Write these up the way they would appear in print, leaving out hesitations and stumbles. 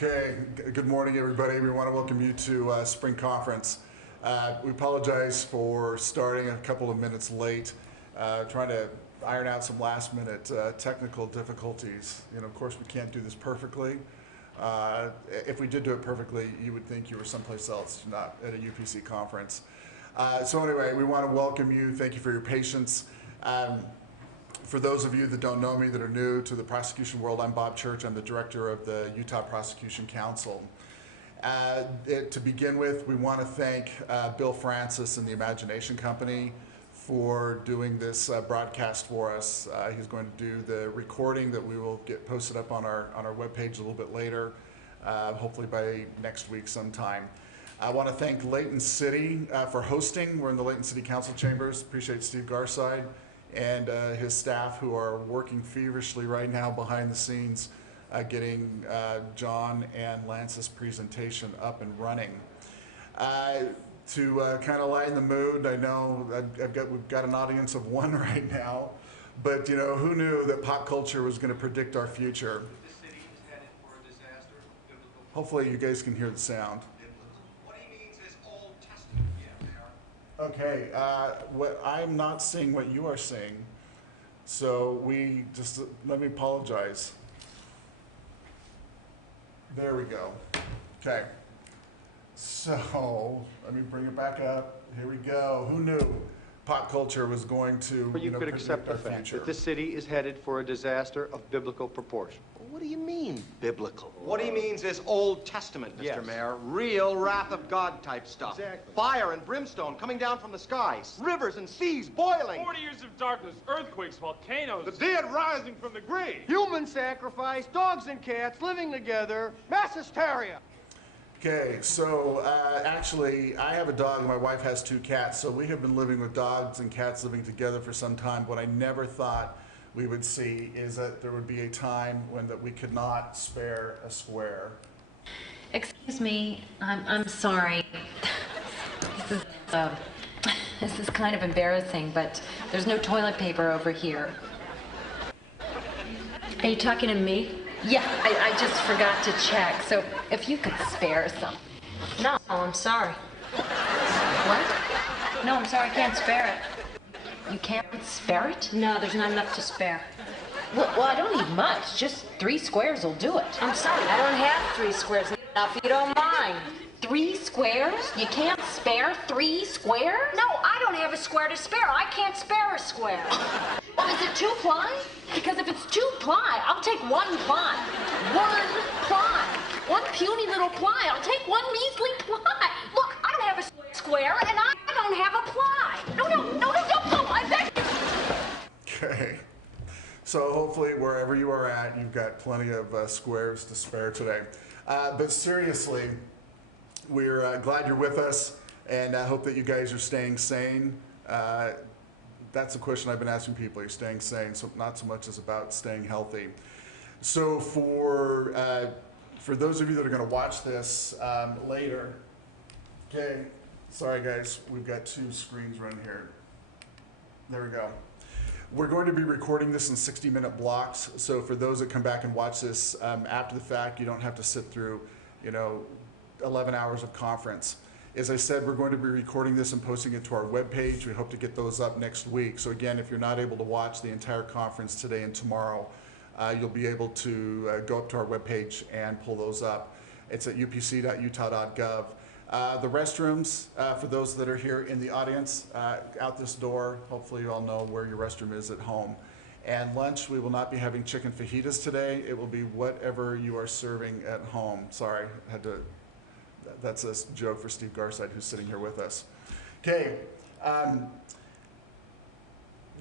Okay, good morning everybody. We want to welcome you to Spring Conference. We apologize for starting a couple of minutes late, trying to iron out some last minute technical difficulties. You know, of course we can't do this perfectly. If we did do it perfectly, you would think you were someplace else, not at a UPC conference. So anyway, we want to welcome you. Thank you for your patience. For those of you that don't know me, that are new to the prosecution world, I'm Bob Church. I'm the director of the Utah Prosecution Council. To begin with, we want to thank Bill Francis and the Imagination Company for doing this broadcast for us. He's going to do the recording that we will get posted up on our webpage a little bit later, hopefully by next week sometime. I want to thank Layton City for hosting. We're in the Layton City Council chambers. Appreciate Steve Garside and his staff who are working feverishly right now behind the scenes getting John and Lance's presentation up and running. To kind of lighten the mood, I know we've got an audience of one right now, but you know, who knew that pop culture was going to predict our future? The city is headed for a disaster. Hopefully you guys can hear the sound. What he means is Old Testament. Yeah, Okay, what I'm not seeing what you are seeing, so let me apologize. There we go. Okay, so let me bring it back up. Here we go. Who knew pop culture was going to Or you could accept the fact future? that this city is headed for a disaster of biblical proportion. What do you mean, biblical? What he means is Old Testament, Mr. Yes. Mayor. Real wrath of God type stuff. Exactly. Fire and brimstone coming down from the skies. Rivers and seas boiling. 40 years of darkness, earthquakes, volcanoes. The dead rising from the grave. Human sacrifice, dogs and cats living together, mass hysteria. Okay, so actually, I have a dog and my wife has 2 cats, so we have been living with dogs and cats living together for some time. What I never thought we would see is that there would be a time when that we could not spare a square. Excuse me, I'm sorry. This is kind of embarrassing, but there's no toilet paper over here. Are you talking to me? Yeah, I just forgot to check, so if you could spare some. No, I'm sorry. What? No, I'm sorry, I can't spare it. You can't spare it? No, there's not enough to spare. Well, I don't need much. Just 3 squares will do it. I'm sorry, I don't have 3 squares. Now, if you don't mind. 3 squares? You can't spare 3 squares? No, I don't have a square to spare. I can't spare a square. Oh, is it 2 ply? Because if it's 2 ply, I'll take 1 ply. 1 ply. 1 puny little ply. I'll take 1 measly ply. Look, I don't have a square, and I don't have a ply. No, I beg you. Okay, so hopefully wherever you are at, you've got plenty of squares to spare today. But seriously, we're glad you're with us, and I hope that you guys are staying sane. That's a question I've been asking people. You're staying sane, so not so much as about staying healthy. So for those of you that are going to watch this later, okay, sorry guys, we've got 2 screens running here. There we go. We're going to be recording this in 60-minute blocks, so for those that come back and watch this after the fact, you don't have to sit through, 11 hours of conference. As I said, we're going to be recording this and posting it to our webpage. We hope to get those up next week. So again, if you're not able to watch the entire conference today and tomorrow, you'll be able to go up to our webpage and pull those up. It's at upc.utah.gov. The restrooms, for those that are here in the audience, out this door, hopefully you all know where your restroom is at home. And lunch, we will not be having chicken fajitas today. It will be whatever you are serving at home. Sorry, that's a joke for Steve Garside, who's sitting here with us. Okay,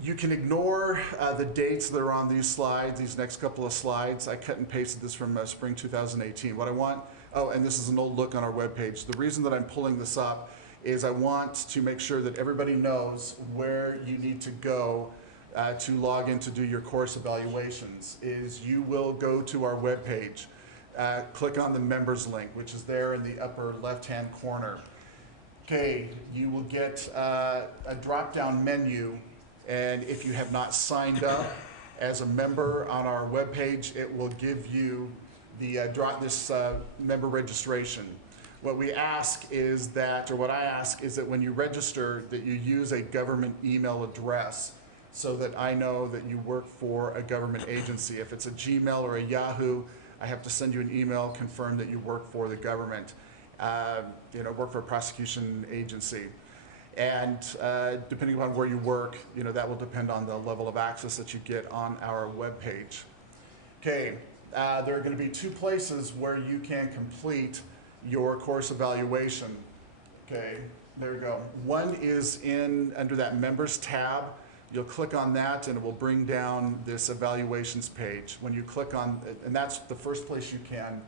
you can ignore the dates that are on these slides, these next couple of slides. I cut and pasted this from spring 2018. What I want, oh, and this is an old look on our webpage. The reason that I'm pulling this up is I want to make sure that everybody knows where you need to go to log in to do your course evaluations. Is you will go to our webpage, click on the members link, which is there in the upper left-hand corner. Okay, you will get a drop-down menu, and if you have not signed up as a member on our webpage, it will give you this member registration. What we ask is that, or what I ask is that when you register, that you use a government email address so that I know that you work for a government agency. If it's a Gmail or a Yahoo, I have to send you an email, confirm that you work for the government, work for a prosecution agency. And depending upon where you work, that will depend on the level of access that you get on our webpage. Okay, there are going to be 2 places where you can complete your course evaluation. Okay, there we go. One is under that members tab. You'll click on that and it will bring down this evaluations page. When you click on, and that's the first place you can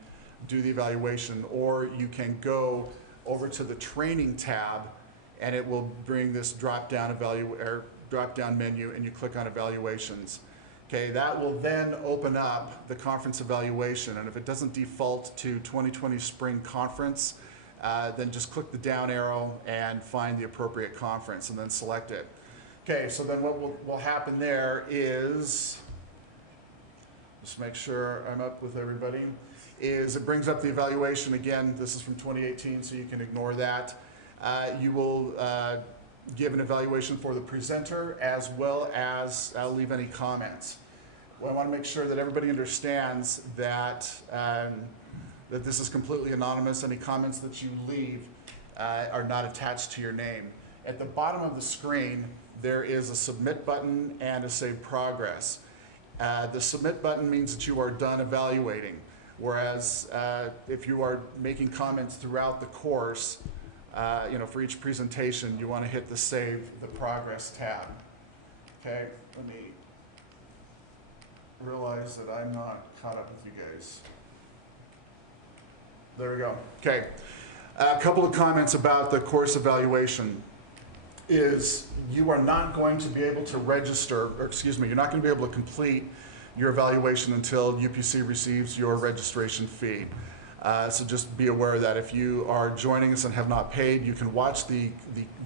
do the evaluation, or you can go over to the training tab and it will bring this drop-down menu and you click on evaluations. Okay, that will then open up the conference evaluation, and if it doesn't default to 2020 Spring Conference, then just click the down arrow and find the appropriate conference and then select it. Okay, so then what will happen there is, just make sure I'm up with everybody, is it brings up the evaluation again. This is from 2018, so you can ignore that. You will give an evaluation for the presenter, as well as I'll leave any comments. Well, I want to make sure that everybody understands that that this is completely anonymous. Any comments that you leave are not attached to your name. At the bottom of the screen, there is a submit button and a save progress. The submit button means that you are done evaluating, whereas if you are making comments throughout the course, for each presentation, you want to hit the Save the Progress tab. Okay, let me realize that I'm not caught up with you guys. There we go. Okay, a couple of comments about the course evaluation is you are not going to be able to register, or excuse me, you're not going to be able to complete your evaluation until UPC receives your registration fee. So just be aware that if you are joining us and have not paid, you can watch the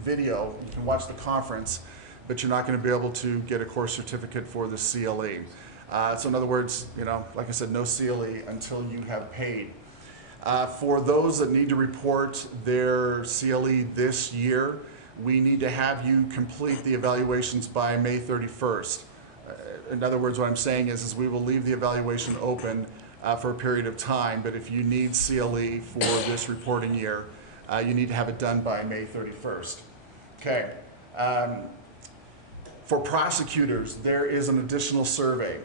video, you can watch the conference, but you're not going to be able to get a course certificate for the CLE. So in other words, like I said, no CLE until you have paid. For those that need to report their CLE this year, we need to have you complete the evaluations by May 31st. In other words, what I'm saying is we will leave the evaluation open for a period of time, but if you need CLE for this reporting year, you need to have it done by May 31st. Okay. For prosecutors, there is an additional survey.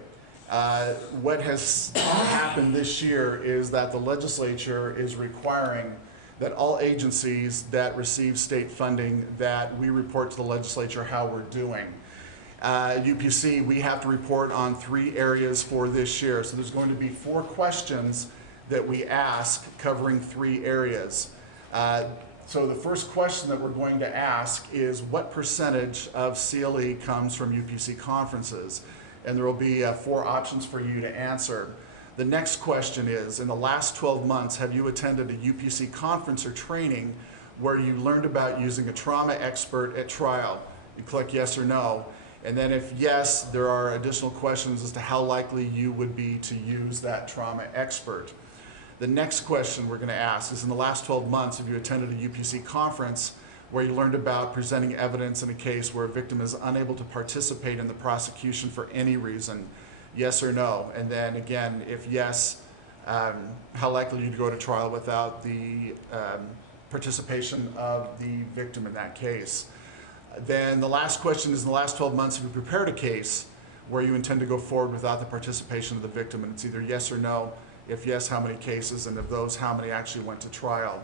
What has happened this year is that the legislature is requiring that all agencies that receive state funding, that we report to the legislature how we're doing. UPC, we have to report on 3 areas for this year. So there's going to be 4 questions that we ask covering 3 areas. So the first question that we're going to ask is what percentage of CLE comes from UPC conferences? And there will be 4 options for you to answer. The next question is, in the last 12 months, have you attended a UPC conference or training where you learned about using a trauma expert at trial? You click yes or no. And then if yes, there are additional questions as to how likely you would be to use that trauma expert. The next question we're going to ask is, in the last 12 months, have you attended a UPC conference where you learned about presenting evidence in a case where a victim is unable to participate in the prosecution for any reason? Yes or no? And then again, if yes, how likely you'd go to trial without the participation of the victim in that case? Then the last question is, in the last 12 months, have you prepared a case where you intend to go forward without the participation of the victim? And it's either yes or no. If yes, how many cases? And of those, how many actually went to trial?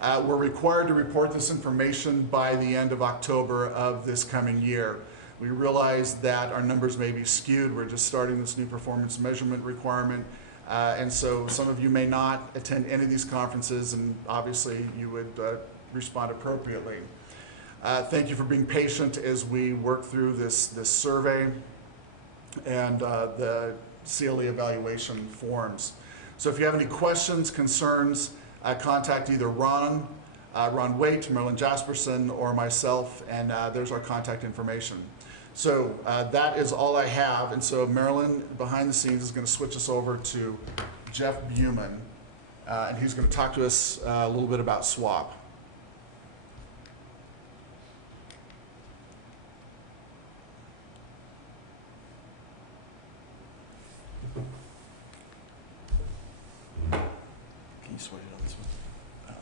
We're required to report this information by the end of October of this coming year. We realize that our numbers may be skewed. We're just starting this new performance measurement requirement. And so some of you may not attend any of these conferences, and obviously you would respond appropriately. Thank you for being patient as we work through this survey and the CLE evaluation forms. So if you have any questions, concerns, contact either Ron Waite, Marilyn Jasperson, or myself, and there's our contact information. So that is all I have, and so Marilyn, behind the scenes, is going to switch us over to Jeff Buman, and he's going to talk to us a little bit about SWAP. Can you switch it on this one?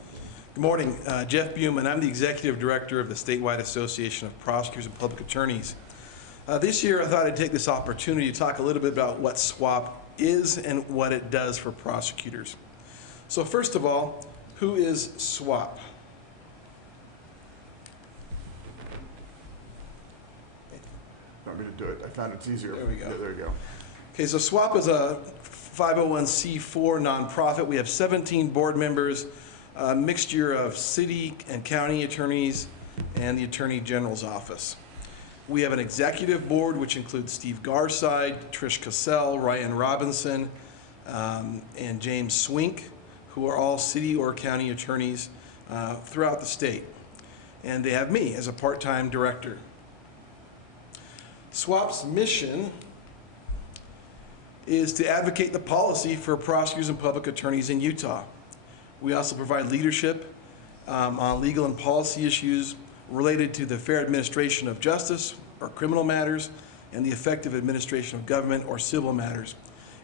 Good morning, Jeff Buman. I'm the Executive Director of the Statewide Association of Prosecutors and Public Attorneys. This year I thought I'd take this opportunity to talk a little bit about what SWAP is and what it does for prosecutors. So first of all, who is SWAP? Want me to do it? I found it's easier. There we go. Yeah, there you go. Okay, so SWAP is a 501c4 nonprofit. We have 17 board members, a mixture of city and county attorneys and the Attorney General's office. We have an executive board, which includes Steve Garside, Trish Cassell, Ryan Robinson, and James Swink, who are all city or county attorneys throughout the state. And they have me as a part-time director. SWAP's mission is to advocate the policy for prosecutors and public attorneys in Utah. We also provide leadership on legal and policy issues related to the fair administration of justice or criminal matters and the effective administration of government or civil matters.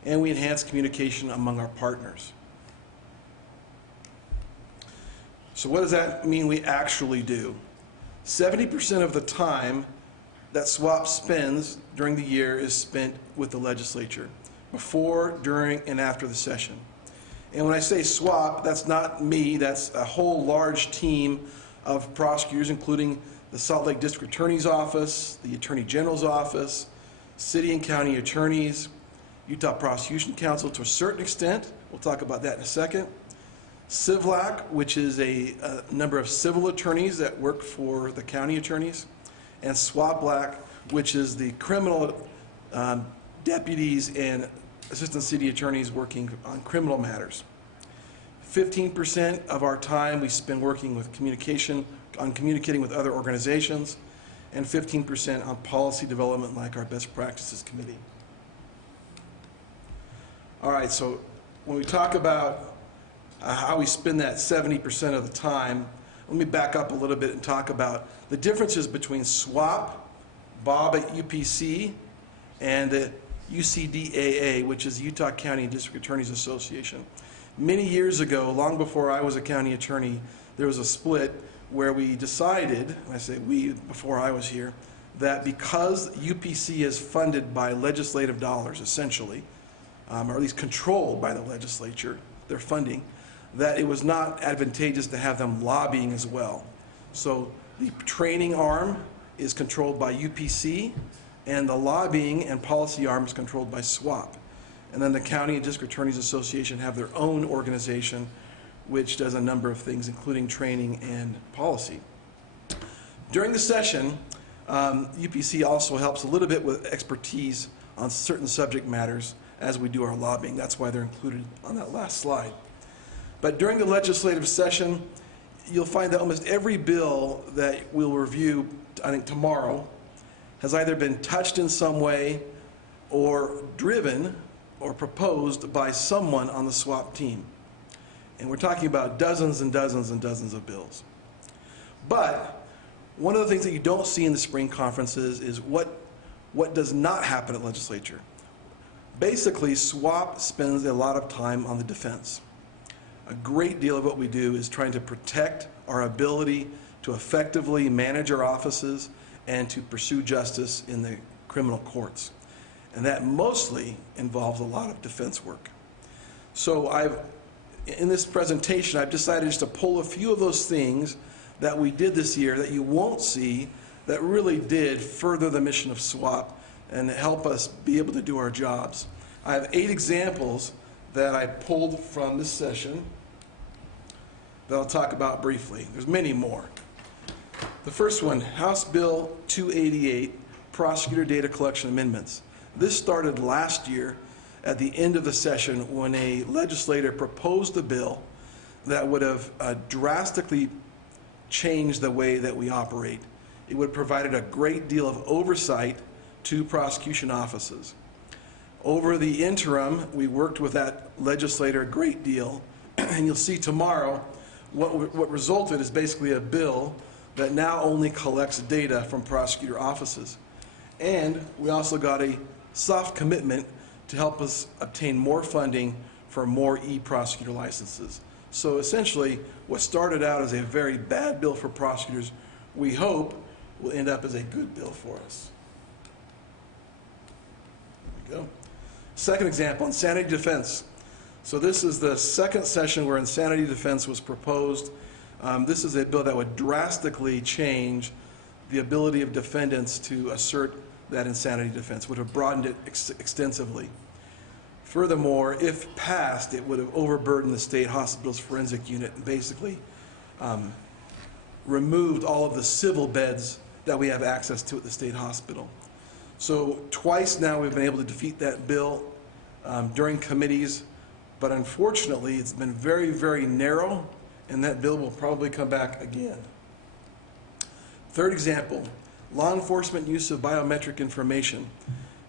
And we enhance communication among our partners. So what does that mean we actually do? 70% of the time that SWAP spends during the year is spent with the legislature, before, during, and after the session. And when I say SWAP, that's not me, that's a whole large team of prosecutors, including the Salt Lake District Attorney's Office, the Attorney General's Office, city and county attorneys, Utah Prosecution Council to a certain extent. We'll talk about that in a second. CivLAC, which is a number of civil attorneys that work for the county attorneys, and SWAPLAC, which is the criminal deputies and assistant city attorneys working on criminal matters. 15% of our time we spend working with communicating with other organizations, and 15% on policy development like our best practices committee. All right, so when we talk about how we spend that 70% of the time, let me back up a little bit and talk about the differences between SWAP, Bob at UPC, and the UCDAA, which is the Utah County and District Attorneys Association. Many years ago, long before I was a county attorney, there was a split where we decided, and I say we before I was here, that because UPC is funded by legislative dollars, essentially, or at least controlled by the legislature, their funding, that it was not advantageous to have them lobbying as well. So the training arm is controlled by UPC, and the lobbying and policy arm is controlled by SWAP. And then the County and District Attorneys Association have their own organization, which does a number of things, including training and policy. During the session, UPC also helps a little bit with expertise on certain subject matters as we do our lobbying. That's why they're included on that last slide. But during the legislative session, you'll find that almost every bill that we'll review, I think tomorrow, has either been touched in some way or driven or proposed by someone on the SWAP team. And we're talking about dozens and dozens and dozens of bills. But one of the things that you don't see in the spring conferences is what does not happen at legislature. Basically, SWAP spends a lot of time on the defense. A great deal of what we do is trying to protect our ability to effectively manage our offices and to pursue justice in the criminal courts. And that mostly involves a lot of defense work. So in this presentation, I've decided just to pull a few of those things that we did this year that you won't see that really did further the mission of SWAP and help us be able to do our jobs. I have 8 examples that I pulled from this session that I'll talk about briefly. There's many more. The first one, House Bill 288, Prosecutor Data Collection Amendments. This started last year at the end of the session when a legislator proposed a bill that would have drastically changed the way that we operate. It would have provided a great deal of oversight to prosecution offices. Over the interim, we worked with that legislator a great deal, and you'll see tomorrow what resulted is basically a bill that now only collects data from prosecutor offices. And we also got a soft commitment to help us obtain more funding for more e-prosecutor licenses. So essentially, what started out as a very bad bill for prosecutors, we hope will end up as a good bill for us. There we go. Second example, insanity defense. So this is the second session where insanity defense was proposed. This is a bill that would drastically change the ability of defendants to assert that insanity defense, would have broadened it extensively. Furthermore, if passed, it would have overburdened the state hospital's forensic unit and basically removed all of the civil beds that we have access to at the state hospital. So twice now we've been able to defeat that bill during committees, but unfortunately it's been very, very narrow, and that bill will probably come back again. Third example, law enforcement use of biometric information.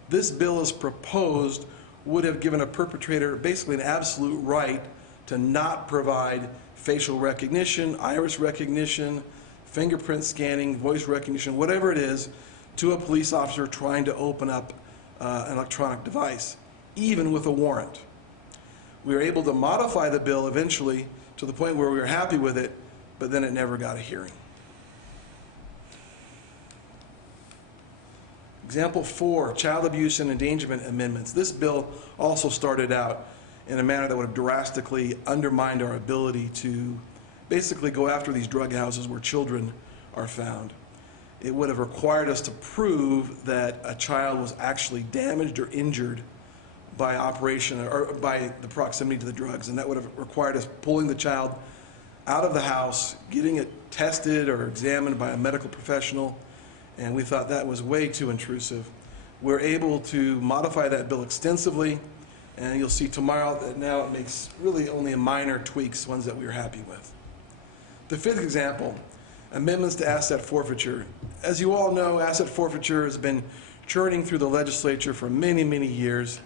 This bill as proposed would have given a perpetrator basically an absolute right to not provide facial recognition, iris recognition, fingerprint scanning, voice recognition, whatever it is, to a police officer trying to open up an electronic device, even with a warrant. We were able to modify the bill eventually to the point where we were happy with it, but then it never got a hearing. Example 4, child abuse and endangerment amendments. This bill also started out in a manner that would have drastically undermined our ability to basically go after these drug houses where children are found. It would have required us to prove that a child was actually damaged or injured by operation or by the proximity to the drugs, and that would have required us pulling the child out of the house, getting it tested or examined by a medical professional, and we thought that was way too intrusive. We're able to modify that bill extensively, and you'll see tomorrow that now it makes really only minor tweaks, ones that we were happy with. The fifth example, amendments to asset forfeiture. As you all know, asset forfeiture has been churning through the legislature for many, many years,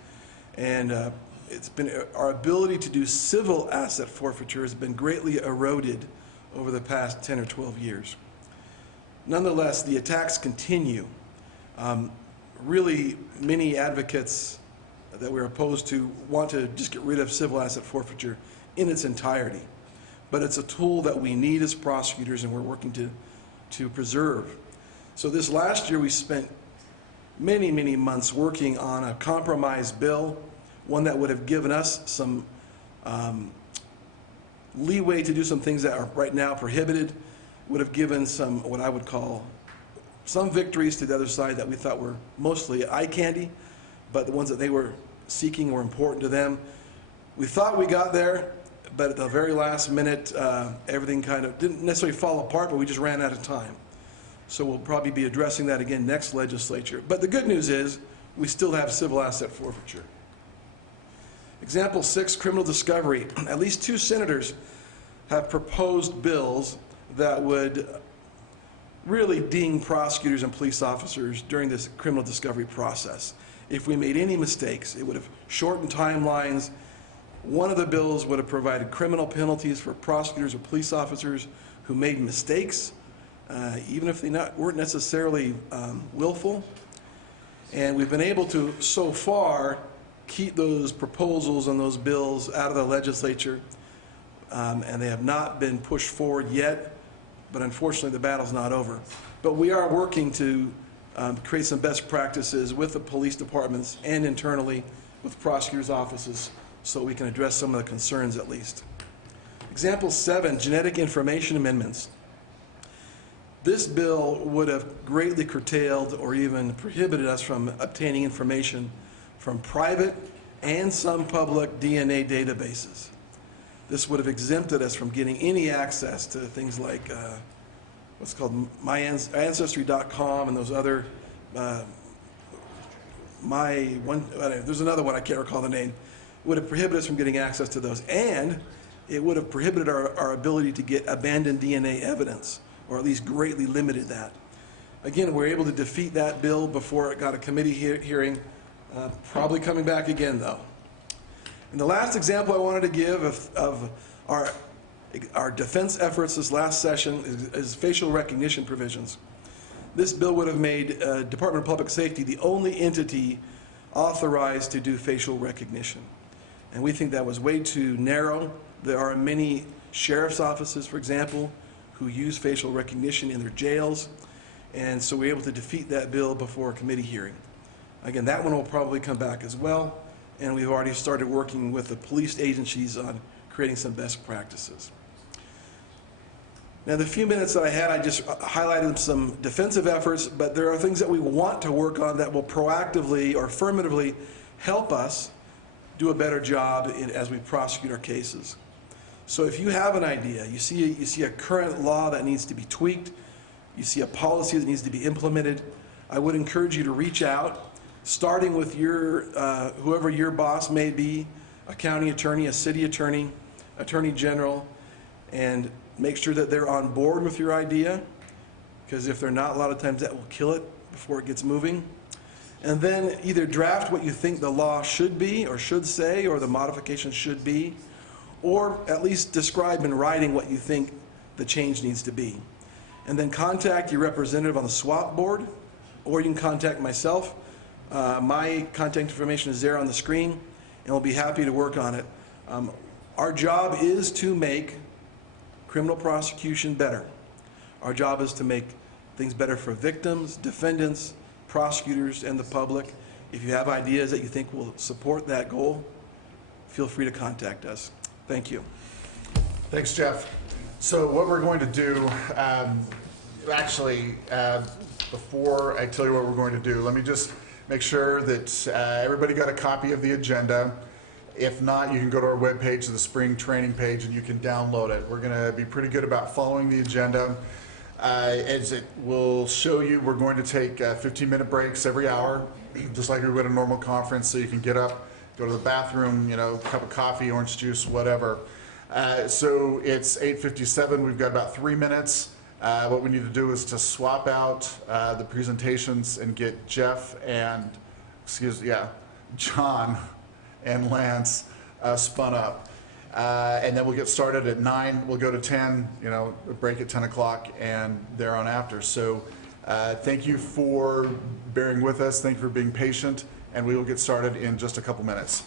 and it's been our ability to do civil asset forfeiture has been greatly eroded over the past 10 or 12 years. Nonetheless, the attacks continue. Really, many advocates that we're opposed to want to just get rid of civil asset forfeiture in its entirety. But it's a tool that we need as prosecutors, and we're working to preserve. So this last year, we spent many, many months working on a compromise bill, one that would have given us some leeway to do some things that are right now prohibited, would have given some, what I would call, some victories to the other side that we thought were mostly eye candy, but the ones that they were seeking were important to them. We thought we got there, but at the very last minute, everything kind of didn't necessarily fall apart, but we just ran out of time. So we'll probably be addressing that again next legislature. But the good news is we still have civil asset forfeiture. Example 6, criminal discovery. At least 2 senators have proposed bills that would really ding prosecutors and police officers during this criminal discovery process. If we made any mistakes, it would have shortened timelines. One of the bills would have provided criminal penalties for prosecutors or police officers who made mistakes, even if they weren't necessarily willful. And we've been able to, so far, keep those proposals and those bills out of the legislature, and they have not been pushed forward yet, but unfortunately the battle's not over. But we are working to create some best practices with the police departments and internally with prosecutors' offices so we can address some of the concerns at least. Example 7, genetic information amendments. This bill would have greatly curtailed or even prohibited us from obtaining information from private and some public DNA databases. This would have exempted us from getting any access to things like what's called Ancestry.com and those other, there's another one, I can't recall the name. It would have prohibited us from getting access to those, and it would have prohibited our ability to get abandoned DNA evidence, or at least greatly limited that. Again, we're able to defeat that bill before it got a committee hearing, Probably coming back again, though. And the last example I wanted to give of our defense efforts this last session is facial recognition provisions. This bill would have made Department of Public Safety the only entity authorized to do facial recognition. And we think that was way too narrow. There are many sheriff's offices, for example, who use facial recognition in their jails. And so we were able to defeat that bill before a committee hearing. Again, that one will probably come back as well. And we've already started working with the police agencies on creating some best practices. Now, the few minutes that I had, I just highlighted some defensive efforts, but there are things that we want to work on that will proactively or affirmatively help us do a better job as we prosecute our cases. So if you have an idea, you see a current law that needs to be tweaked, you see a policy that needs to be implemented, I would encourage you to reach out, starting with your whoever your boss may be, a county attorney, a city attorney, attorney general, and make sure that they're on board with your idea, because if they're not, a lot of times that will kill it before it gets moving. And then either draft what you think the law should be or should say, or the modifications should be, or at least describe in writing what you think the change needs to be. And then contact your representative on the SWAP board, or you can contact myself. My contact information is there on the screen, and we'll be happy to work on it. Our job is to make criminal prosecution better. Our job is to make things better for victims, defendants, prosecutors, and the public. If you have ideas that you think will support that goal, feel free to contact us. Thank you. Thanks, Jeff. So what we're going to do, before I tell you what we're going to do, let me just make sure that everybody got a copy of the agenda. If not, you can go to our webpage, to the spring training page, and you can download it. We're going to be pretty good about following the agenda. As it will show you, we're going to take 15-minute breaks every hour, just like we would a normal conference, so you can get up, go to the bathroom, a cup of coffee, orange juice, whatever. So it's 8:57. We've got about 3 minutes. What we need to do is to swap out the presentations and get Jeff and, John and Lance spun up. And then we'll get started at 9. We'll go to 10, break at 10 o'clock and there on after. So thank you for bearing with us. Thank you for being patient. And we will get started in just a couple minutes.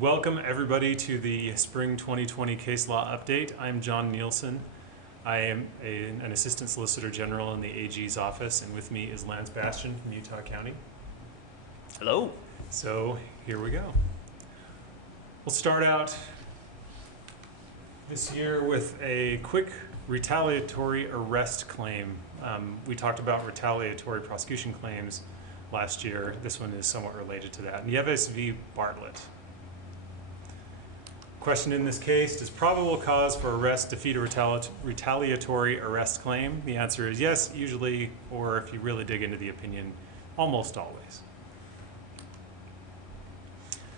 Welcome everybody to the Spring 2020 Case Law Update. I'm John Nielsen. I am an Assistant Solicitor General in the AG's office, and with me is Lance Bastian from Utah County. Hello. So here we go. We'll start out this year with a quick retaliatory arrest claim. We talked about retaliatory prosecution claims last year. This one is somewhat related to that. Nieves v. Bartlett. Question in this case, does probable cause for arrest defeat a retaliatory arrest claim? The answer is yes, usually, or if you really dig into the opinion, almost always.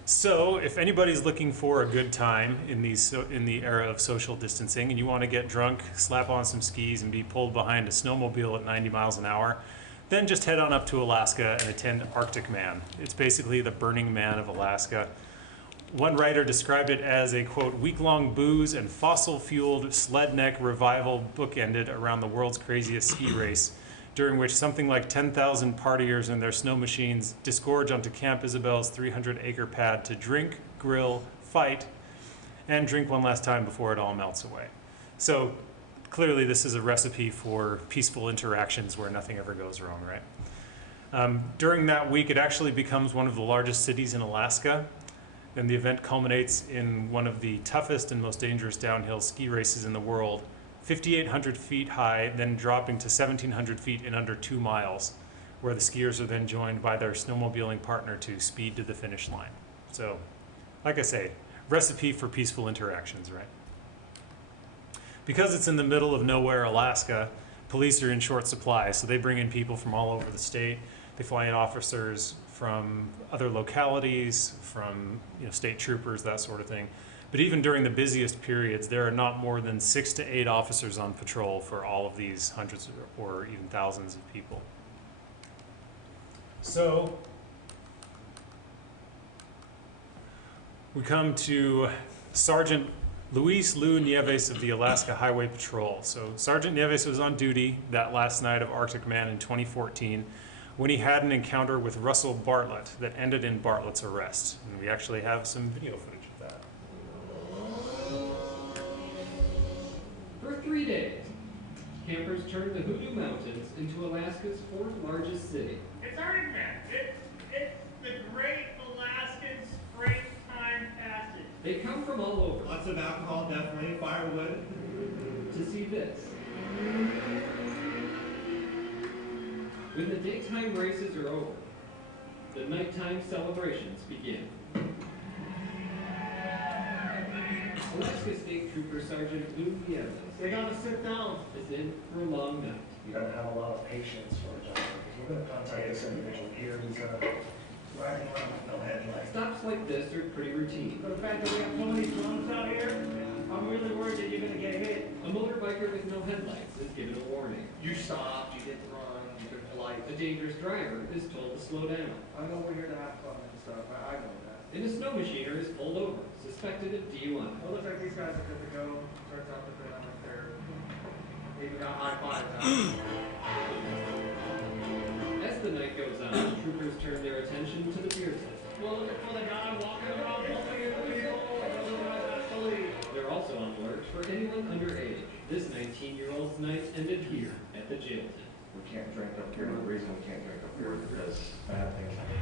So if anybody's looking for a good time in the era of social distancing and you want to get drunk, slap on some skis, and be pulled behind a snowmobile at 90 miles an hour, then just head on up to Alaska and attend Arctic Man. It's basically the Burning Man of Alaska. One writer described it as a, quote, week-long booze and fossil-fueled sled neck revival bookended around the world's craziest ski race, during which something like 10,000 partiers in their snow machines disgorge onto Camp Isabel's 300-acre pad to drink, grill, fight, and drink one last time before it all melts away. So clearly this is a recipe for peaceful interactions where nothing ever goes wrong, right? During that week, it actually becomes one of the largest cities in Alaska. And the event culminates in one of the toughest and most dangerous downhill ski races in the world, 5,800 feet high, then dropping to 1,700 feet in under 2 miles, where the skiers are then joined by their snowmobiling partner to speed to the finish line. So, like I say, recipe for peaceful interactions, right? Because it's in the middle of nowhere, Alaska, police are in short supply, so they bring in people from all over the state. They fly in officers from other localities, from state troopers, that sort of thing. But even during the busiest periods, there are not more than 6 to 8 officers on patrol for all of these hundreds or even thousands of people. So we come to Sergeant Luis Lou Nieves of the Alaska Highway Patrol. So Sergeant Nieves was on duty that last night of Arctic Man in 2014 when he had an encounter with Russell Bartlett that ended in Bartlett's arrest. And we actually have some video footage of that. For 3 days, campers turned the Hoodoo Mountains into Alaska's 4th largest city. It's Arctic Man. It's the Great Alaskan Springtime Passage. They come from all over Lots of alcohol, definitely, firewood. to see this. When the daytime races are over, the nighttime celebrations begin. Alaska State Trooper Sergeant Lou Nieves They gotta sit down. is in for a long night. You gotta have a lot of patience for a job, because we're gonna contact this individual here, who's riding around with no headlights. Stops like this are pretty routine. For the fact that we have so many drones out here, I'm really worried that you're gonna get hit. A motorbiker with no headlights is given a warning. You stopped, you didn't run, you didn't polite. A dangerous driver is told to slow down. I know we're here to have fun and stuff, I know that. And a snow machiner is pulled over, suspected of DUI. Well, it looks like these guys are good to go. Turns out that they're not like they're even got high fives out. As the night goes on, troopers turn their attention to the beer tent. We're looking for the guy walking around, looking at the people, They're also on alert for anyone underage. This 19-year-old's night ended here at the jail tent. We can't drink up here. The reason we can't drink up here is because bad things happen.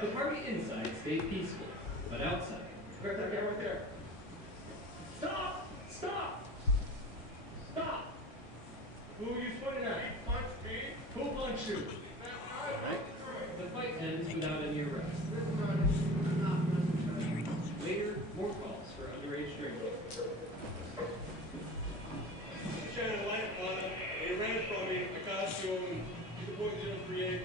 The party inside stayed peaceful, but outside, Right there, right there. Stop! Stop! Stop! Who are you pointing at? Punch me. Who punched you? the fight ends without any arrest. Later, more calls for underage drinking. Shannon Light on it. They ran from me, the costume, 2.038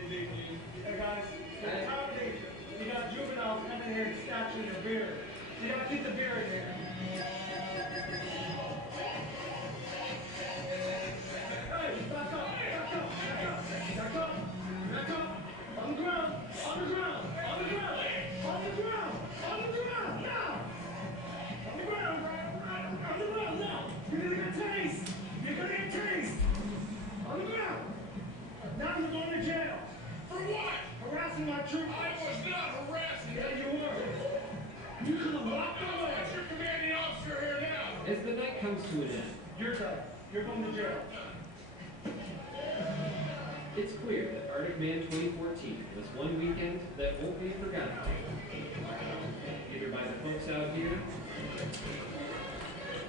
Hey guys, it's accommodation. You got juveniles coming here and snatching your beer. You gotta keep the beer in here. Hey, back up, back up, back up, back up, back up. On the ground, on the ground, on the ground, on the ground, on the ground, now. On the ground, on the ground, now. You're gonna get tased. You're gonna get tased. On the ground. Now you're going to jail. For what? Harassing my troops. I was not harassing. Yeah, you were. comes to an end. Your time. You're going to jail. It's clear that Arctic Man 2014 was one weekend that won't be forgotten. Either by the folks out here,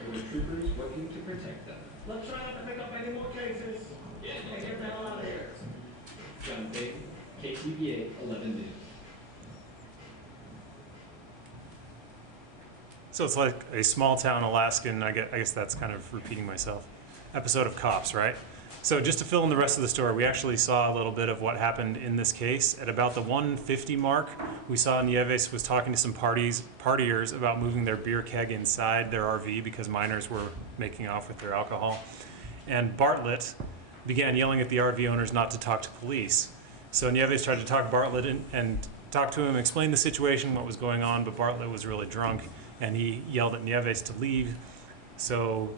or the troopers working to protect them. Let's try not to pick up any more cases. And get the hell out of here. John Payton, KTVA 11 News. So it's like a small town Alaskan, I guess that's kind of repeating myself, episode of Cops, right? So just to fill in the rest of the story, we actually saw a little bit of what happened in this case. At about the 150 mark, we saw Nieves was talking to some partiers about moving their beer keg inside their RV because minors were making off with their alcohol. And Bartlett began yelling at the RV owners not to talk to police. So Nieves tried to talk Bartlett and talk to him, explain the situation, what was going on, but Bartlett was really drunk and he yelled at Nieves to leave. So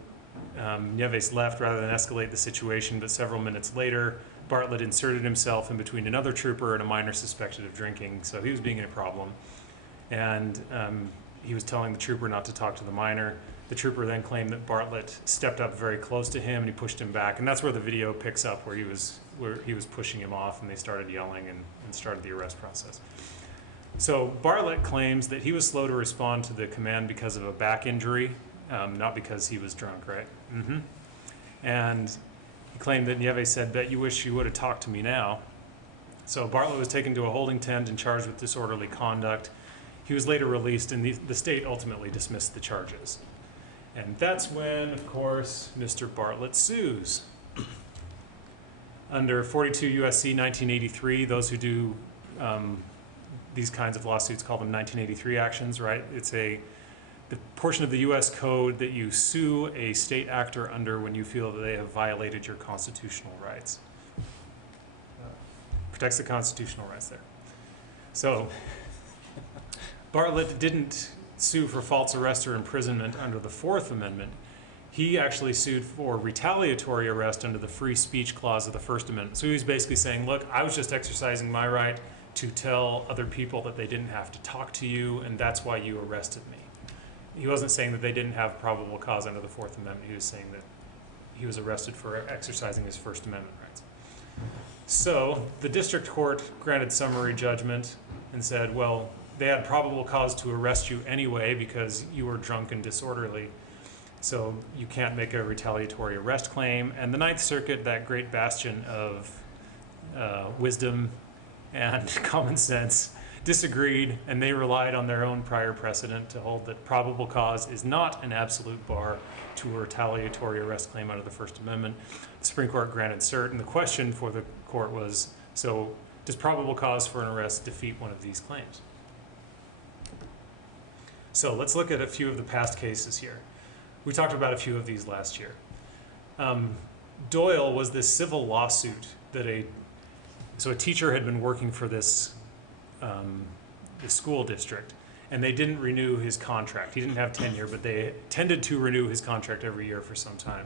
Nieves left rather than escalate the situation, but several minutes later, Bartlett inserted himself in between another trooper and a minor suspected of drinking, so he was being a problem. And he was telling the trooper not to talk to the minor. The trooper then claimed that Bartlett stepped up very close to him and he pushed him back, and that's where the video picks up, where he was pushing him off and they started yelling and started the arrest process. So Bartlett claims that he was slow to respond to the command because of a back injury, not because he was drunk, right? And he claimed that Nieves said, "Bet you wish you would have talked to me now." So Bartlett was taken to a holding tent and charged with disorderly conduct. He was later released, and the state ultimately dismissed the charges. And that's when, of course, Mr. Bartlett sues. Under 42 U.S.C. 1983, those who do these kinds of lawsuits call them 1983 actions, right? It's the portion of the U.S. code that you sue a state actor under when you feel that they have violated your constitutional rights. Protects the constitutional rights there. So Bartlett didn't sue for false arrest or imprisonment under the Fourth Amendment. He actually sued for retaliatory arrest under the free speech clause of the First Amendment. So he was basically saying, look, I was just exercising my right to tell other people that they didn't have to talk to you, and that's why you arrested me. He wasn't saying that they didn't have probable cause under the Fourth Amendment. He was saying that he was arrested for exercising his First Amendment rights. So the district court granted summary judgment and said, well, they had probable cause to arrest you anyway because you were drunk and disorderly. So you can't make a retaliatory arrest claim. And the Ninth Circuit, that great bastion of wisdom and common sense, disagreed, and they relied on their own prior precedent to hold that probable cause is not an absolute bar to a retaliatory arrest claim under the First Amendment. The Supreme Court granted cert, and the question for the court was, so does probable cause for an arrest defeat one of these claims? So let's look at a few of the past cases here. We talked about a few of these last year. Doyle was this civil lawsuit that a teacher had been working for this the school district, and they didn't renew his contract. He didn't have tenure, but they tended to renew his contract every year for some time.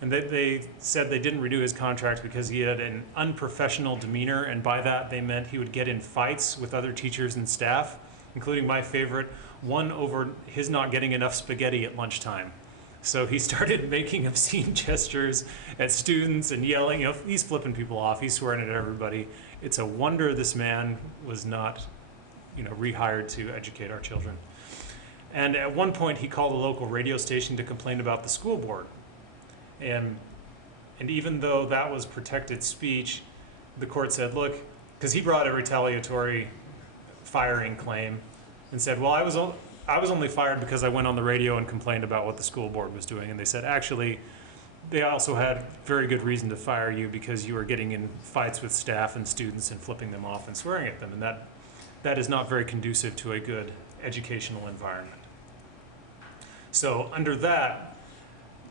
And they said they didn't renew his contract because he had an unprofessional demeanor, and by that they meant he would get in fights with other teachers and staff, including my favorite, one over his not getting enough spaghetti at lunchtime. So he started making obscene gestures at students and yelling. He's flipping people off. He's swearing at everybody. It's a wonder this man was not, rehired to educate our children. And at one point, he called a local radio station to complain about the school board. And even though that was protected speech, the court said, look, because he brought a retaliatory firing claim and said, well, I was only fired because I went on the radio and complained about what the school board was doing. And they said, actually, they also had very good reason to fire you because you were getting in fights with staff and students and flipping them off and swearing at them. And that is not very conducive to a good educational environment. So under that,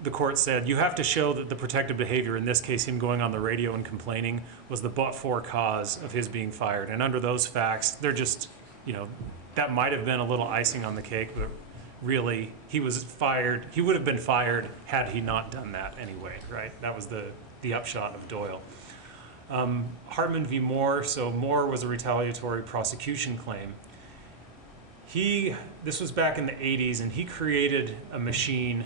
the court said, you have to show that the protective behavior, in this case him going on the radio and complaining, was the but-for cause of his being fired. And under those facts, they're just, that might have been a little icing on the cake, but really, he was fired. He would have been fired had he not done that anyway, right? That was the upshot of Doyle. Hartman v. Moore. So Moore was a retaliatory prosecution claim. This was back in the 80s, and he created a machine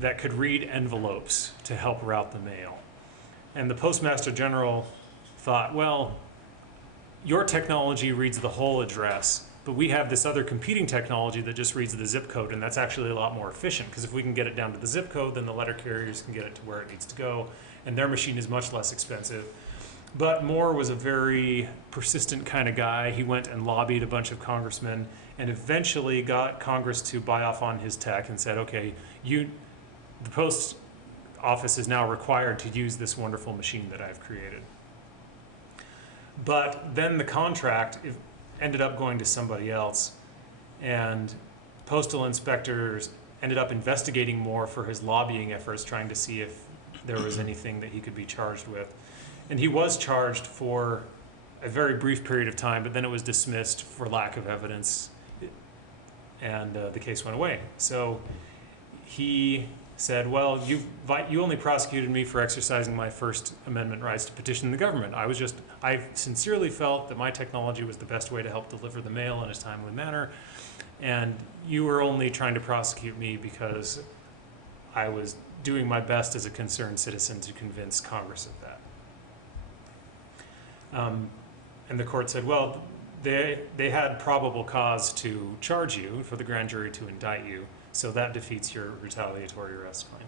that could read envelopes to help route the mail. And the Postmaster General thought, well, your technology reads the whole address, but we have this other competing technology that just reads the zip code, and that's actually a lot more efficient, because if we can get it down to the zip code, then the letter carriers can get it to where it needs to go, and their machine is much less expensive. But Moore was a very persistent kind of guy. He went and lobbied a bunch of congressmen and eventually got Congress to buy off on his tech and said, okay, the post office is now required to use this wonderful machine that I've created. But then the contract ended up going to somebody else, and postal inspectors ended up investigating Moore for his lobbying efforts, trying to see if there was anything that he could be charged with. And he was charged for a very brief period of time, but then it was dismissed for lack of evidence, and the case went away. So he said, well, you only prosecuted me for exercising my First Amendment rights to petition the government. I sincerely felt that my technology was the best way to help deliver the mail in a timely manner, and you were only trying to prosecute me because I was doing my best as a concerned citizen to convince Congress of that. And the court said, well, they had probable cause to charge you, for the grand jury to indict you, so that defeats your retaliatory arrest claim.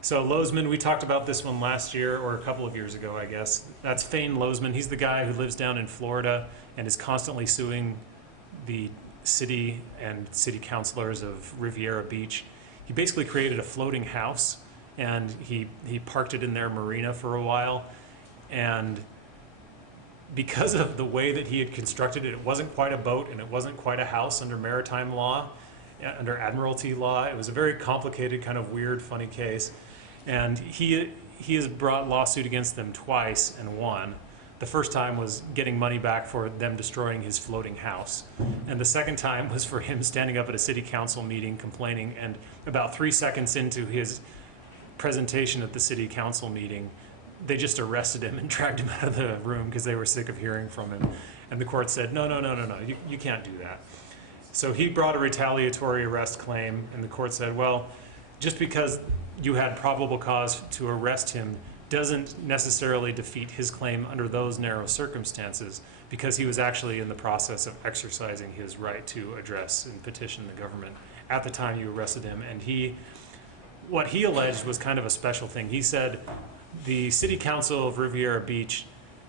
So Lozman, we talked about this one last year, or a couple of years ago, I guess. That's Fane Lozman. He's the guy who lives down in Florida and is constantly suing the city and city councilors of Riviera Beach. He basically created a floating house, and he parked it in their marina for a while. And because of the way that he had constructed it, it wasn't quite a boat and it wasn't quite a house under maritime law, under admiralty law. It was a very complicated, kind of weird, funny case. And he has brought lawsuit against them twice and won. The first time was getting money back for them destroying his floating house. And the second time was for him standing up at a city council meeting complaining, and about 3 seconds into his presentation at the city council meeting, they just arrested him and dragged him out of the room because they were sick of hearing from him. And the court said, no, you can't do that. So he brought a retaliatory arrest claim, and the court said, well, just because you had probable cause to arrest him doesn't necessarily defeat his claim under those narrow circumstances, because he was actually in the process of exercising his right to address and petition the government at the time you arrested him. And what he alleged was kind of a special thing. He said, the city council of Riviera Beach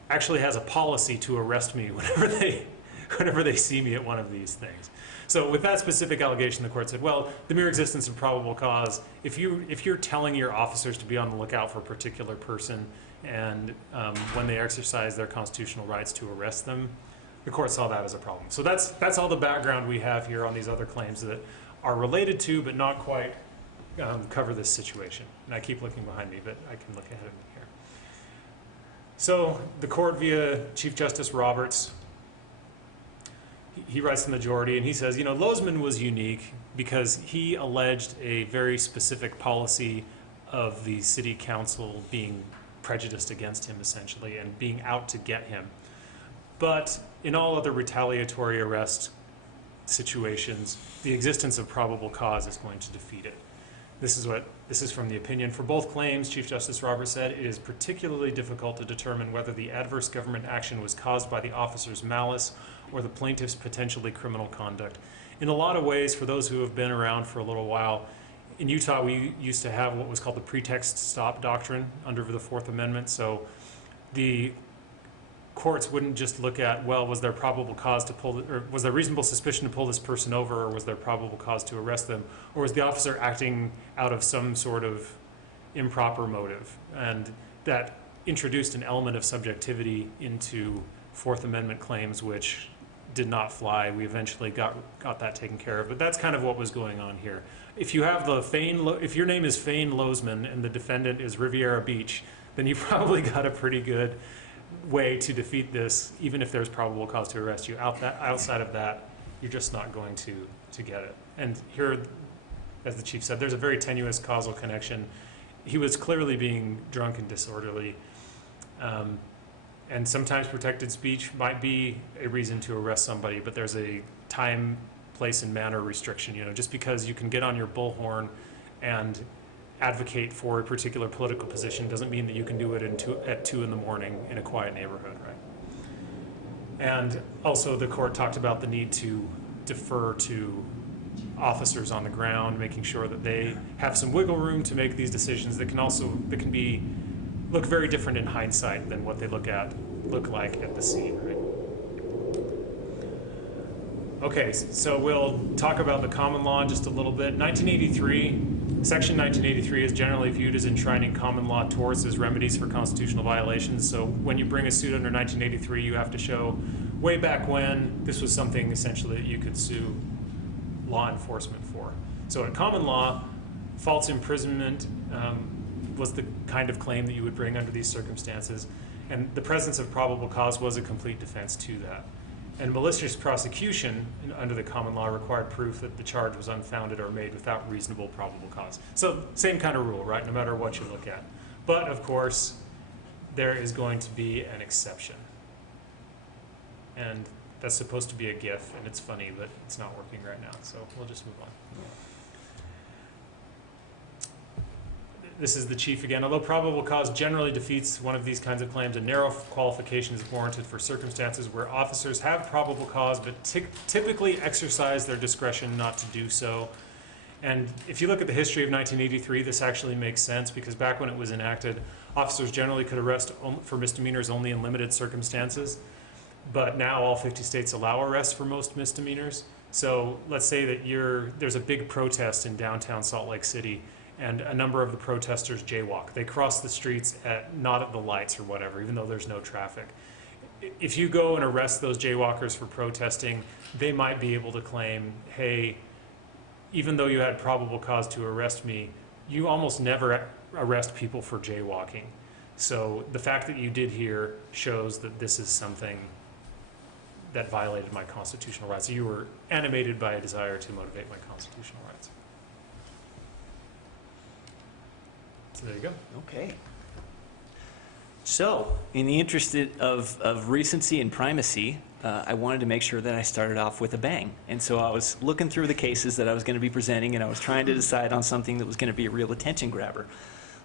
actually has a policy to arrest me whenever they see me at one of these things. So with that specific allegation, the court said, well, the mere existence of probable cause, if you're telling your officers to be on the lookout for a particular person, and when they exercise their constitutional rights to arrest them, the court saw that as a problem. So that's all the background we have here on these other claims that are related to but not quite cover this situation. And I keep looking behind me, but I can look ahead of me here. So the court, via Chief Justice Roberts, he writes the majority, and he says, Lozman was unique because he alleged a very specific policy of the city council being prejudiced against him, essentially, and being out to get him. But in all other retaliatory arrest situations, the existence of probable cause is going to defeat it. This is from the opinion. For both claims, Chief Justice Roberts said, it is particularly difficult to determine whether the adverse government action was caused by the officer's malice or the plaintiff's potentially criminal conduct. In a lot of ways, for those who have been around for a little while, in Utah we used to have what was called the pretext stop doctrine under the Fourth Amendment. So the courts wouldn't just look at, well, was there probable cause to or was there reasonable suspicion to pull this person over, or was there probable cause to arrest them, or was the officer acting out of some sort of improper motive? And that introduced an element of subjectivity into Fourth Amendment claims, which did not fly. We eventually got that taken care of, but that's kind of what was going on here. If you have if your name is Fane Lozman and the defendant is Riviera Beach, then you probably got a pretty good way to defeat this, even if there's probable cause to arrest you. Outside of that, you're just not going to get it. And here, as the chief said, there's a very tenuous causal connection. He was clearly being drunk and disorderly, and sometimes protected speech might be a reason to arrest somebody, but there's a time, place, and manner restriction. Just because you can get on your bullhorn and advocate for a particular political position doesn't mean that you can do it at 2 in the morning in a quiet neighborhood, right? And also the court talked about the need to defer to officers on the ground, making sure that they have some wiggle room to make these decisions that can look very different in hindsight than what they look like at the scene, right? Okay, so we'll talk about the common law just a little bit. Section 1983 is generally viewed as enshrining common law torts as remedies for constitutional violations. So when you bring a suit under 1983, you have to show way back when this was something essentially that you could sue law enforcement for. So in common law, false imprisonment was the kind of claim that you would bring under these circumstances, and the presence of probable cause was a complete defense to that. And malicious prosecution under the common law required proof that the charge was unfounded or made without reasonable probable cause. So same kind of rule, right, no matter what you look at. But of course, there is going to be an exception. And that's supposed to be a GIF, and it's funny, but it's not working right now, so we'll just move on. This is the chief again. Although probable cause generally defeats one of these kinds of claims, a narrow qualification is warranted for circumstances where officers have probable cause but typically exercise their discretion not to do so. And if you look at the history of 1983, this actually makes sense, because back when it was enacted, officers generally could arrest for misdemeanors only in limited circumstances. But now all 50 states allow arrests for most misdemeanors. So let's say that there's a big protest in downtown Salt Lake City, and a number of the protesters jaywalk. They cross the streets not at the lights or whatever, even though there's no traffic. If you go and arrest those jaywalkers for protesting, they might be able to claim, hey, even though you had probable cause to arrest me, you almost never arrest people for jaywalking. So the fact that you did here shows that this is something that violated my constitutional rights. You were animated by a desire to motivate my constitutional rights. So there you go. Okay. So, in the interest of recency and primacy, I wanted to make sure that I started off with a bang. And so I was looking through the cases that I was going to be presenting, and I was trying to decide on something that was going to be a real attention grabber,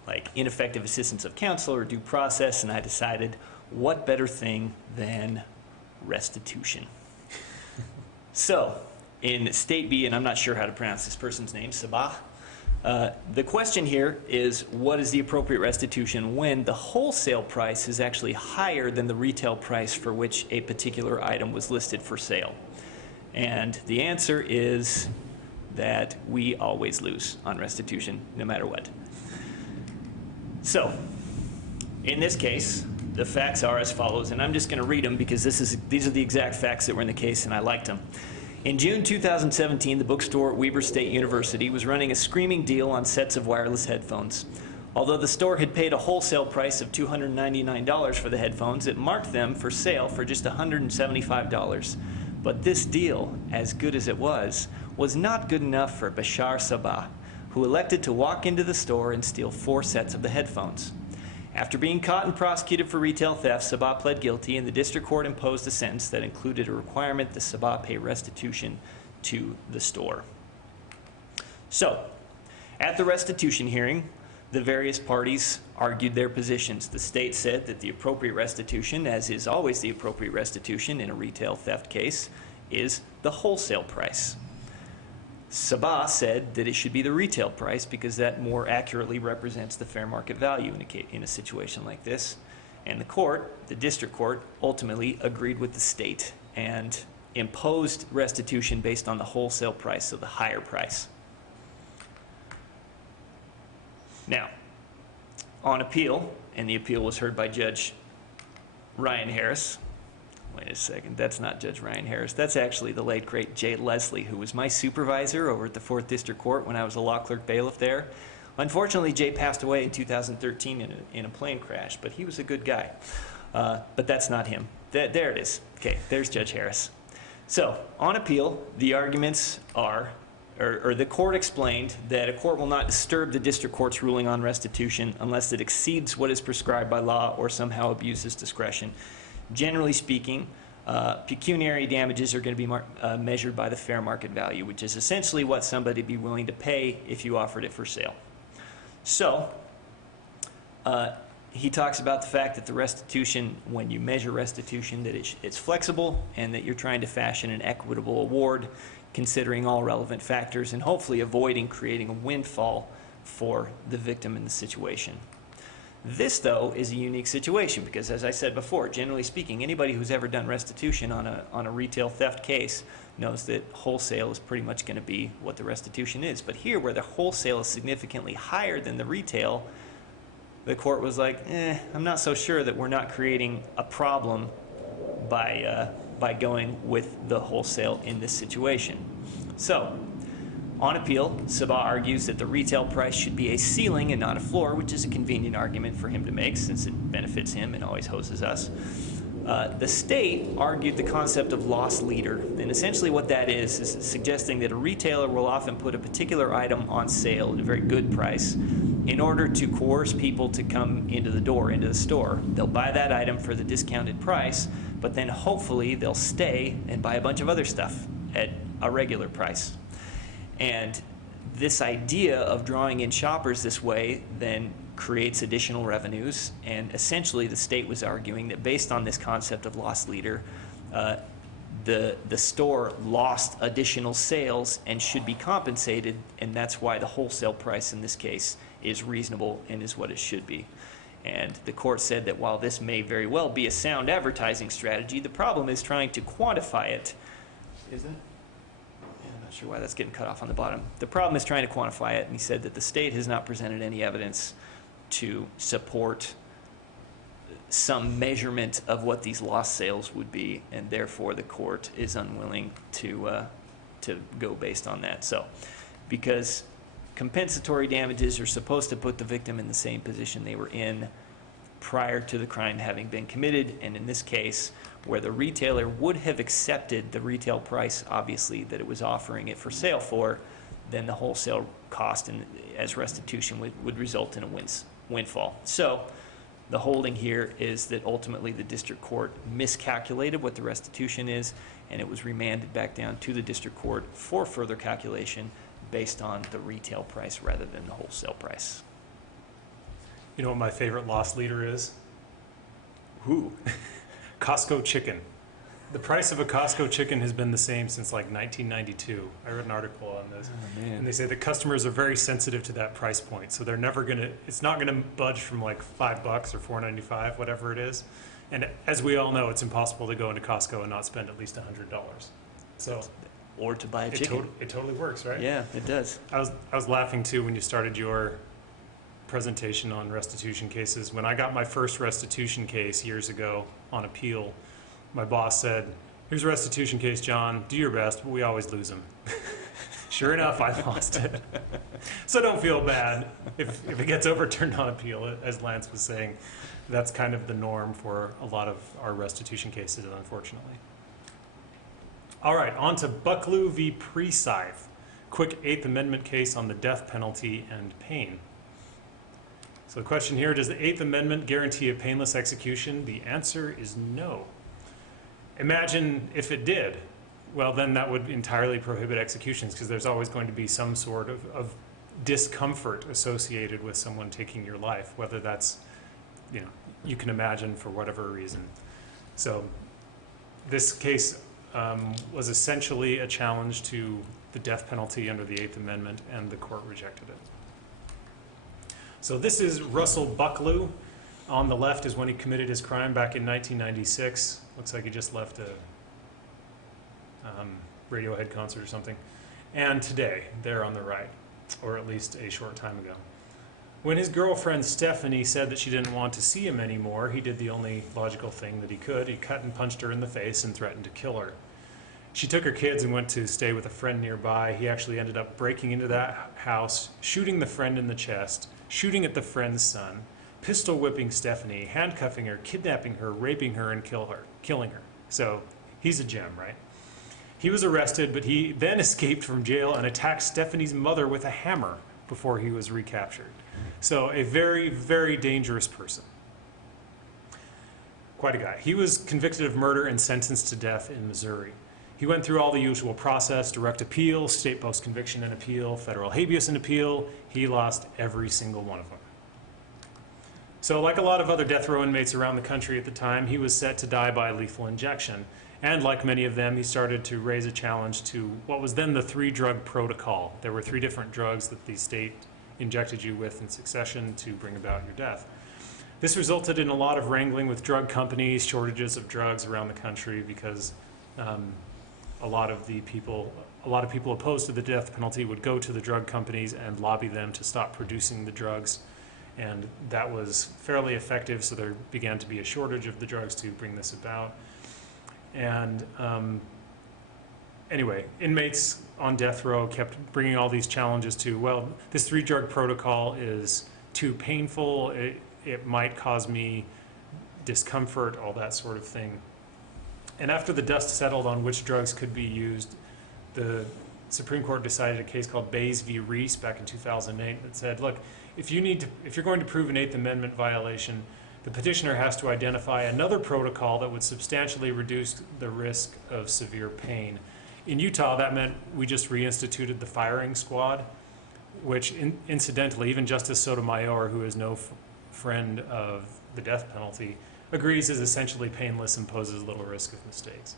like ineffective assistance of counsel or due process, and I decided, what better thing than restitution? So, in State B, and I'm not sure how to pronounce this person's name, Sabah, the question here is, what is the appropriate restitution when the wholesale price is actually higher than the retail price for which a particular item was listed for sale? And the answer is that we always lose on restitution, no matter what. So, in this case, the facts are as follows, and I'm just going to read them because these are the exact facts that were in the case, and I liked them. In June 2017, the bookstore at Weber State University was running a screaming deal on sets of wireless headphones. Although the store had paid a wholesale price of $299 for the headphones, it marked them for sale for just $175. But this deal, as good as it was not good enough for Bashar Sabah, who elected to walk into the store and steal 4 sets of the headphones. After being caught and prosecuted for retail theft, Sabah pled guilty, and the district court imposed a sentence that included a requirement that Sabah pay restitution to the store. So, at the restitution hearing, the various parties argued their positions. The state said that the appropriate restitution, as is always the appropriate restitution in a retail theft case, is the wholesale price. Sabah said that it should be the retail price because that more accurately represents the fair market value in a situation like this. And the district court, ultimately agreed with the state and imposed restitution based on the wholesale price, so the higher price. Now, on appeal, and the appeal was heard by Judge Ryan Harris. Wait a second, that's not Judge Ryan Harris. That's actually the late, great Jay Leslie, who was my supervisor over at the 4th District Court when I was a law clerk bailiff there. Unfortunately, Jay passed away in 2013 in a plane crash, but he was a good guy. But that's not him. There it is. Okay, there's Judge Harris. So, on appeal, the arguments are, or the court explained that a court will not disturb the district court's ruling on restitution unless it exceeds what is prescribed by law or somehow abuses discretion. Generally speaking, Pecuniary damages are going to be measured by the fair market value, which is essentially what somebody would be willing to pay if you offered it for sale. So, he talks about the fact that the restitution, when you measure restitution, that it's flexible and that you're trying to fashion an equitable award, considering all relevant factors and hopefully avoiding creating a windfall for the victim in the situation. This, though, is a unique situation because, as I said before, generally speaking, anybody who's ever done restitution on a retail theft case knows that wholesale is pretty much going to be what the restitution is. But here, where the wholesale is significantly higher than the retail, the court was like, I'm not so sure that we're not creating a problem by going with the wholesale in this situation. So, on appeal, Sabah argues that the retail price should be a ceiling and not a floor, which is a convenient argument for him to make since it benefits him and always hoses us. The state argued the concept of loss leader, and essentially what that is suggesting that a retailer will often put a particular item on sale at a very good price in order to coerce people to come into the store. They'll buy that item for the discounted price, but then hopefully they'll stay and buy a bunch of other stuff at a regular price. And this idea of drawing in shoppers this way then creates additional revenues, and essentially the state was arguing that based on this concept of loss leader, the store lost additional sales and should be compensated, and that's why the wholesale price in this case is reasonable and is what it should be. And the court said that while this may very well be a sound advertising strategy, the problem is trying to quantify it. Is it? I'm not sure why that's getting cut off on the bottom. The problem is trying to quantify it, and he said that the state has not presented any evidence to support some measurement of what these lost sales would be, and therefore the court is unwilling to go based on that. So, because compensatory damages are supposed to put the victim in the same position they were in prior to the crime having been committed, and in this case, where the retailer would have accepted the retail price, obviously, that it was offering it for sale for, then the wholesale cost as restitution would result in a windfall. So the holding here is that ultimately the district court miscalculated what the restitution is, and it was remanded back down to the district court for further calculation based on the retail price rather than the wholesale price. You know what my favorite loss leader is? Who? Costco chicken. The price of a Costco chicken has been the same since like 1992. I read an article on this. Oh, man. And they say that customers are very sensitive to that price point. So they're never going to, it's not going to budge from like $5 or $4.95, whatever it is. And as we all know, it's impossible to go into Costco and not spend at least $100. So, or to buy a chicken. It totally works, right? Yeah, it does. I was laughing too when you started your presentation on restitution cases. When I got my first restitution case years ago on appeal, my boss said, "Here's a restitution case, John. Do your best, but we always lose them." Sure enough, I lost it. So don't feel bad if it gets overturned on appeal. As Lance was saying, that's kind of the norm for a lot of our restitution cases, unfortunately. All right, on to Bucklew v. Presythe. Quick Eighth Amendment case on the death penalty and pain. So the question here, does the Eighth Amendment guarantee a painless execution? The answer is no. Imagine if it did. Well, then that would entirely prohibit executions because there's always going to be some sort of discomfort associated with someone taking your life, whether that's, you can imagine for whatever reason. So this case was essentially a challenge to the death penalty under the Eighth Amendment, and the court rejected it. So this is Russell Bucklew. On the left is when he committed his crime back in 1996. Looks like he just left a Radiohead concert or something. And today, there on the right, or at least a short time ago. When his girlfriend Stephanie said that she didn't want to see him anymore, he did the only logical thing that he could. He cut and punched her in the face and threatened to kill her. She took her kids and went to stay with a friend nearby. He actually ended up breaking into that house, shooting the friend in the chest, shooting at the friend's son, pistol whipping Stephanie, handcuffing her, kidnapping her, raping her, and killing her. So he's a gem, right? He was arrested, but he then escaped from jail and attacked Stephanie's mother with a hammer before he was recaptured. So a very, very dangerous person. Quite a guy. He was convicted of murder and sentenced to death in Missouri. He went through all the usual process: direct appeal, state post-conviction and appeal, federal habeas and appeal. He lost every single one of them. So like a lot of other death row inmates around the country at the time, he was set to die by lethal injection. And like many of them, he started to raise a challenge to what was then the 3-drug protocol. There were 3 different drugs that the state injected you with in succession to bring about your death. This resulted in a lot of wrangling with drug companies, shortages of drugs around the country, because a lot of people opposed to the death penalty would go to the drug companies and lobby them to stop producing the drugs. And that was fairly effective, so there began to be a shortage of the drugs to bring this about. And anyway, inmates on death row kept bringing all these challenges to, well, this 3-drug protocol is too painful, it might cause me discomfort, all that sort of thing. And after the dust settled on which drugs could be used, the Supreme Court decided a case called Bays v. Reese back in 2008 that said, look, if you're going to prove an 8th Amendment violation, the petitioner has to identify another protocol that would substantially reduce the risk of severe pain. In Utah, that meant we just reinstituted the firing squad, which incidentally, even Justice Sotomayor, who is no friend of the death penalty, agrees is essentially painless and poses little risk of mistakes.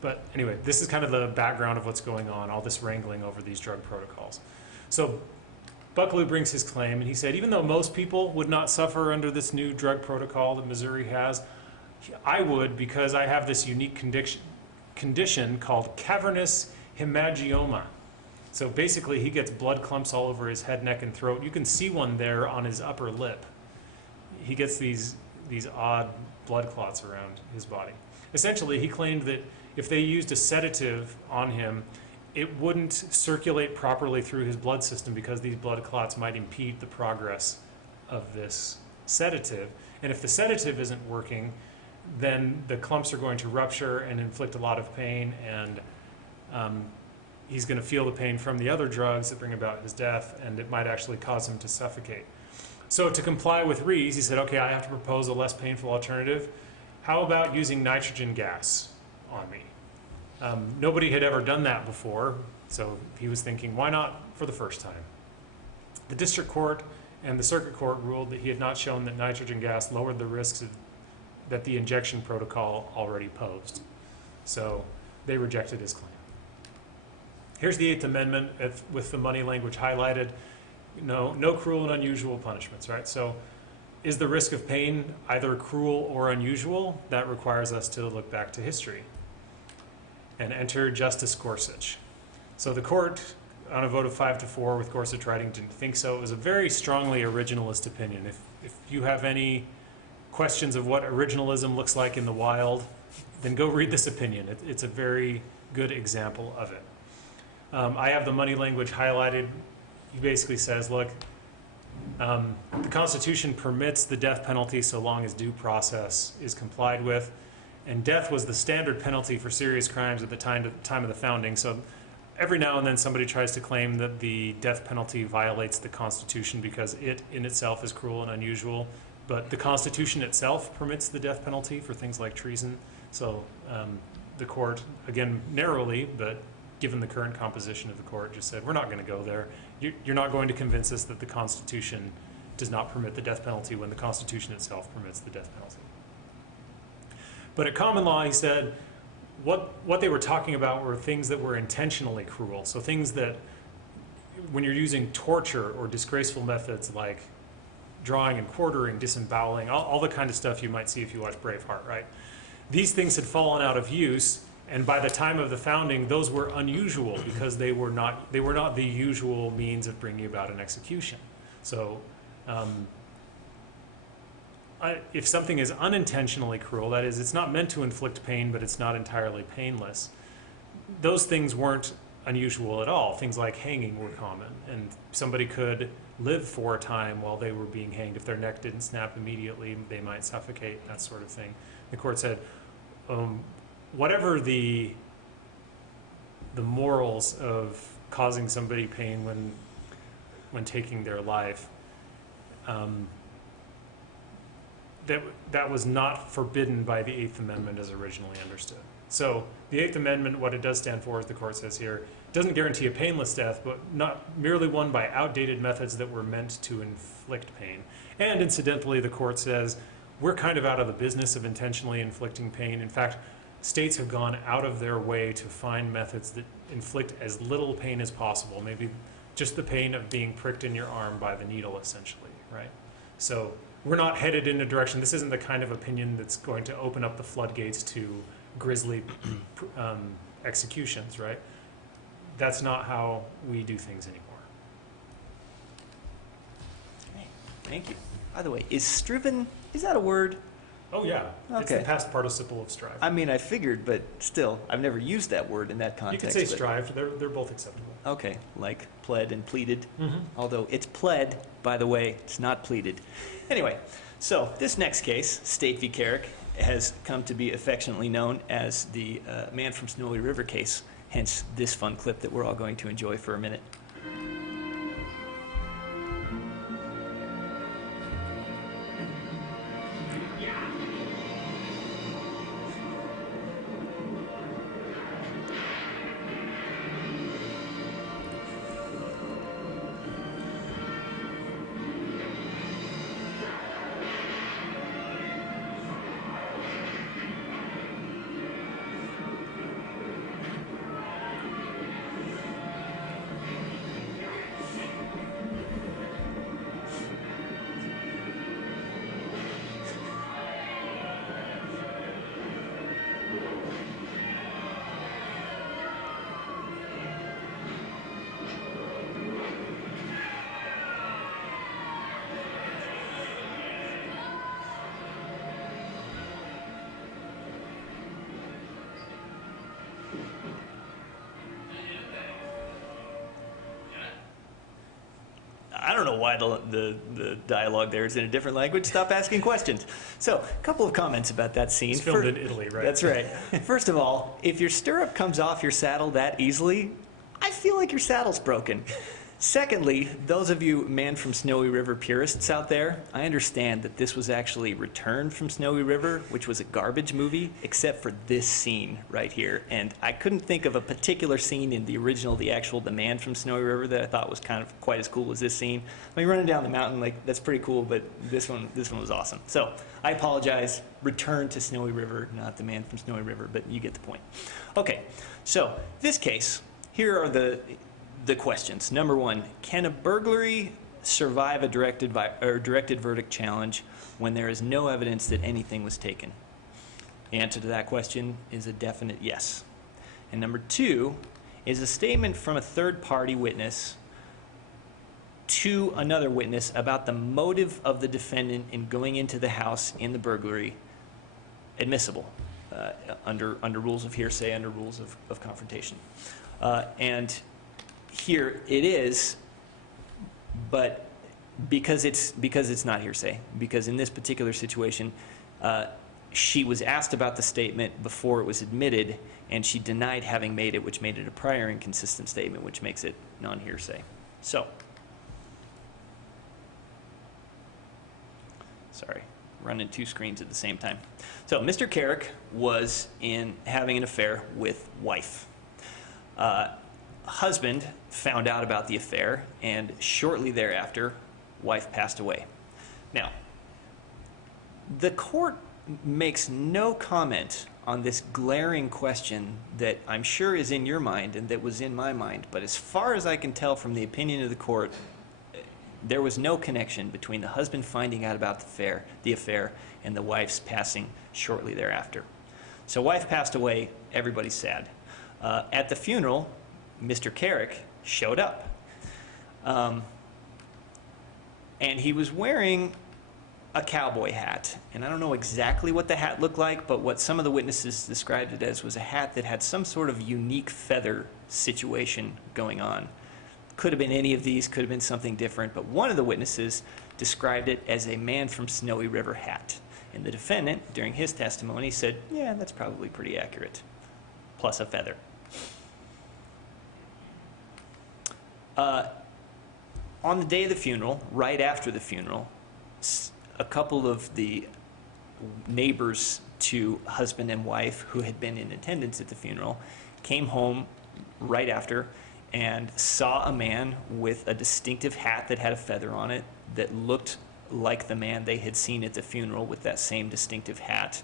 But anyway, this is kind of the background of what's going on, all this wrangling over these drug protocols. So Bucklew brings his claim, and he said, even though most people would not suffer under this new drug protocol that Missouri has, I would, because I have this unique condition called cavernous hemangioma. So basically, he gets blood clumps all over his head, neck, and throat. You can see one there on his upper lip. He gets these odd blood clots around his body. Essentially, he claimed that if they used a sedative on him, it wouldn't circulate properly through his blood system because these blood clots might impede the progress of this sedative. And if the sedative isn't working, then the clumps are going to rupture and inflict a lot of pain, and he's going to feel the pain from the other drugs that bring about his death, and it might actually cause him to suffocate. So to comply with Rees, he said, okay, I have to propose a less painful alternative. How about using nitrogen gas on me? Nobody had ever done that before, so he was thinking, why not for the first time? The district court and the circuit court ruled that he had not shown that nitrogen gas lowered the risks that the injection protocol already posed. So they rejected his claim. Here's the 8th Amendment with the money language highlighted. No cruel and unusual punishments, right? So is the risk of pain either cruel or unusual? That requires us to look back to history. And enter Justice Gorsuch. So the court, on a vote of 5-4 with Gorsuch writing, didn't think so. It was a very strongly originalist opinion. If you have any questions of what originalism looks like in the wild, then go read this opinion. It's a very good example of it. I have the money language highlighted. He basically says, look, the Constitution permits the death penalty so long as due process is complied with. And death was the standard penalty for serious crimes at the time of the founding. So every now and then somebody tries to claim that the death penalty violates the Constitution because it in itself is cruel and unusual. But the Constitution itself permits the death penalty for things like treason. So the court, again, narrowly, but given the current composition of the court, just said, we're not going to go there. You're not going to convince us that the Constitution does not permit the death penalty when the Constitution itself permits the death penalty. But at common law, he said, what they were talking about were things that were intentionally cruel. So things that, when you're using torture or disgraceful methods like drawing and quartering, disemboweling, all the kind of stuff you might see if you watch Braveheart, right? These things had fallen out of use, and by the time of the founding, those were unusual because they were not the usual means of bringing about an execution. So if something is unintentionally cruel, that is, it's not meant to inflict pain, but it's not entirely painless, those things weren't unusual at all. Things like hanging were common, and somebody could live for a time while they were being hanged. If their neck didn't snap immediately, they might suffocate, that sort of thing. The court said, whatever the morals of causing somebody pain when taking their life, that was not forbidden by the Eighth Amendment as originally understood. So the Eighth Amendment, what it does stand for, as the court says here, doesn't guarantee a painless death, but not merely one by outdated methods that were meant to inflict pain. And incidentally, the court says, we're kind of out of the business of intentionally inflicting pain. In fact, states have gone out of their way to find methods that inflict as little pain as possible, maybe just the pain of being pricked in your arm by the needle, essentially, right? So we're not headed in a direction, this isn't the kind of opinion that's going to open up the floodgates to grisly executions, right? That's not how we do things anymore. Thank you. By the way, is striven, is that a word? Oh yeah, Okay. It's the past participle of strive. I mean, I figured, but still, I've never used that word in that You context. could say but- strived, they're both acceptable. Okay, like pled and pleaded. Mhm. Although it's pled, by the way, it's not pleaded. Anyway, so this next case, State v. Carrick, has come to be affectionately known as the Man from Snowy River case, hence this fun clip that we're all going to enjoy for a minute. I don't know why the dialogue there is in a different language. Stop asking questions. So, a couple of comments about that scene. It's filmed in Italy, right? That's right. First of all, if your stirrup comes off your saddle that easily, I feel like your saddle's broken. Secondly, those of you Man from Snowy River purists out there, I understand that this was actually Return from Snowy River, which was a garbage movie, except for this scene right here. And I couldn't think of a particular scene in the original, the Man from Snowy River, that I thought was kind of quite as cool as this scene. I mean, running down the mountain, like, that's pretty cool, but this one was awesome. So, I apologize. Return to Snowy River, not the Man from Snowy River, but you get the point. Okay, so this case, here are the questions. Number one, can a burglary survive a directed verdict challenge when there is no evidence that anything was taken? The answer to that question is a definite yes. And number two, is a statement from a third-party witness to another witness about the motive of the defendant in going into the house in the burglary admissible under rules of hearsay, under rules of confrontation? And here it is, but because it's not hearsay, because in this particular situation, she was asked about the statement before it was admitted, and she denied having made it, which made it a prior inconsistent statement, which makes it non-hearsay. So, sorry, running two screens at the same time. So, Mr. Carrick was having an affair with wife. Husband found out about the affair, and shortly thereafter, wife passed away. Now, the court makes no comment on this glaring question that I'm sure is in your mind and that was in my mind, but as far as I can tell from the opinion of the court, there was no connection between the husband finding out about the affair and the wife's passing shortly thereafter. So wife passed away, everybody's sad. At the funeral, Mr. Carrick showed up. And he was wearing a cowboy hat. And I don't know exactly what the hat looked like, but what some of the witnesses described it as was a hat that had some sort of unique feather situation going on. Could have been any of these, could have been something different, but one of the witnesses described it as a Man from Snowy River hat. And the defendant, during his testimony, said, yeah, that's probably pretty accurate, plus a feather. On the day of the funeral, right after the funeral, a couple of the neighbors to husband and wife who had been in attendance at the funeral came home right after and saw a man with a distinctive hat that had a feather on it that looked like the man they had seen at the funeral with that same distinctive hat,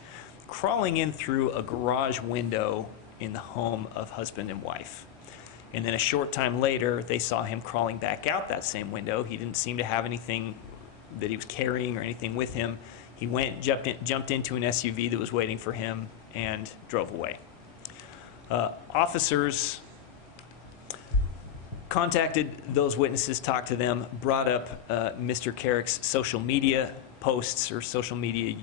crawling in through a garage window in the home of husband and wife. And then a short time later, they saw him crawling back out that same window. He didn't seem to have anything that he was carrying or anything with him. He went, jumped into an SUV that was waiting for him and drove away. Officers contacted those witnesses, talked to them, brought up Mr. Carrick's social media posts or social media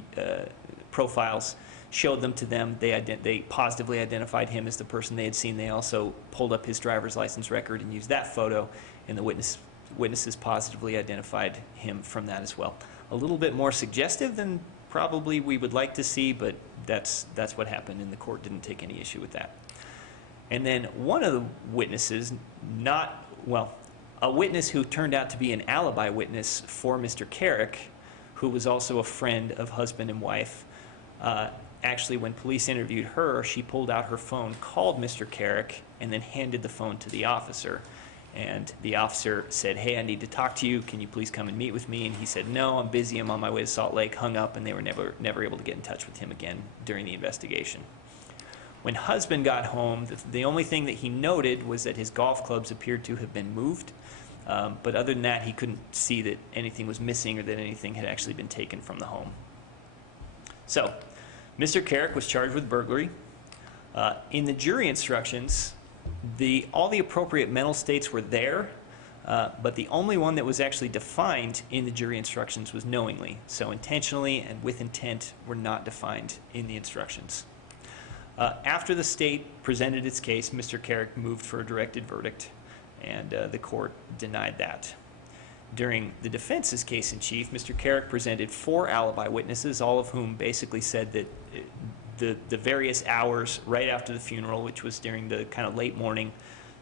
profiles, showed them to them. They positively identified him as the person they had seen. They also pulled up his driver's license record and used that photo, and the witnesses positively identified him from that as well. A little bit more suggestive than probably we would like to see, but that's what happened, and the court didn't take any issue with that. And then one of the witnesses, a witness who turned out to be an alibi witness for Mr. Carrick, who was also a friend of husband and wife, actually, when police interviewed her, she pulled out her phone, called Mr. Carrick, and then handed the phone to the officer. And the officer said, "Hey, I need to talk to you. Can you please come and meet with me?" And he said, "No, I'm busy. I'm on my way to Salt Lake," hung up, and they were never able to get in touch with him again during the investigation. When husband got home, the only thing that he noted was that his golf clubs appeared to have been moved. But other than that, he couldn't see that anything was missing or that anything had actually been taken from the home. So, Mr. Carrick was charged with burglary. In the jury instructions, all the appropriate mental states were there, but the only one that was actually defined in the jury instructions was knowingly. So intentionally and with intent were not defined in the instructions. After the state presented its case, Mr. Carrick moved for a directed verdict, and the court denied that. During the defense's case in chief, Mr. Carrick presented 4 alibi witnesses, all of whom basically said that the various hours right after the funeral, which was during the kind of late morning,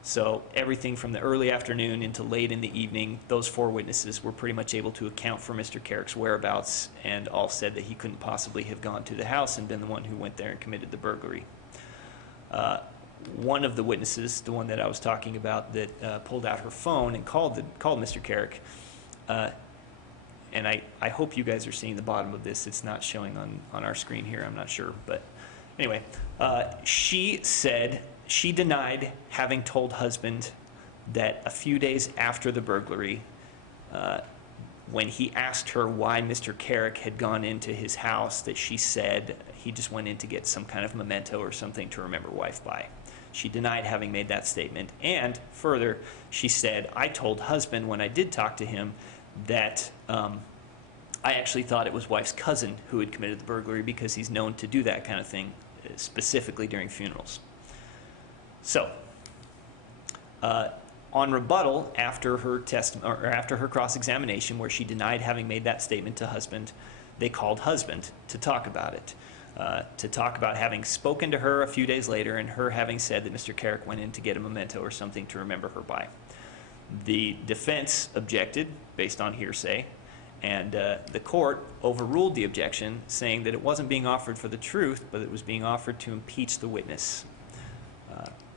so everything from the early afternoon into late in the evening, those 4 witnesses were pretty much able to account for Mr. Carrick's whereabouts, and all said that he couldn't possibly have gone to the house and been the one who went there and committed the burglary. One of the witnesses, the one that I was talking about that pulled out her phone and called Mr. Carrick, and I hope you guys are seeing the bottom of this. It's not showing on our screen here, I'm not sure. But anyway, she said she denied having told husband that a few days after the burglary, when he asked her why Mr. Carrick had gone into his house, that she said he just went in to get some kind of memento or something to remember wife by. She denied having made that statement. And further, she said, "I told husband when I did talk to him that I actually thought it was wife's cousin who had committed the burglary because he's known to do that kind of thing, specifically during funerals." So, on rebuttal, after her cross-examination, where she denied having made that statement to husband, they called husband to talk about it, to talk about having spoken to her a few days later and her having said that Mr. Carrick went in to get a memento or something to remember her by. The defense objected based on hearsay, and the court overruled the objection, saying that it wasn't being offered for the truth, but it was being offered to impeach the witness.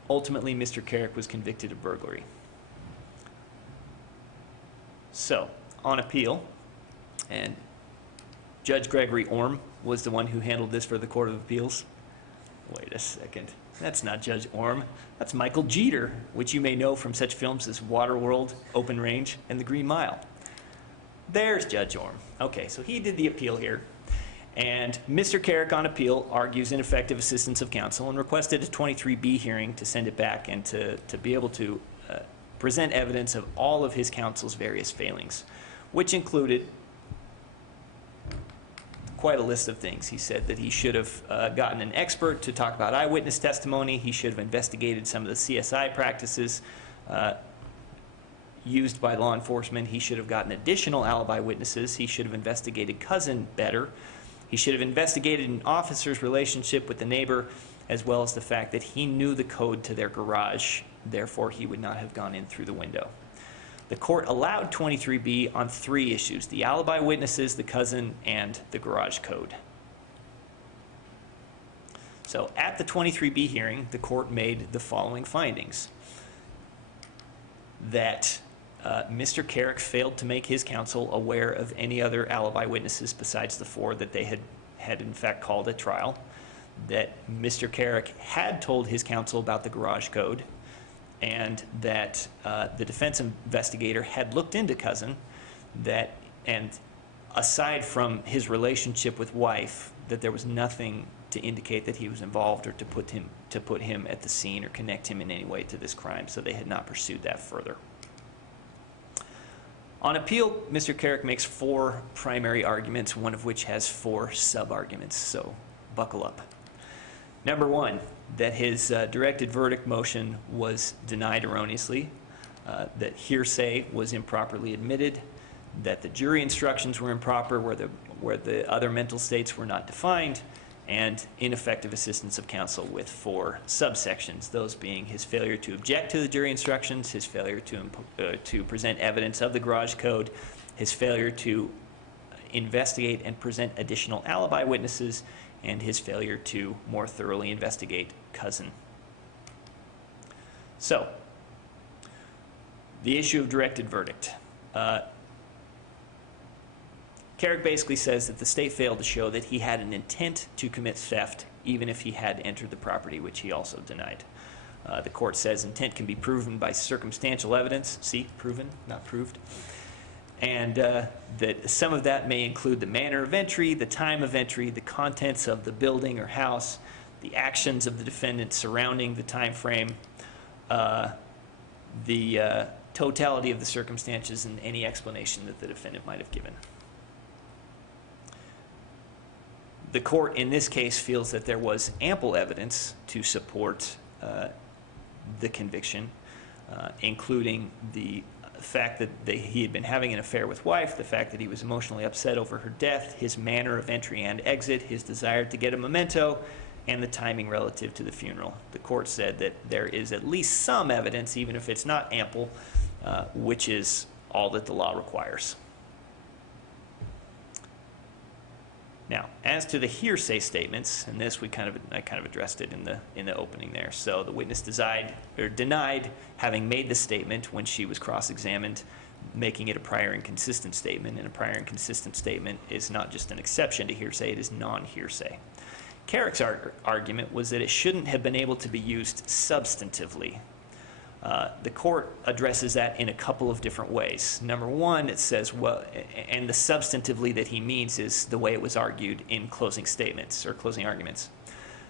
Ultimately, Mr. Carrick was convicted of burglary. So, on appeal, and Judge Gregory Orm was the one who handled this for the Court of Appeals. Wait a second. That's not Judge Orm. That's Michael Jeter, which you may know from such films as Waterworld, Open Range, and The Green Mile. There's Judge Orm. Okay, so he did the appeal here. And Mr. Carrick on appeal argues ineffective assistance of counsel and requested a 23B hearing to send it back and to be able to present evidence of all of his counsel's various failings, which included quite a list of things. He said that he should have gotten an expert to talk about eyewitness testimony. He should have investigated some of the CSI practices used by law enforcement. He should have gotten additional alibi witnesses. He should have investigated cousin better. He should have investigated an officer's relationship with the neighbor, as well as the fact that he knew the code to their garage, therefore he would not have gone in through the window. The court allowed 23B on 3 issues: the alibi witnesses, the cousin, and the garage code. So at the 23B hearing, the court made the following findings. That Mr. Carrick failed to make his counsel aware of any other alibi witnesses besides the 4 that they had in fact called at trial. That Mr. Carrick had told his counsel about the garage code, and that the defense investigator had looked into Cousin, and aside from his relationship with wife, that there was nothing to indicate that he was involved or to put him at the scene or connect him in any way to this crime, so they had not pursued that further. On appeal, Mr. Carrick makes 4 primary arguments, one of which has 4 sub-arguments, so buckle up. Number 1, that his directed verdict motion was denied erroneously, that hearsay was improperly admitted, that the jury instructions were improper where the other mental states were not defined, and ineffective assistance of counsel with 4 subsections, those being his failure to object to the jury instructions, his failure to present evidence of the garage code, his failure to investigate and present additional alibi witnesses, and his failure to more thoroughly investigate Cousin. So, the issue of directed verdict. Carrick basically says that the state failed to show that he had an intent to commit theft, even if he had entered the property, which he also denied. The court says intent can be proven by circumstantial evidence. See, proven, not proved. And that some of that may include the manner of entry, the time of entry, the contents of the building or house, the actions of the defendant surrounding the time frame, the totality of the circumstances, and any explanation that the defendant might have given. The court in this case feels that there was ample evidence to support the conviction, including the fact that he had been having an affair with wife, the fact that he was emotionally upset over her death, his manner of entry and exit, his desire to get a memento, and the timing relative to the funeral. The court said that there is at least some evidence, even if it's not ample, which is all that the law requires. Now, as to the hearsay statements, and this I kind of addressed it in the opening there. So the witness denied having made the statement when she was cross-examined, making it a prior inconsistent statement. And a prior inconsistent statement is not just an exception to hearsay; it is non-hearsay. Carrick's argument was that it shouldn't have been able to be used substantively. The court addresses that in a couple of different ways. Number 1, it says, well, and the substantively that he means is the way it was argued in closing statements or closing arguments.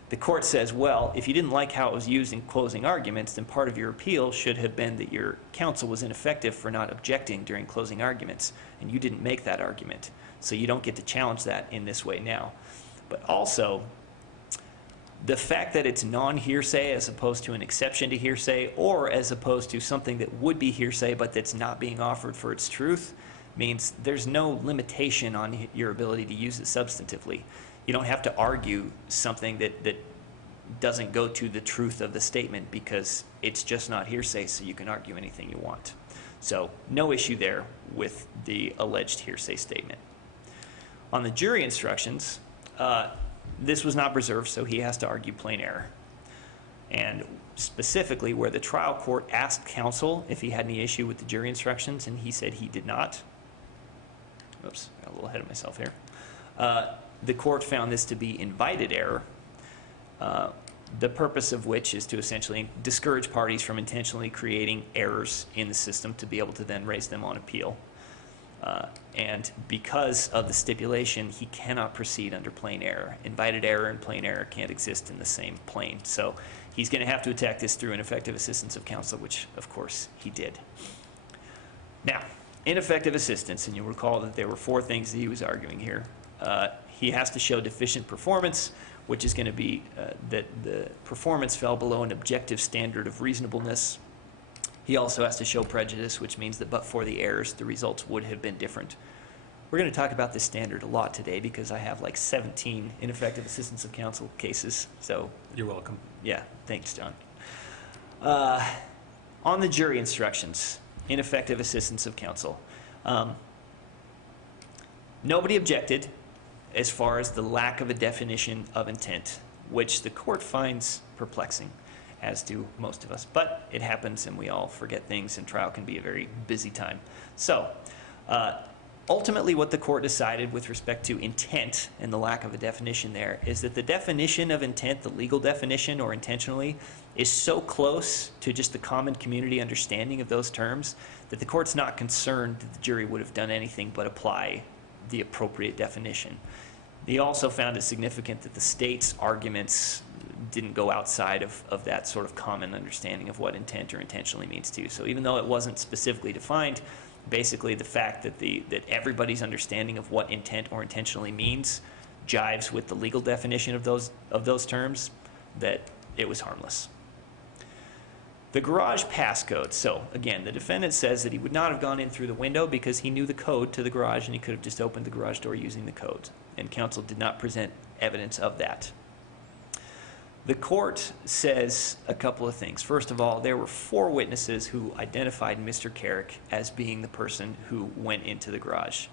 The court says, well, if you didn't like how it was used in closing arguments, then part of your appeal should have been that your counsel was ineffective for not objecting during closing arguments, and you didn't make that argument. So you don't get to challenge that in this way now. But also, the fact that it's non-hearsay as opposed to an exception to hearsay, or as opposed to something that would be hearsay but that's not being offered for its truth, means there's no limitation on your ability to use it substantively. You don't have to argue something that doesn't go to the truth of the statement because it's just not hearsay, so you can argue anything you want. So no issue there with the alleged hearsay statement. On the jury instructions, this was not preserved, so he has to argue plain error. And specifically where the trial court asked counsel if he had any issue with the jury instructions, and he said he did not. Oops, got a little ahead of myself here. The court found this to be invited error, the purpose of which is to essentially discourage parties from intentionally creating errors in the system to be able to then raise them on appeal. And because of the stipulation, he cannot proceed under plain error. Invited error and plain error can't exist in the same plane. So he's going to have to attack this through ineffective assistance of counsel, which, of course, he did. Now, ineffective assistance, and you'll recall that there were 4 things that he was arguing here. He has to show deficient performance, which is going to be that the performance fell below an objective standard of reasonableness. He also has to show prejudice, which means that but for the errors, the results would have been different. We're going to talk about this standard a lot today because I have like 17 ineffective assistance of counsel cases. So you're welcome. Yeah, thanks, John. On the jury instructions, ineffective assistance of counsel. Nobody objected as far as the lack of a definition of intent. which the court finds perplexing, as do most of us. But it happens, and we all forget things, and trial can be a very busy time. So, ultimately what the court decided with respect to intent and the lack of a definition there is that the definition of intent, the legal definition or intentionally, is so close to just the common community understanding of those terms that the court's not concerned that the jury would have done anything but apply the appropriate definition. They also found it significant that the state's arguments didn't go outside of that sort of common understanding of what intent or intentionally means too. So even though it wasn't specifically defined, basically the fact that that everybody's understanding of what intent or intentionally means jives with the legal definition of those terms, that it was harmless. The garage passcode. So again, the defendant says that he would not have gone in through the window because he knew the code to the garage and he could have just opened the garage door using the code. And counsel did not present evidence of that. The court says a couple of things. First of all, there were 4 witnesses who identified Mr. Carrick as being the person who went into the garage.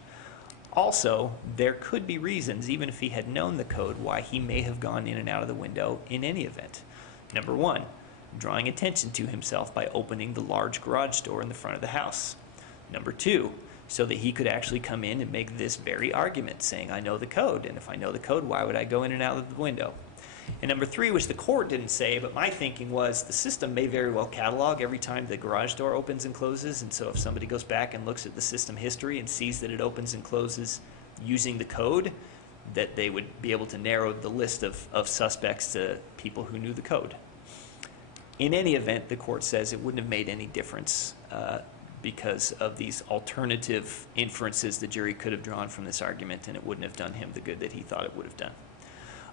Also, there could be reasons, even if he had known the code, why he may have gone in and out of the window in any event. Number 1, drawing attention to himself by opening the large garage door in the front of the house. Number 2, so that he could actually come in and make this very argument, saying, I know the code, and if I know the code, why would I go in and out of the window? And number 3, which the court didn't say, but my thinking was the system may very well catalog every time the garage door opens and closes, and so if somebody goes back and looks at the system history and sees that it opens and closes using the code, that they would be able to narrow the list of suspects to people who knew the code. In any event, the court says it wouldn't have made any difference because of these alternative inferences the jury could have drawn from this argument, and it wouldn't have done him the good that he thought it would have done.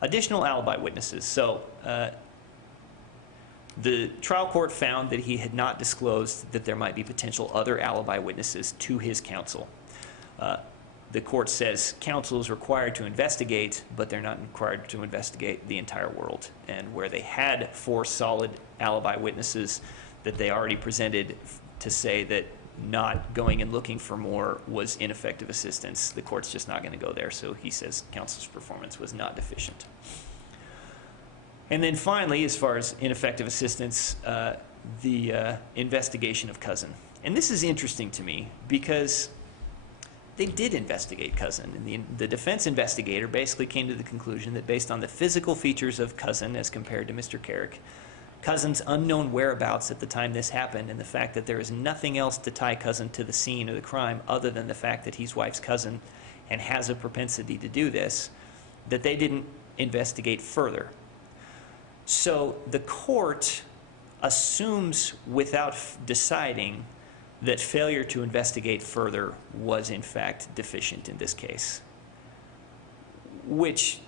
Additional alibi witnesses. So the trial court found that he had not disclosed that there might be potential other alibi witnesses to his counsel. The court says counsel is required to investigate, but they're not required to investigate the entire world. And where they had 4 solid alibi witnesses that they already presented to say that not going and looking for more was ineffective assistance, the court's just not going to go there. So he says counsel's performance was not deficient. And then finally, as far as ineffective assistance, the investigation of Cousin. And this is interesting to me because they did investigate Cousin, and the defense investigator basically came to the conclusion that based on the physical features of Cousin as compared to Mr. Carrick, Cousin's unknown whereabouts at the time this happened, and the fact that there is nothing else to tie Cousin to the scene of the crime other than the fact that he's wife's cousin and has a propensity to do this, that they didn't investigate further. So the court assumes without deciding that failure to investigate further was in fact deficient in this case, which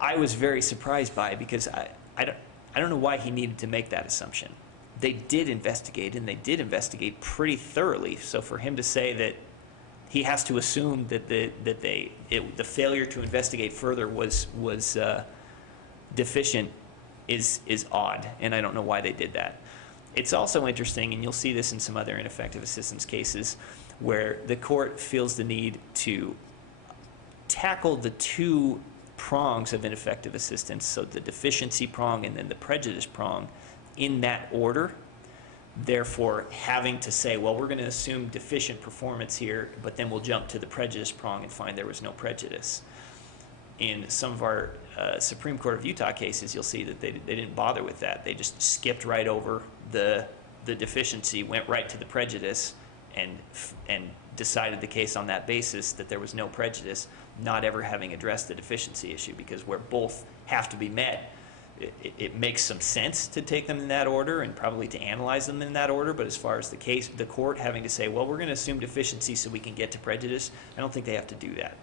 I was very surprised by because I don't know why he needed to make that assumption. They did investigate, and they did investigate pretty thoroughly. So for him to say that he has to assume that the failure to investigate further was deficient is odd, and I don't know why they did that. It's also interesting, and you'll see this in some other ineffective assistance cases, where the court feels the need to tackle the 2 prongs of ineffective assistance, so the deficiency prong and then the prejudice prong, in that order. Therefore, having to say, well, we're going to assume deficient performance here, but then we'll jump to the prejudice prong and find there was no prejudice. In some of our Supreme Court of Utah cases, you'll see that they didn't bother with that. They just skipped right over the deficiency, went right to the prejudice, and decided the case on that basis that there was no prejudice, not ever having addressed the deficiency issue, because where both have to be met, it makes some sense to take them in that order and probably to analyze them in that order. But as far as the court having to say, well, we're going to assume deficiency so we can get to prejudice, I don't think they have to do that.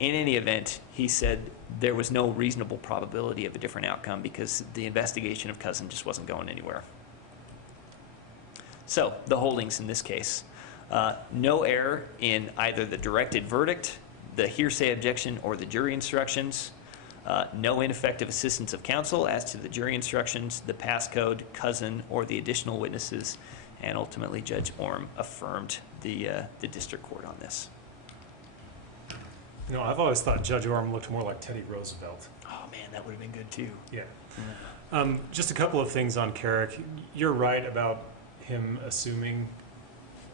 In any event, he said there was no reasonable probability of a different outcome because the investigation of Cousin just wasn't going anywhere. So, the holdings in this case. No error in either the directed verdict, the hearsay objection, or the jury instructions. No ineffective assistance of counsel as to the jury instructions, the passcode, Cousin, or the additional witnesses. And ultimately, Judge Orm affirmed the district court on this. You know, I've always thought Judge Orm looked more like Teddy Roosevelt. Oh Man, that would have been good too. Yeah. Just a couple of things on Carrick. You're right about him assuming,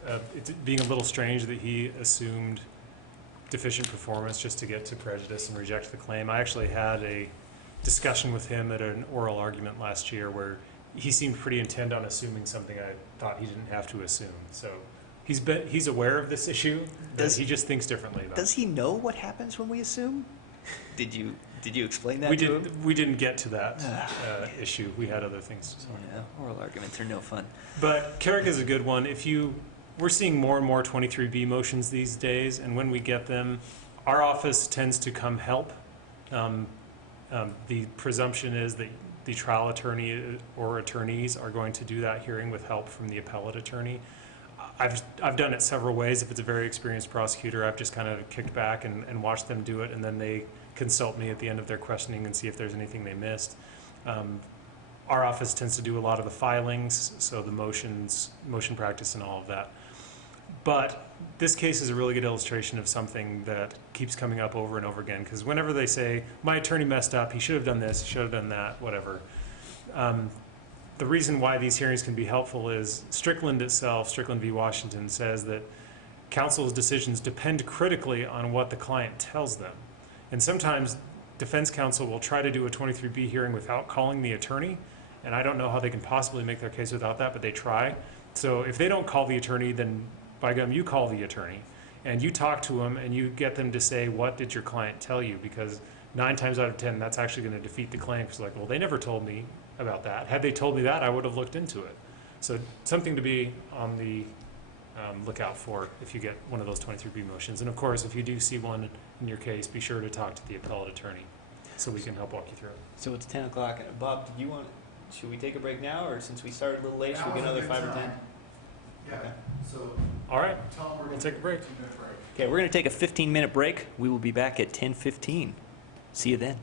it being a little strange that he assumed deficient performance just to get to prejudice and reject the claim. I actually had a discussion with him at an oral argument last year where he seemed pretty intent on assuming something I thought he didn't have to assume. So he's aware of this issue. He just thinks differently about it. Does he know what happens when we assume? Did you explain that to him? We didn't get to that issue. We had other things to talk about. Oral arguments are no fun. But Carrick is a good one. We're seeing more and more 23B motions these days, and when we get them, our office tends to come help. The presumption is that the trial attorney or attorneys are going to do that hearing with help from the appellate attorney. I've done it several ways. If it's a very experienced prosecutor, I've just kind of kicked back and watched them do it, and then they consult me at the end of their questioning and see if there's anything they missed. Our office tends to do a lot of the filings, so the motion practice and all of that. But this case is a really good illustration of something that keeps coming up over and over again, because whenever they say, my attorney messed up, he should have done this, he should have done that, whatever. The reason why these hearings can be helpful is Strickland itself, Strickland v. Washington, says that counsel's decisions depend critically on what the client tells them. And sometimes defense counsel will try to do a 23B hearing without calling the attorney, and I don't know how they can possibly make their case without that, but they try. So if they don't call the attorney, then by gum, you call the attorney, and you talk to them, and you get them to say, what did your client tell you? Because 9 times out of 10, that's actually going to defeat the claim, because like, well, they never told me about that. Had they told me that, I would have looked into it. So something to be on the lookout for if you get one of those 23B motions. And of course, if you do see one in your case, be sure to talk to the appellate attorney so we can help walk you through it. So it's 10 o'clock. Bob, should we take a break now, or since we started a little late, should we get another 5 or 10? Yeah. Okay. So, All right, Tom, we're we'll take a break. Okay, we're going to take a 15-minute break. We will be back at 10:15. See you then.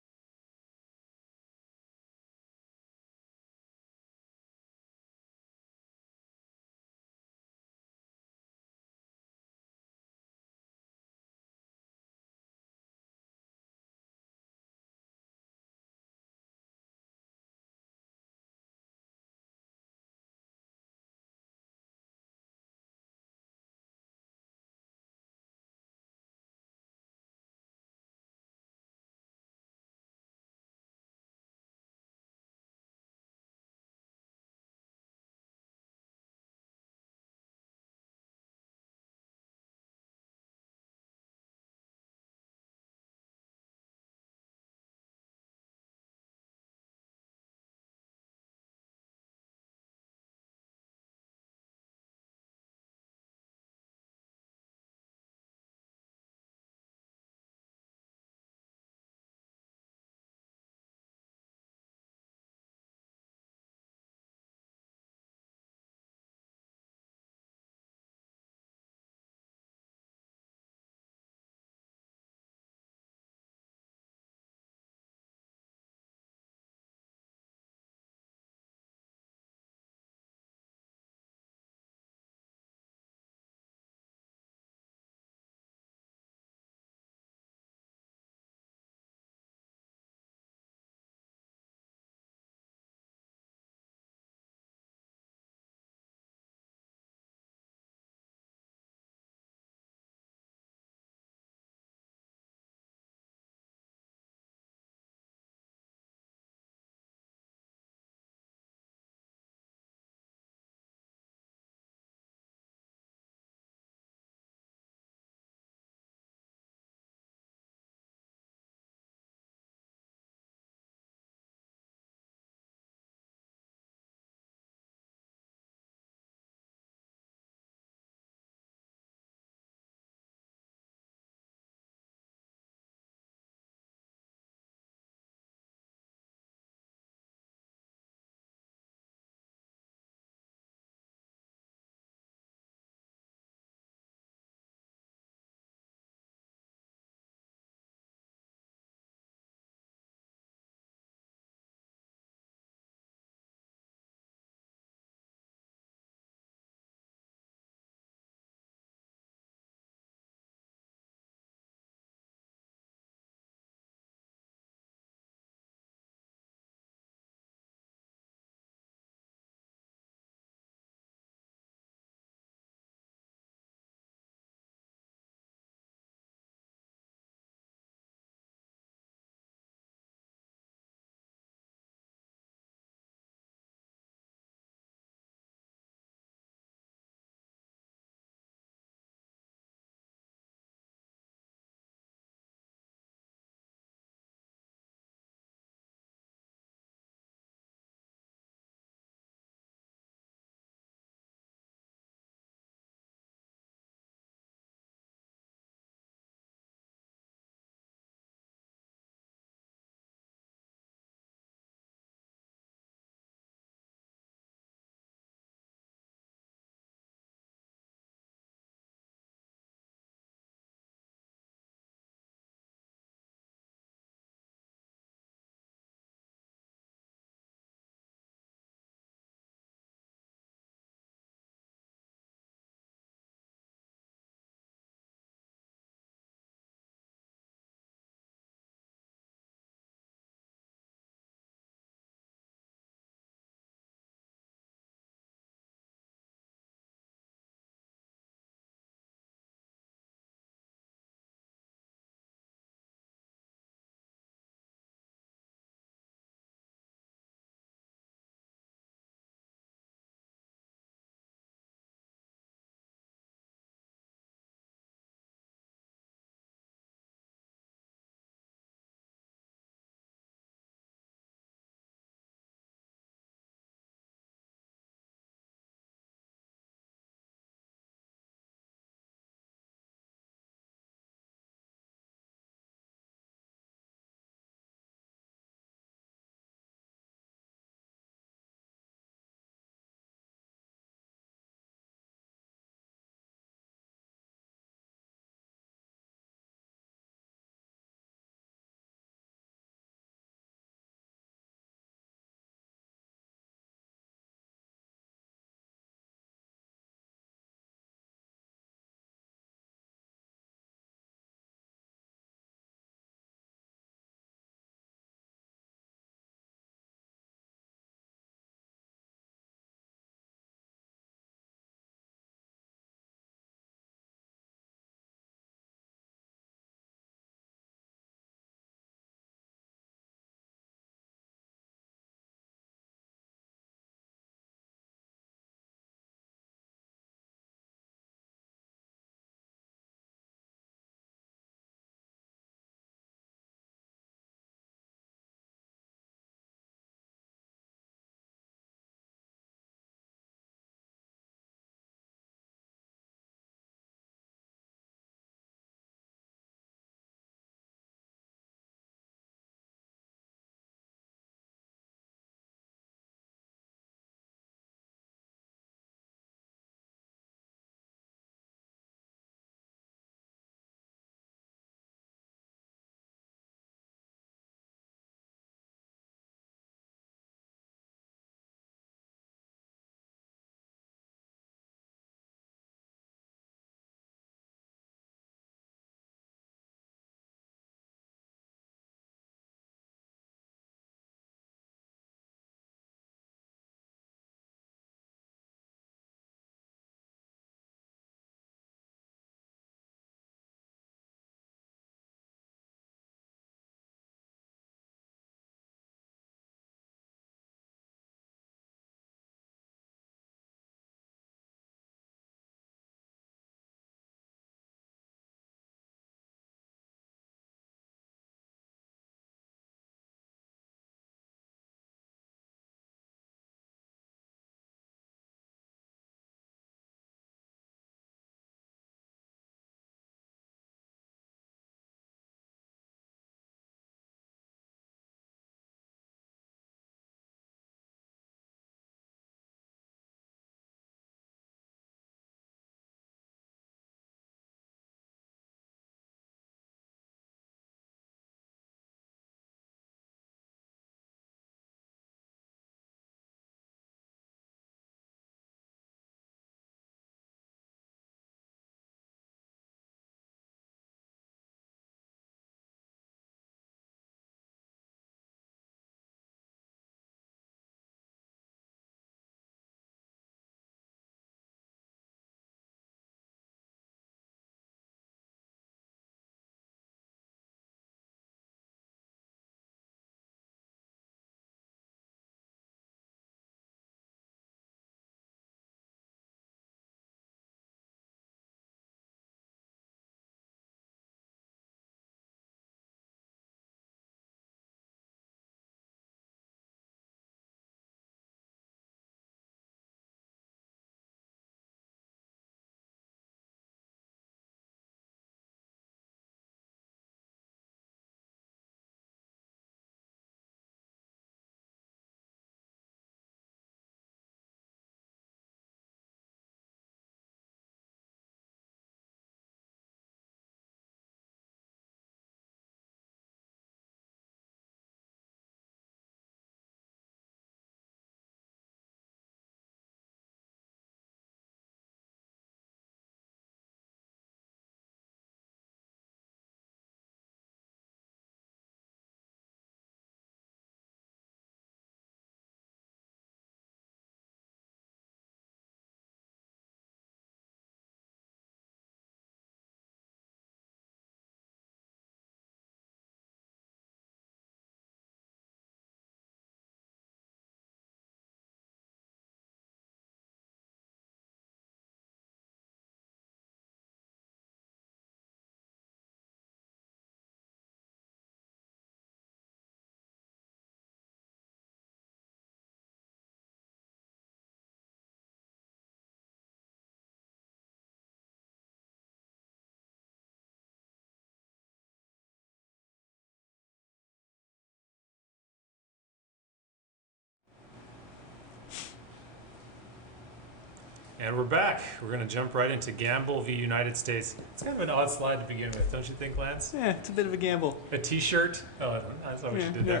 And we're back. We're going to jump right into Gamble v. United States. It's kind of an odd slide to begin with, don't you think, Lance? Yeah, it's a bit of a gamble. A T-shirt. Oh, that's what we should do there.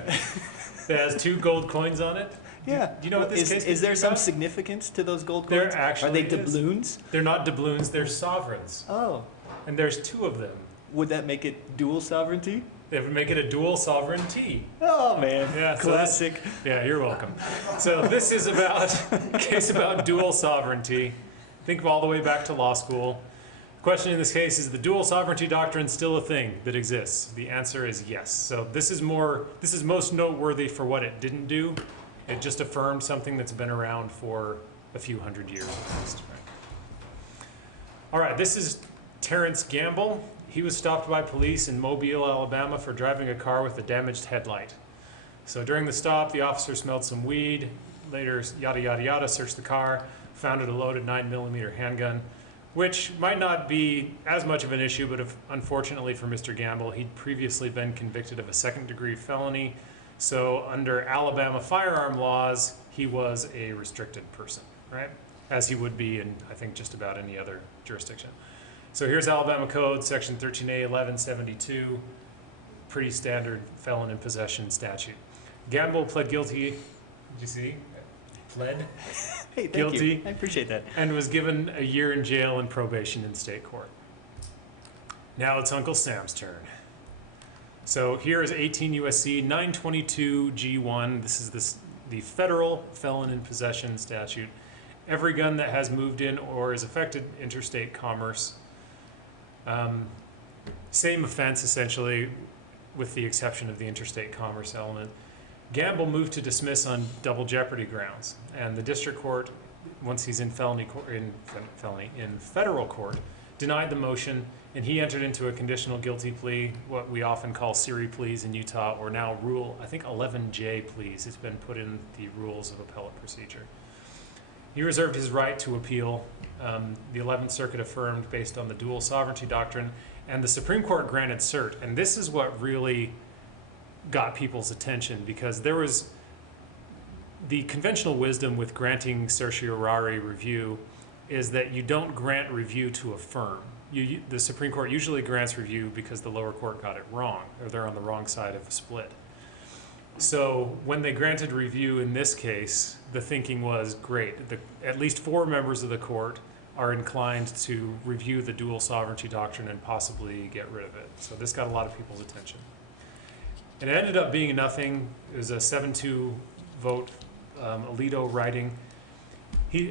That has 2 gold coins on it. Yeah. Do you know what this case is there some about? significance to those gold There coins? actually Are they is. doubloons? They're not doubloons. They're sovereigns. Oh. And there's 2 of them. Would that make it dual sovereignty? They would make it a dual sovereignty. Oh man, Yeah, so classic. Yeah, you're welcome. So this is about a case about dual sovereignty. Think all the way back to law school. The question in this case is the dual sovereignty doctrine still a thing that exists? The answer is yes. So this is most noteworthy for what it didn't do. It just affirmed something that's been around for a few hundred years at least. Right? All right, this is Terrence Gamble. He was stopped by police in Mobile, Alabama for driving a car with a damaged headlight. So during the stop, the officer smelled some weed, later yada yada yada, searched the car, found it a loaded 9mm handgun, which might not be as much of an issue, but unfortunately for Mr. Gamble, he'd previously been convicted of a second-degree felony. So under Alabama firearm laws, he was a restricted person, right? As he would be in, I think, just about any other jurisdiction. So here's Alabama Code, Section 13A 1172, pretty standard felon in possession statute. Gamble pled guilty, did you see? Pled Hey, thank guilty. you. I appreciate that. And was given a year in jail and probation in state court. Now it's Uncle Sam's turn. So here is 18 U.S.C. 922 G1. This is the federal felon in possession statute. Every gun that has moved in or is affected interstate commerce. Same offense, essentially, with the exception of the interstate commerce element. Gamble moved to dismiss on double jeopardy grounds, and the district court, once he's in federal court, denied the motion, and he entered into a conditional guilty plea, what we often call Siri pleas in Utah, or now Rule, I think 11J pleas. It's been put in the rules of appellate procedure. He reserved his right to appeal. The 11th Circuit affirmed based on the dual sovereignty doctrine, and the Supreme Court granted cert. And this is what really got people's attention, because there was the conventional wisdom with granting certiorari review is that you don't grant review to affirm. The Supreme Court usually grants review because the lower court got it wrong, or they're on the wrong side of a split. So when they granted review in this case, the thinking was, great, at least 4 members of the court are inclined to review the dual sovereignty doctrine and possibly get rid of it. So this got a lot of people's attention. And it ended up being nothing. It was a 7-2 vote, Alito writing,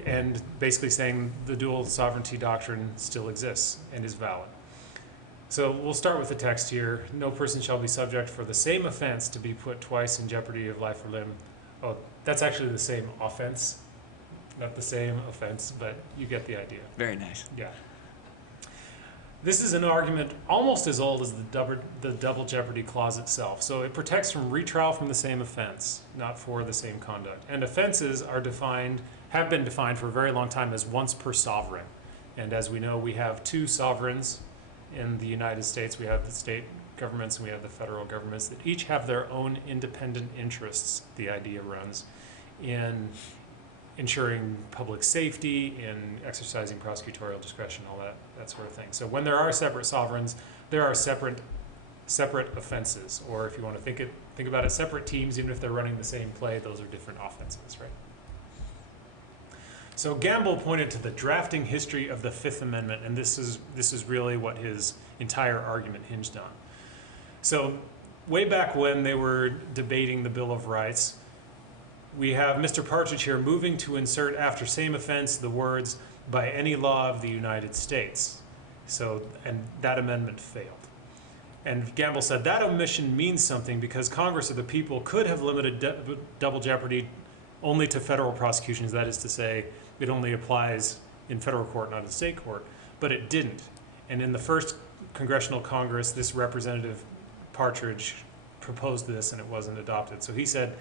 and basically saying the dual sovereignty doctrine still exists and is valid. So we'll start with the text here. No person shall be subject for the same offense to be put twice in jeopardy of life or limb. Oh, that's actually the same offense, not the same offense, but you get the idea. Very nice. Yeah. This is an argument almost as old as the double jeopardy clause itself. So it protects from retrial from the same offense, not for the same conduct. And offenses have been defined for a very long time as once per sovereign. And as we know, we have 2 sovereigns in the United States. We have the state governments and we have the federal governments that each have their own independent interests, the idea runs, in ensuring public safety, in exercising prosecutorial discretion, all that sort of thing. So when there are separate sovereigns, there are separate offenses, or if you want to think about it, separate teams, even if they're running the same play, those are different offenses, right? So Gamble pointed to the drafting history of the Fifth Amendment, and this is really what his entire argument hinged on. So way back when they were debating the Bill of Rights, we have Mr. Partridge here moving to insert after same offense the words by any law of the United States. So, and that amendment failed. And Gamble said that omission means something because Congress or the people could have limited double jeopardy only to federal prosecutions. That is to say, it only applies in federal court, not in state court, but it didn't. And in the first Congressional Congress, this Representative Partridge proposed this and it wasn't adopted. So he said,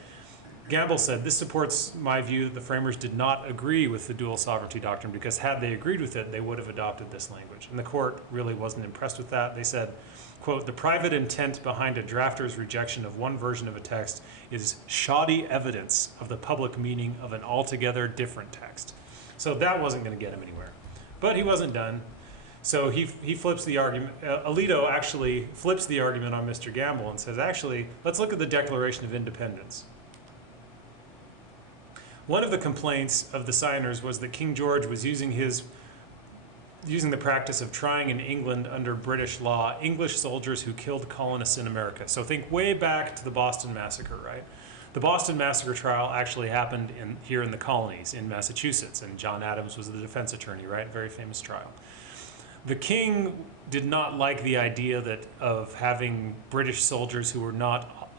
Gamble said, this supports my view that the framers did not agree with the dual sovereignty doctrine because had they agreed with it, they would have adopted this language. And the court really wasn't impressed with that. They said, quote, the private intent behind a drafter's rejection of one version of a text is shoddy evidence of the public meaning of an altogether different text. So that wasn't going to get him anywhere. But he wasn't done. So he flips the argument. Alito actually flips the argument on Mr. Gamble and says, actually, let's look at the Declaration of Independence. One of the complaints of the signers was that King George was using the practice of trying in England under British law English soldiers who killed colonists in America. So think way back to the Boston Massacre, right? The Boston Massacre trial actually happened here in the colonies in Massachusetts, and John Adams was the defense attorney, right? Very famous trial. The king did not like the idea of having British soldiers who were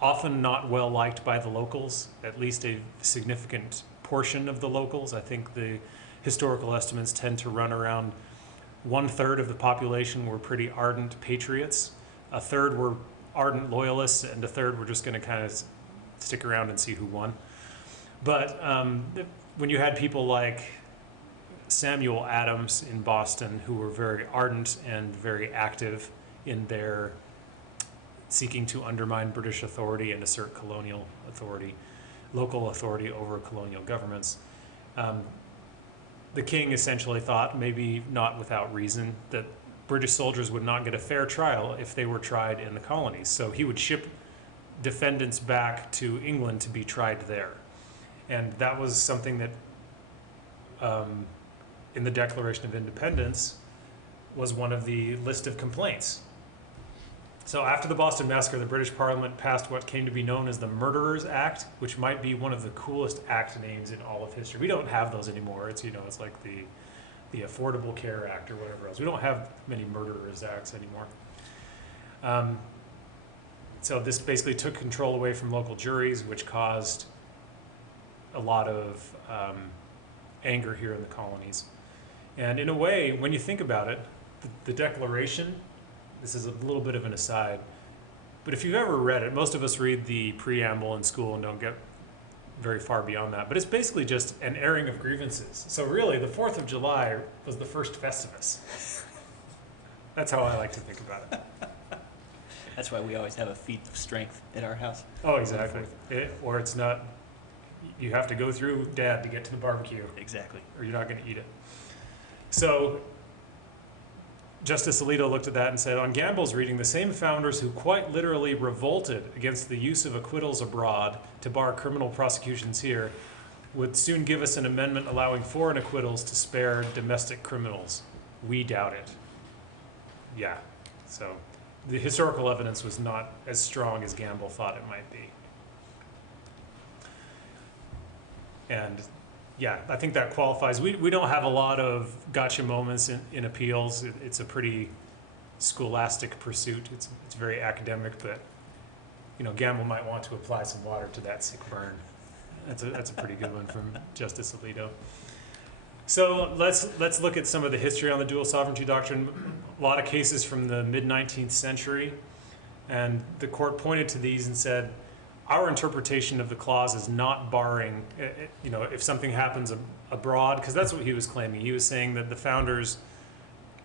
often not well liked by the locals, at least a significant portion of the locals. I think the historical estimates tend to run around 1/3 of the population were pretty ardent patriots, 1/3 were ardent loyalists, and 1/3 were just going to kind of stick around and see who won. But when you had people like Samuel Adams in Boston, who were very ardent and very active in their seeking to undermine British authority and assert colonial authority, local authority over colonial governments, the king essentially thought, maybe not without reason, that British soldiers would not get a fair trial if they were tried in the colonies. So he would ship defendants back to England to be tried there. And that was something that in the Declaration of Independence was one of the list of complaints. So after the Boston Massacre, the British Parliament passed what came to be known as the Murderers Act, which might be one of the coolest act names in all of history. We don't have those anymore. It's, you know, it's like the Affordable Care Act or whatever else. We don't have many Murderers Acts anymore. So this basically took control away from local juries, which caused a lot of anger here in the colonies. And in a way, when you think about it, the Declaration, this is a little bit of an aside, but if you've ever read it, most of us read the preamble in school and don't get very far beyond that, but it's basically just an airing of grievances. So really, the 4th of July was the first Festivus. That's how I like to think about it. That's why we always have a feat of strength at our house. Oh, exactly. Or it's not, you have to go through Dad to get to the barbecue. Exactly. Or you're not going to eat it. So Justice Alito looked at that and said, on Gamble's reading, the same founders who quite literally revolted against the use of acquittals abroad to bar criminal prosecutions here would soon give us an amendment allowing foreign acquittals to spare domestic criminals. We doubt it. Yeah, so the historical evidence was not as strong as Gamble thought it might be. And yeah, I think that qualifies. We don't have a lot of gotcha moments in appeals. It's a pretty scholastic pursuit. It's very academic, but you know, Gamble might want to apply some water to that sick burn. That's a pretty good one from Justice Alito. So let's look at some of the history on the dual sovereignty doctrine. A lot of cases from the mid-19th century, and the court pointed to these and said, our interpretation of the clause is not barring, you know, if something happens abroad, because that's what he was claiming. He was saying that the founders,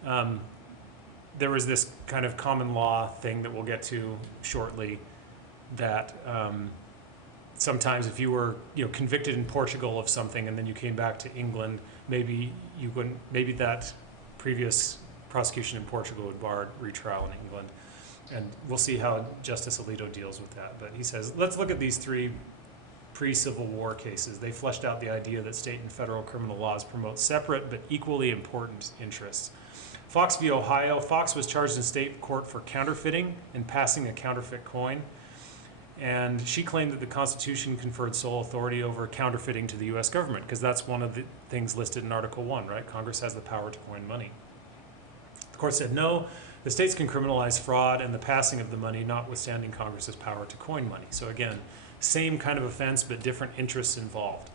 there was this kind of common law thing that we'll get to shortly, that sometimes if you were, you know, convicted in Portugal of something and then you came back to England, maybe you wouldn't, maybe that previous prosecution in Portugal would bar retrial in England. And we'll see how Justice Alito deals with that. But he says, let's look at these 3 pre-Civil War cases. They fleshed out the idea that state and federal criminal laws promote separate but equally important interests. Fox v. Ohio. Fox was charged in state court for counterfeiting and passing a counterfeit coin. And she claimed that the Constitution conferred sole authority over counterfeiting to the U.S. government, because that's one of the things listed in Article 1, right? Congress has the power to coin money. The court said no. The states can criminalize fraud and the passing of the money, notwithstanding Congress's power to coin money. So again, same kind of offense, but different interests involved.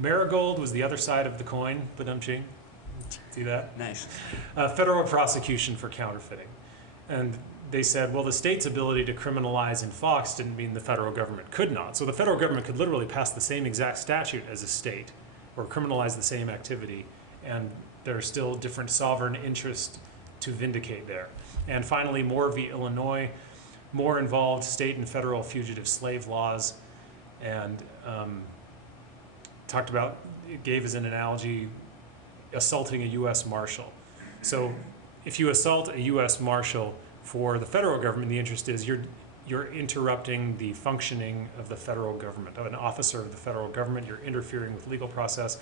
Marigold was the other side of the coin, badum-ching. See that? Nice. Federal prosecution for counterfeiting. And they said, well, the state's ability to criminalize in Fox didn't mean the federal government could not. So the federal government could literally pass the same exact statute as a state or criminalize the same activity, and there are still different sovereign interests to vindicate there. And finally, Moore v. Illinois. Moore involved state and federal fugitive slave laws, and talked about, it gave as an analogy assaulting a U.S. Marshal. So if you assault a U.S. Marshal, for the federal government, the interest is you're interrupting the functioning of the federal government, of an officer of the federal government. You're interfering with legal process.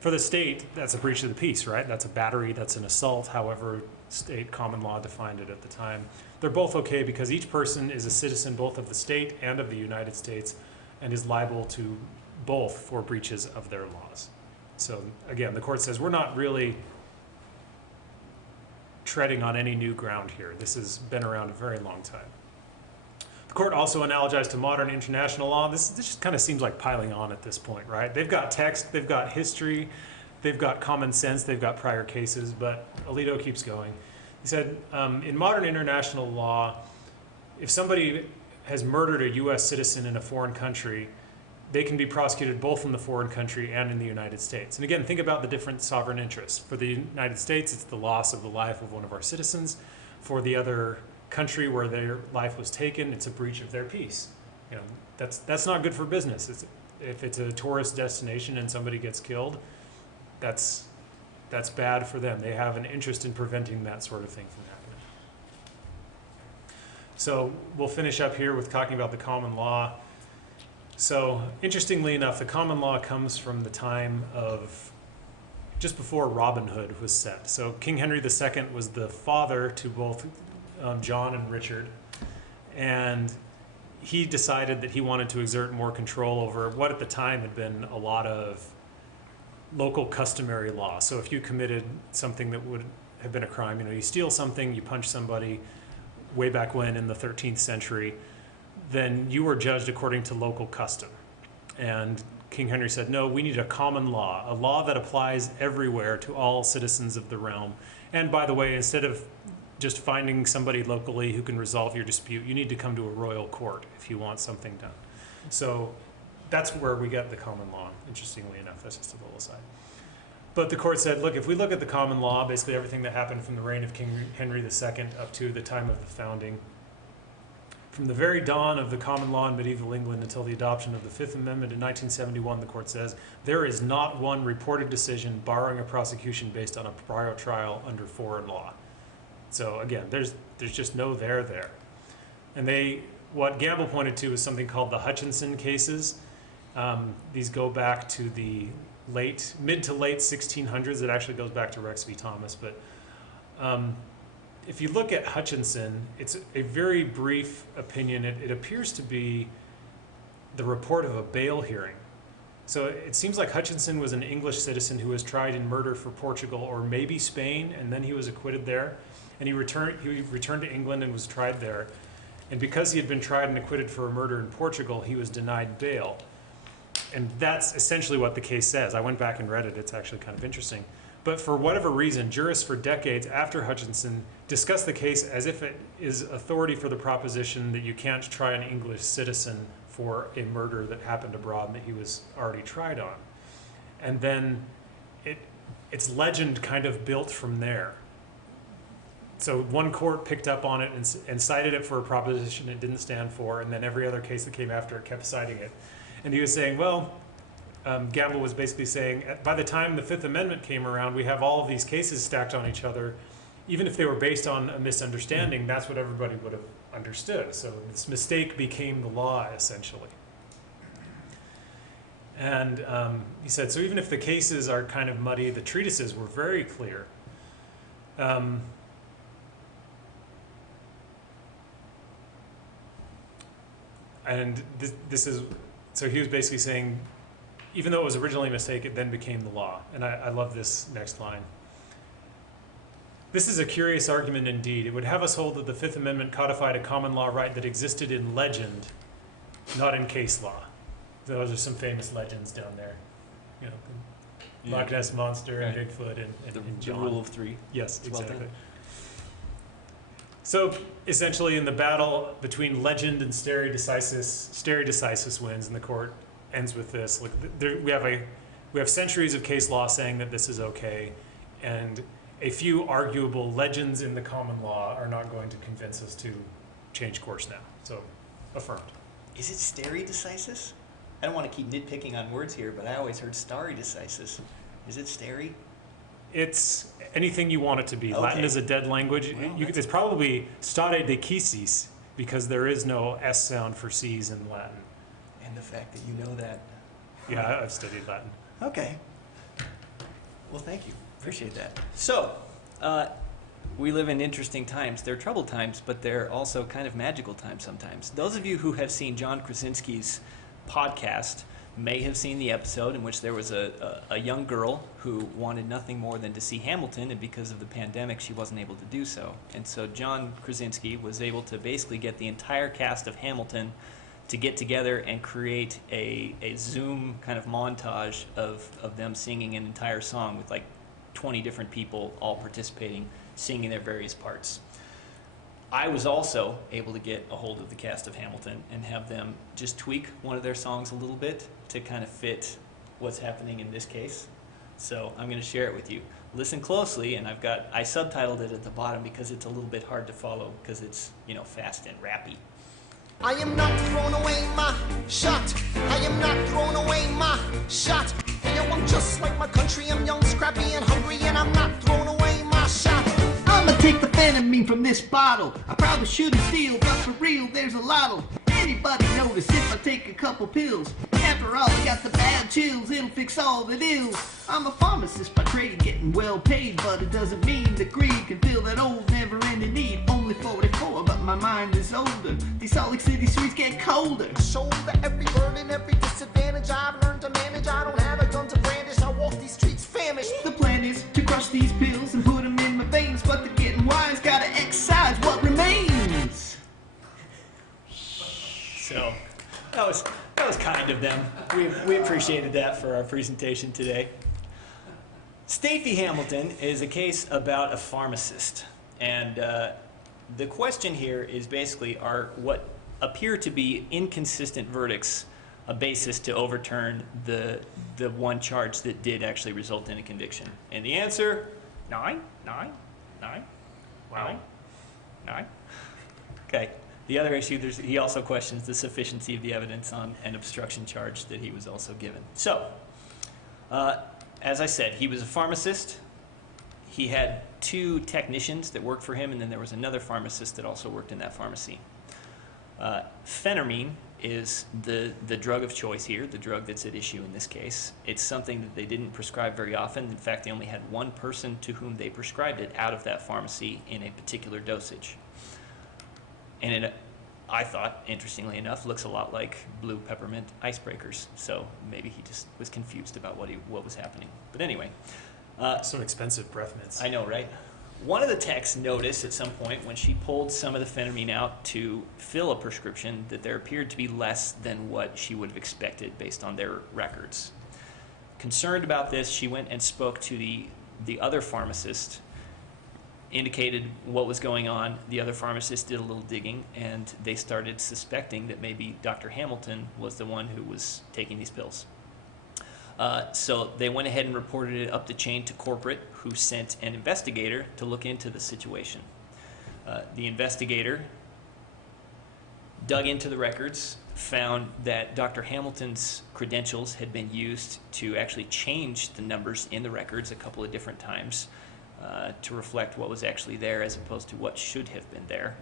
For the state, that's a breach of the peace, right? That's a battery, that's an assault, however state common law defined it at the time. They're both okay because each person is a citizen both of the state and of the United States and is liable to both for breaches of their laws. So again, the court says we're not really treading on any new ground here. This has been around a very long time. The court also analogized to modern international law. This just kind of seems like piling on at this point, right? They've got text, they've got history, they've got common sense, they've got prior cases, but Alito keeps going. He said, in modern international law, if somebody has murdered a U.S. citizen in a foreign country, they can be prosecuted both in the foreign country and in the United States. And again, think about the different sovereign interests. For the United States, it's the loss of the life of one of our citizens. For the other country where their life was taken, it's a breach of their peace. You know, that's not good for business. If it's a tourist destination and somebody gets killed, that's bad for them. They have an interest in preventing that sort of thing from happening. So we'll finish up here with talking about the common law. So interestingly enough, the common law comes from the time of just before Robin Hood was set. So King Henry II was the father to both John and Richard, and he decided that he wanted to exert more control over what at the time had been a lot of local customary law. So if you committed something that would have been a crime, you know, you steal something, you punch somebody way back when in the 13th century, then you were judged according to local custom. And King Henry said, no, we need a common law, a law that applies everywhere to all citizens of the realm. And by the way, instead of just finding somebody locally who can resolve your dispute, you need to come to a royal court if you want something done. So that's where we get the common law, interestingly enough. That's just a little aside. But the court said, look, if we look at the common law, basically everything that happened from the reign of King Henry II up to the time of the founding, from the very dawn of the common law in medieval England until the adoption of the Fifth Amendment in 1971, the court says, there is not one reported decision barring a prosecution based on a prior trial under foreign law. So again, there's just no there. And what Gamble pointed to is something called the Hutchinson cases. These go back to the mid to late 1600s. It actually goes back to Rex v. Thomas, but if you look at Hutchinson, it's a very brief opinion. It appears to be the report of a bail hearing. So it seems like Hutchinson was an English citizen who was tried in murder for Portugal or maybe Spain, and then he was acquitted there. And he returned to England and was tried there. And because he had been tried and acquitted for a murder in Portugal, he was denied bail. And that's essentially what the case says. I went back and read it. It's actually kind of interesting. But for whatever reason, jurists for decades after Hutchinson discussed the case as if it is authority for the proposition that you can't try an English citizen for a murder that happened abroad and that he was already tried on. And then its legend kind of built from there. So one court picked up on it and cited it for a proposition it didn't stand for, and then every other case that came after it kept citing it. And he was saying, well, Gamble was basically saying, by the time the Fifth Amendment came around, we have all of these cases stacked on each other. Even if they were based on a misunderstanding, that's what everybody would have understood. So this mistake became the law, essentially. And he said, so even if the cases are kind of muddy, the treatises were very clear. And this is, so he was basically saying, even though it was originally a mistake, it then became the law. And I love this next line. This is a curious argument indeed. It would have us hold that the Fifth Amendment codified a common law right that existed in legend, not in case law. Those are some famous legends down there. You know, the Loch Ness Monster and Bigfoot and the rule of three. Yes, exactly. So essentially in the battle between legend and stare decisis wins, and the court ends with this. Like, we have centuries of case law saying that this is okay, and a few arguable legends in the common law are not going to convince us to change course now. So affirmed. Is it stare decisis? I don't want to keep nitpicking on words here, but I always heard stare decisis. Is it stare? It's anything you want it to be. Latin is a dead language. It's probably stare decisis because there is no S sound for C's in Latin. And the fact that you know that. Yeah, I've studied Latin. Okay. Well, thank you. Appreciate that. So, we live in interesting times. They're troubled times, but they're also kind of magical times sometimes. Those of you who have seen John Krasinski's podcast may have seen the episode in which there was a young girl who wanted nothing more than to see Hamilton, and because of the pandemic, she wasn't able to do so. And so John Krasinski was able to basically get the entire cast of Hamilton to get together and create a Zoom kind of montage of them singing an entire song with like 20 different people all participating, singing their various parts. I was also able to get a hold of the cast of Hamilton and have them just tweak one of their songs a little bit to kind of fit what's happening in this case. So I'm going to share it with you. Listen closely, and I subtitled it at the bottom because it's a little bit hard to follow because it's, fast and rappy. I am not throwing away my shot. I am not throwing away my shot. I'm just like my country. I'm young, scrappy, and hungry, and I'm not throwing away my shot. I'ma take the Phenamine from this bottle. I probably shouldn't steal, but for real, there's a lot'll. Anybody notice if I take a couple pills? After all, I got the bad chills, it'll fix all the ills. I'm a pharmacist by trade, getting well paid, but it doesn't mean that greed can fill that old never-ending need. Only 44, but my mind is older. These Salt Lake City streets get colder. I shoulder every burden, every disadvantage I've learned to manage. I don't have a gun to brandish, I walk these streets famished. The plan is to crush these pills and put them in my veins, but they're getting wise, gotta excise what remains. So, that was kind of them. We appreciated that for our presentation today. State v. Hamilton is a case about a pharmacist. And the question here is basically, are what appear to be inconsistent verdicts a basis to overturn the one charge that did actually result in a conviction? And the answer, 9. Wow. 9. Okay. The other issue, he also questions the sufficiency of the evidence on an obstruction charge that he was also given. So, as I said, he was a pharmacist. He had 2 technicians that worked for him, and then there was another pharmacist that also worked in that pharmacy. Phenamine is the drug of choice here, the drug that's at issue in this case. It's something that they didn't prescribe very often. In fact, they only had one person to whom they prescribed it out of that pharmacy in a particular dosage. And it, I thought, interestingly enough, looks a lot like blue peppermint icebreakers. So maybe he just was confused about what was happening. But anyway. Some expensive breath mints. I know, right? One of the techs noticed at some point when she pulled some of the phenamine out to fill a prescription that there appeared to be less than what she would have expected based on their records. Concerned about this, she went and spoke to the other pharmacist, indicated what was going on. The other pharmacist did a little digging, and they started suspecting that maybe Dr. Hamilton was the one who was taking these pills. So they went ahead and reported it up the chain to corporate, who sent an investigator to look into the situation. The investigator dug into the records, found that Dr. Hamilton's credentials had been used to actually change the numbers in the records a couple of different times to reflect what was actually there as opposed to what should have been there.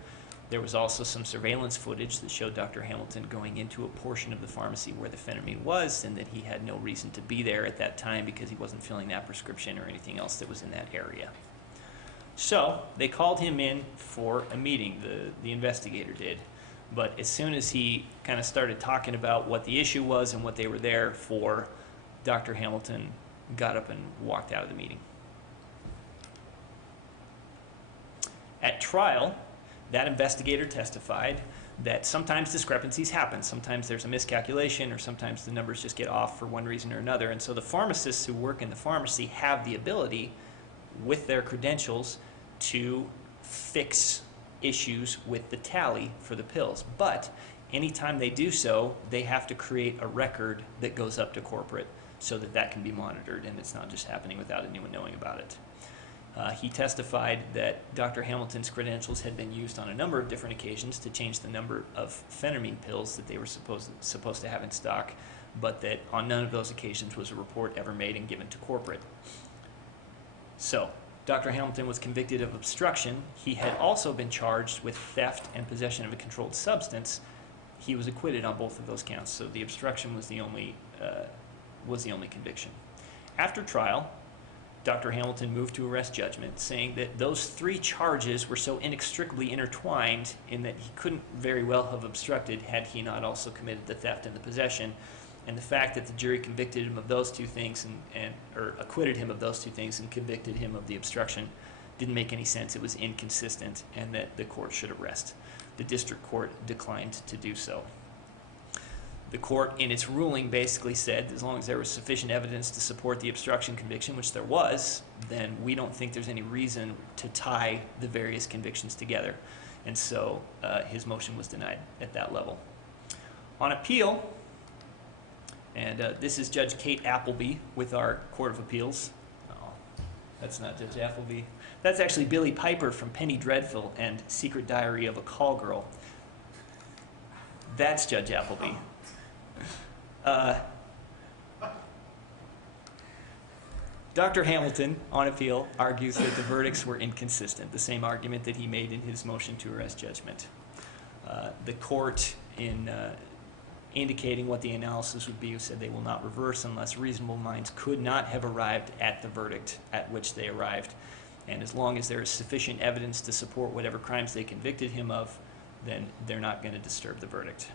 There was also some surveillance footage that showed Dr. Hamilton going into a portion of the pharmacy where the phenamine was, and that he had no reason to be there at that time because he wasn't filling that prescription or anything else that was in that area. So they called him in for a meeting, the investigator did. But as soon as he kind of started talking about what the issue was and what they were there for, Dr. Hamilton got up and walked out of the meeting. At trial, that investigator testified that sometimes discrepancies happen. Sometimes there's a miscalculation, or sometimes the numbers just get off for one reason or another. And so the pharmacists who work in the pharmacy have the ability, with their credentials, to fix issues with the tally for the pills. But anytime they do so, they have to create a record that goes up to corporate so that that can be monitored, and it's not just happening without anyone knowing about it. He testified that Dr. Hamilton's credentials had been used on a number of different occasions to change the number of phenamine pills that they were supposed to have in stock, but that on none of those occasions was a report ever made and given to corporate. So, Dr. Hamilton was convicted of obstruction. He had also been charged with theft and possession of a controlled substance. He was acquitted on both of those counts, so the obstruction was the only conviction. After trial, Dr. Hamilton moved to arrest judgment, saying that those 3 charges were so inextricably intertwined in that he couldn't very well have obstructed had he not also committed the theft and the possession. And the fact that the jury convicted him of those 2 things or acquitted him of those 2 things and convicted him of the obstruction didn't make any sense. It was inconsistent, and that the court should arrest. The district court declined to do so. The court, in its ruling, basically said as long as there was sufficient evidence to support the obstruction conviction, which there was, then we don't think there's any reason to tie the various convictions together. And so his motion was denied at that level. On appeal, and this is Judge Kate Appleby with our Court of Appeals. Oh, that's not Judge Appleby. That's actually Billy Piper from Penny Dreadful and Secret Diary of a Call Girl. That's Judge Appleby. Dr. Hamilton, on appeal, argues that the verdicts were inconsistent, the same argument that he made in his motion to arrest judgment. The court, in indicating what the analysis would be, said they will not reverse unless reasonable minds could not have arrived at the verdict at which they arrived. And as long as there is sufficient evidence to support whatever crimes they convicted him of, then they're not going to disturb the verdict.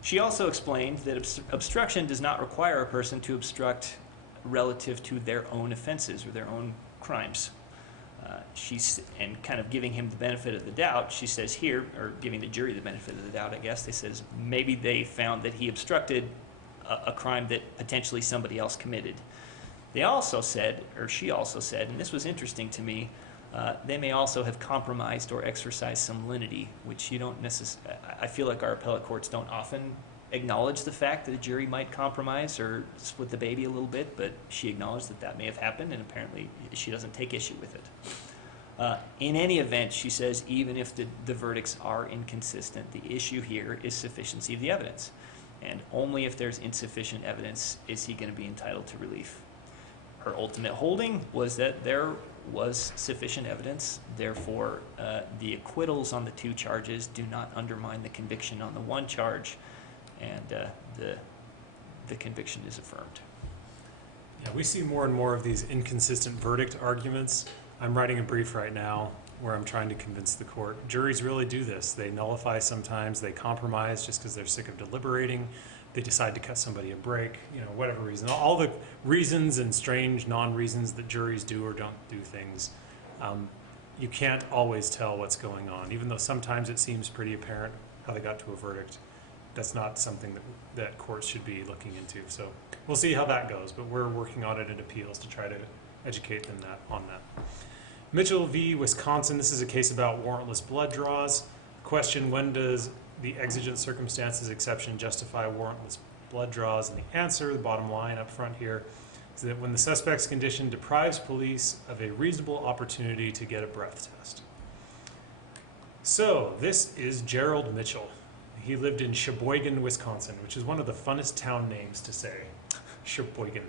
She also explained that obstruction does not require a person to obstruct relative to their own offenses or their own crimes. And kind of giving him the benefit of the doubt, she says here, or giving the jury the benefit of the doubt, I guess, they says maybe they found that he obstructed a crime that potentially somebody else committed. They also said, or she also said, and this was interesting to me, they may also have compromised or exercised some lenity, which you don't necessarily, I feel like our appellate courts don't often acknowledge the fact that a jury might compromise or split the baby a little bit, but she acknowledged that that may have happened, and apparently she doesn't take issue with it. In any event, she says, even if the verdicts are inconsistent, the issue here is sufficiency of the evidence. And only if there's insufficient evidence is he going to be entitled to relief. Her ultimate holding was that there was sufficient evidence, therefore the acquittals on the 2 charges do not undermine the conviction on the 1 charge, and the conviction is affirmed. Yeah, we see more and more of these inconsistent verdict arguments. I'm writing a brief right now where I'm trying to convince the court. Juries really do this. They nullify sometimes, they compromise just because they're sick of deliberating. They decide to cut somebody a break, whatever reason. All the reasons and strange non-reasons that juries do or don't do things. You can't always tell what's going on, even though sometimes it seems pretty apparent how they got to a verdict. That's not something that courts should be looking into. So we'll see how that goes, but we're working on it at appeals to try to educate them on that. Mitchell v. Wisconsin, this is a case about warrantless blood draws. Question, when does the exigent circumstances exception justify warrantless blood draws? And the answer, the bottom line up front here, is that when the suspect's condition deprives police of a reasonable opportunity to get a breath test. So, this is Gerald Mitchell. He lived in Sheboygan, Wisconsin, which is one of the funnest town names to say. Sheboygan.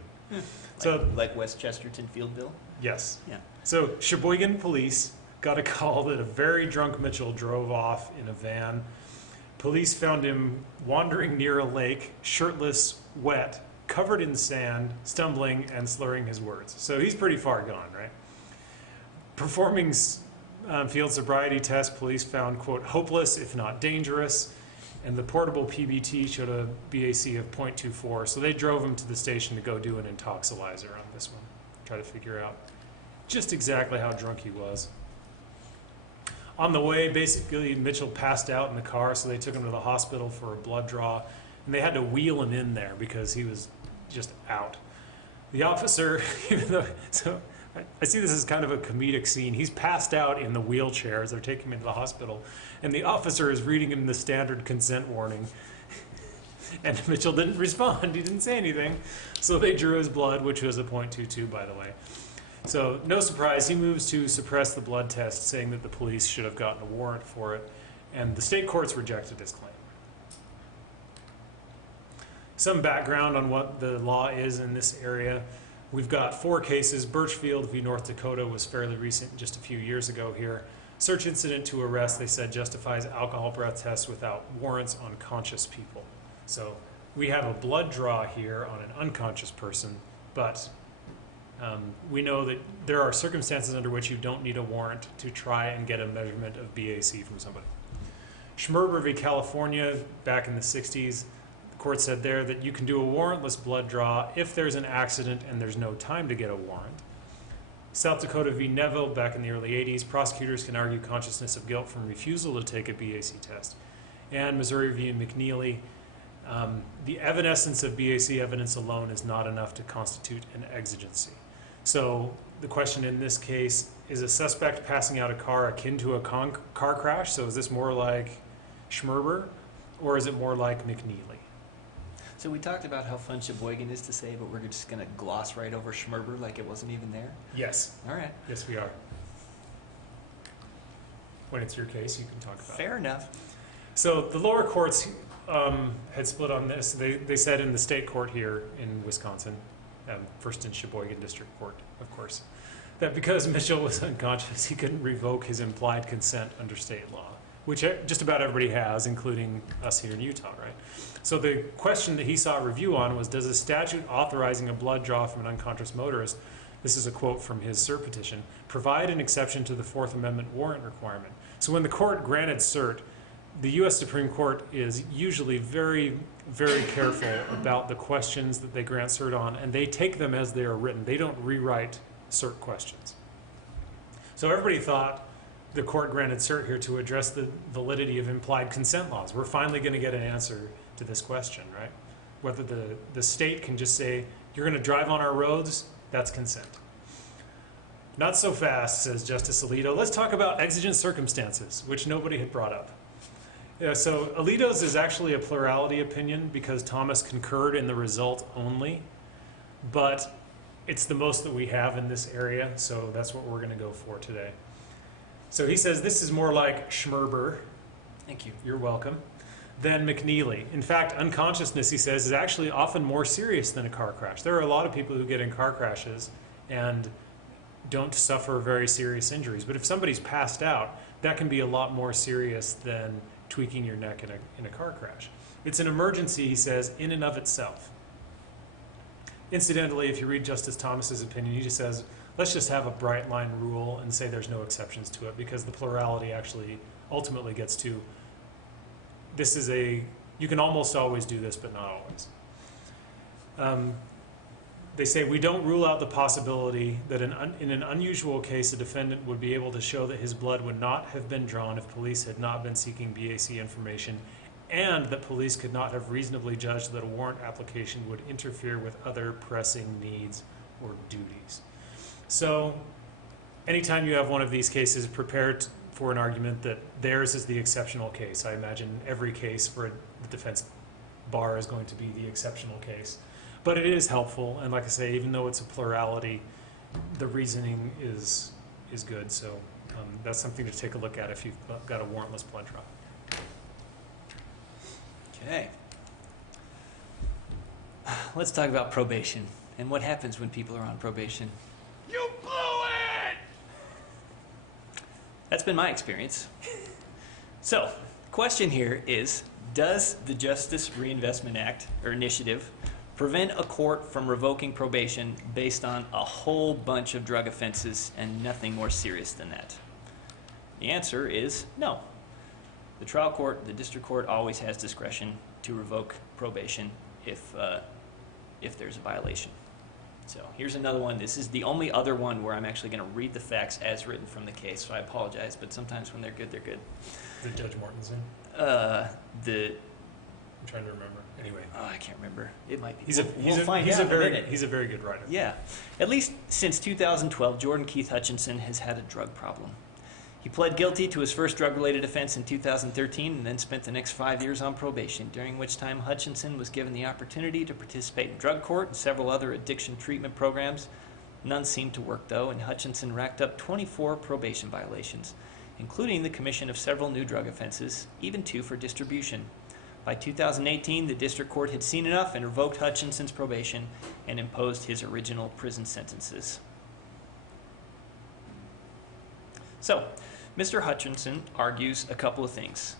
Like West Chesterton Fieldville? Yes. Yeah. So Sheboygan police got a call that a very drunk Mitchell drove off in a van. Police found him wandering near a lake, shirtless, wet, covered in sand, stumbling and slurring his words. So he's pretty far gone, right? Performing field sobriety tests, police found, quote, hopeless if not dangerous. And the portable PBT showed a BAC of 0.24, so they drove him to the station to go do an intoxilizer on this one, try to figure out just exactly how drunk he was. On the way, basically, Mitchell passed out in the car, so they took him to the hospital for a blood draw, and they had to wheel him in there because he was just out. The officer, even though, so I see this as kind of a comedic scene. He's passed out in the wheelchair as they're taking him into the hospital, and the officer is reading him the standard consent warning. And Mitchell didn't respond. He didn't say anything. So they drew his blood, which was a 0.22, by the way. So no surprise, he moves to suppress the blood test, saying that the police should have gotten a warrant for it, and the state courts rejected his claim. Some background on what the law is in this area. We've got 4 cases. Birchfield v. North Dakota was fairly recent, just a few years ago here. Search incident to arrest, they said, justifies alcohol breath tests without warrants on conscious people. So we have a blood draw here on an unconscious person, but we know that there are circumstances under which you don't need a warrant to try and get a measurement of BAC from somebody. Schmerber v. California, back in the 60s, the court said there that you can do a warrantless blood draw if there's an accident and there's no time to get a warrant. South Dakota v. Neville, back in the early 80s, prosecutors can argue consciousness of guilt from refusal to take a BAC test. And Missouri v. McNeely, the evanescence of BAC evidence alone is not enough to constitute an exigency. So the question in this case, is a suspect passing out a car akin to a car crash? So is this more like Schmerber, or is it more like McNeely? So we talked about how fun Sheboygan is to say, but we're just going to gloss right over Schmerber like it wasn't even there? Yes. All right. Yes, we are. When it's your case, you can talk about it. Fair enough. So the lower courts had split on this. They said in the state court here in Wisconsin, first in Sheboygan District Court, of course, that because Mitchell was unconscious, he couldn't revoke his implied consent under state law, which just about everybody has, including us here in Utah, right? So the question that he sought review on was, does a statute authorizing a blood draw from an unconscious motorist, this is a quote from his cert petition, provide an exception to the Fourth Amendment warrant requirement? So when the court granted cert, the U.S. Supreme Court is usually very, very careful about the questions that they grant cert on, and they take them as they are written. They don't rewrite cert questions. So everybody thought the court granted cert here to address the validity of implied consent laws. We're finally going to get an answer to this question, right? Whether the state can just say, you're going to drive on our roads, that's consent. Not so fast, says Justice Alito. Let's talk about exigent circumstances, which nobody had brought up. Yeah, so Alito's is actually a plurality opinion because Thomas concurred in the result only, but it's the most that we have in this area, so that's what we're going to go for today. So he says this is more like Schmerber. Thank you. You're welcome. Than McNeely. In fact, unconsciousness, he says, is actually often more serious than a car crash. There are a lot of people who get in car crashes and don't suffer very serious injuries, but if somebody's passed out, that can be a lot more serious than tweaking your neck in a car crash. It's an emergency, he says, in and of itself. Incidentally, if you read Justice Thomas's opinion, he just says, let's just have a bright line rule and say there's no exceptions to it, because the plurality actually ultimately gets to, this is you can almost always do this, but not always. They say we don't rule out the possibility that in an unusual case, a defendant would be able to show that his blood would not have been drawn if police had not been seeking BAC information, and that police could not have reasonably judged that a warrant application would interfere with other pressing needs or duties. So anytime you have one of these cases, prepare for an argument that theirs is the exceptional case. I imagine every case for the defense bar is going to be the exceptional case. But it is helpful, and like I say, even though it's a plurality, the reasoning is good. So that's something to take a look at if you've got a warrantless blood draw. Okay. Let's talk about probation and what happens when people are on probation. You blew it! That's been my experience. So, question here is, does the Justice Reinvestment Act, or initiative, prevent a court from revoking probation based on a whole bunch of drug offenses and nothing more serious than that? The answer is no. The trial court, the district court, always has discretion to revoke probation if there's a violation. So here's another one. This is the only other one where I'm actually going to read the facts as written from the case, so I apologize, but sometimes when they're good, they're good. The Judge Morton's in? I'm trying to remember. Anyway. Oh, I can't remember. It might be. He's a very good writer. Yeah. At least since 2012, Jordan Keith Hutchinson has had a drug problem. He pled guilty to his first drug-related offense in 2013 and then spent the next 5 years on probation, during which time Hutchinson was given the opportunity to participate in drug court and several other addiction treatment programs. None seemed to work, though, and Hutchinson racked up 24 probation violations, including the commission of several new drug offenses, even 2 for distribution. By 2018, the district court had seen enough and revoked Hutchinson's probation and imposed his original prison sentences. So, Mr. Hutchinson argues a couple of things.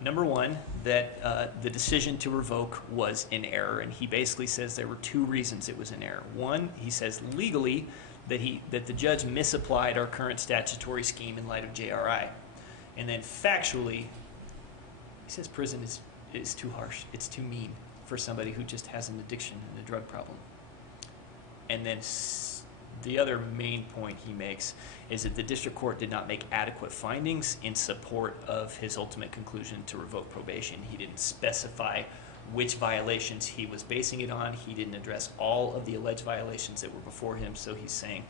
Number one, that the decision to revoke was in error, and he basically says there were two reasons it was in error. One, he says legally that the judge misapplied our current statutory scheme in light of JRI. And then factually, he says prison is too harsh, it's too mean for somebody who just has an addiction and a drug problem. And then the other main point he makes is that the district court did not make adequate findings in support of his ultimate conclusion to revoke probation. He didn't specify which violations he was basing it on. He didn't address all of the alleged violations that were before him, so he's saying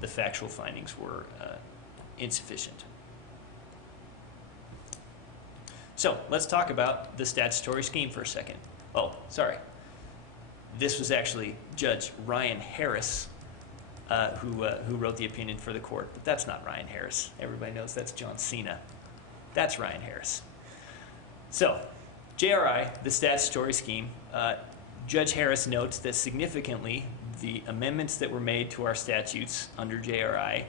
the factual findings were insufficient. So let's talk about the statutory scheme for a second. Oh, sorry. This was actually Judge Ryan Harris who wrote the opinion for the court, but that's not Ryan Harris. Everybody knows that's John Cena. That's Ryan Harris. So, JRI, the statutory scheme, Judge Harris notes that significantly the amendments that were made to our statutes under JRI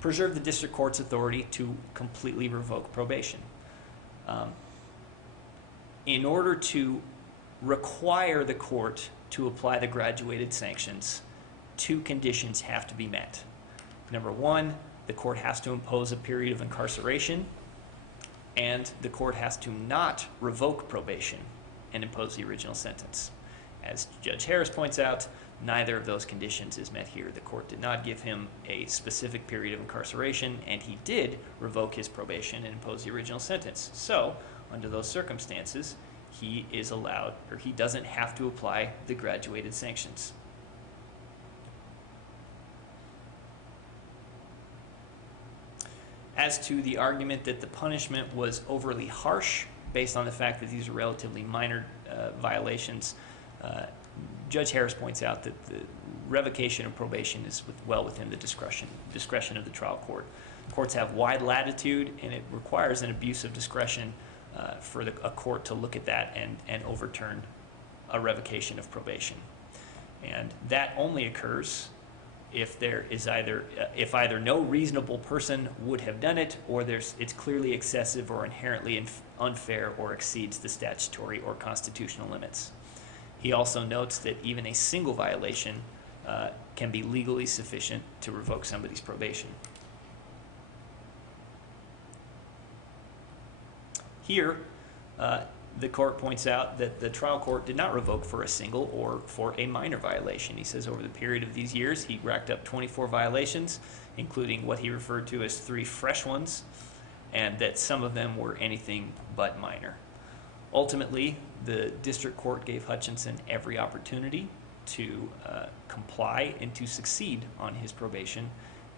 preserve the district court's authority to completely revoke probation. In order to require the court to apply the graduated sanctions, two conditions have to be met. Number one, the court has to impose a period of incarceration, and the court has to not revoke probation and impose the original sentence. As Judge Harris points out, neither of those conditions is met here. The court did not give him a specific period of incarceration, and he did revoke his probation and impose the original sentence. So, under those circumstances, he is allowed, or he doesn't have to apply the graduated sanctions. As to the argument that the punishment was overly harsh, based on the fact that these are relatively minor violations, Judge Harris points out that the revocation of probation is well within the discretion of the trial court. Courts have wide latitude, and it requires an abuse of discretion for a court to look at that and overturn a revocation of probation. And that only occurs if there is either no reasonable person would have done it, or it's clearly excessive or inherently unfair or exceeds the statutory or constitutional limits. He also notes that even a single violation can be legally sufficient to revoke somebody's probation. Here, the court points out that the trial court did not revoke for a single or for a minor violation. He says over the period of these years, he racked up 24 violations, including what he referred to as 3 fresh ones, and that some of them were anything but minor. Ultimately, the district court gave Hutchinson every opportunity to comply and to succeed on his probation,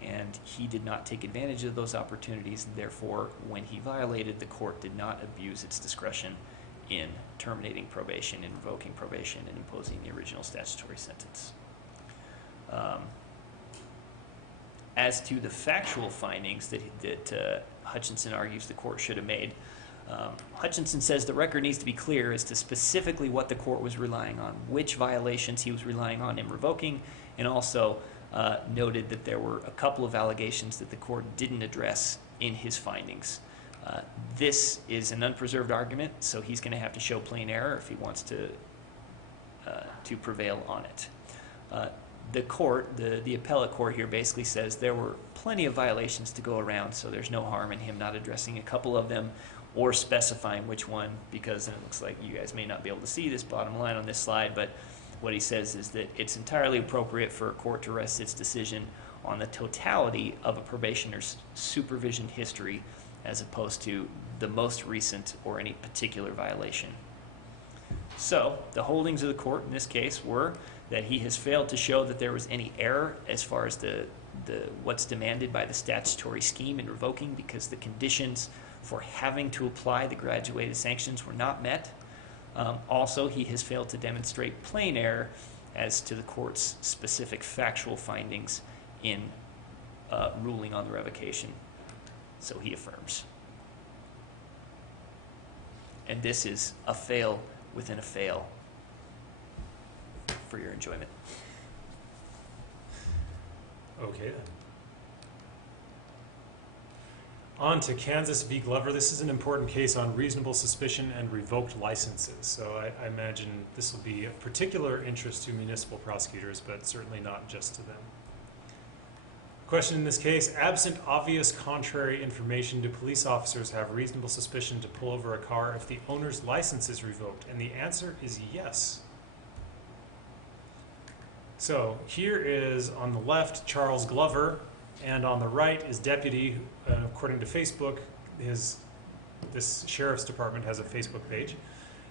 and he did not take advantage of those opportunities. Therefore, when he violated, the court did not abuse its discretion in terminating probation and revoking probation and imposing the original statutory sentence. As to the factual findings that Hutchinson argues the court should have made, Hutchinson says the record needs to be clear as to specifically what the court was relying on, which violations he was relying on in revoking, and also noted that there were a couple of allegations that the court didn't address in his findings. This is an unpreserved argument, so he's going to have to show plain error if he wants to prevail on it. The court, the appellate court here basically says there were plenty of violations to go around, so there's no harm in him not addressing a couple of them or specifying which one, because it looks like you guys may not be able to see this bottom line on this slide, but what he says is that it's entirely appropriate for a court to rest its decision on the totality of a probationer's supervision history as opposed to the most recent or any particular violation. So, the holdings of the court in this case were that he has failed to show that there was any error as far as what's demanded by the statutory scheme in revoking, because the conditions for having to apply the graduated sanctions were not met. Also, he has failed to demonstrate plain error as to the court's specific factual findings in ruling on the revocation. So he affirms. And this is a fail within a fail for your enjoyment. Okay then. On to Kansas v. Glover. This is an important case on reasonable suspicion and revoked licenses. So I imagine this will be of particular interest to municipal prosecutors, but certainly not just to them. Question in this case: absent obvious contrary information, do police officers have reasonable suspicion to pull over a car if the owner's license is revoked? And the answer is yes. So here is on the left Charles Glover, and on the right is deputy, according to Facebook, this sheriff's department has a Facebook page.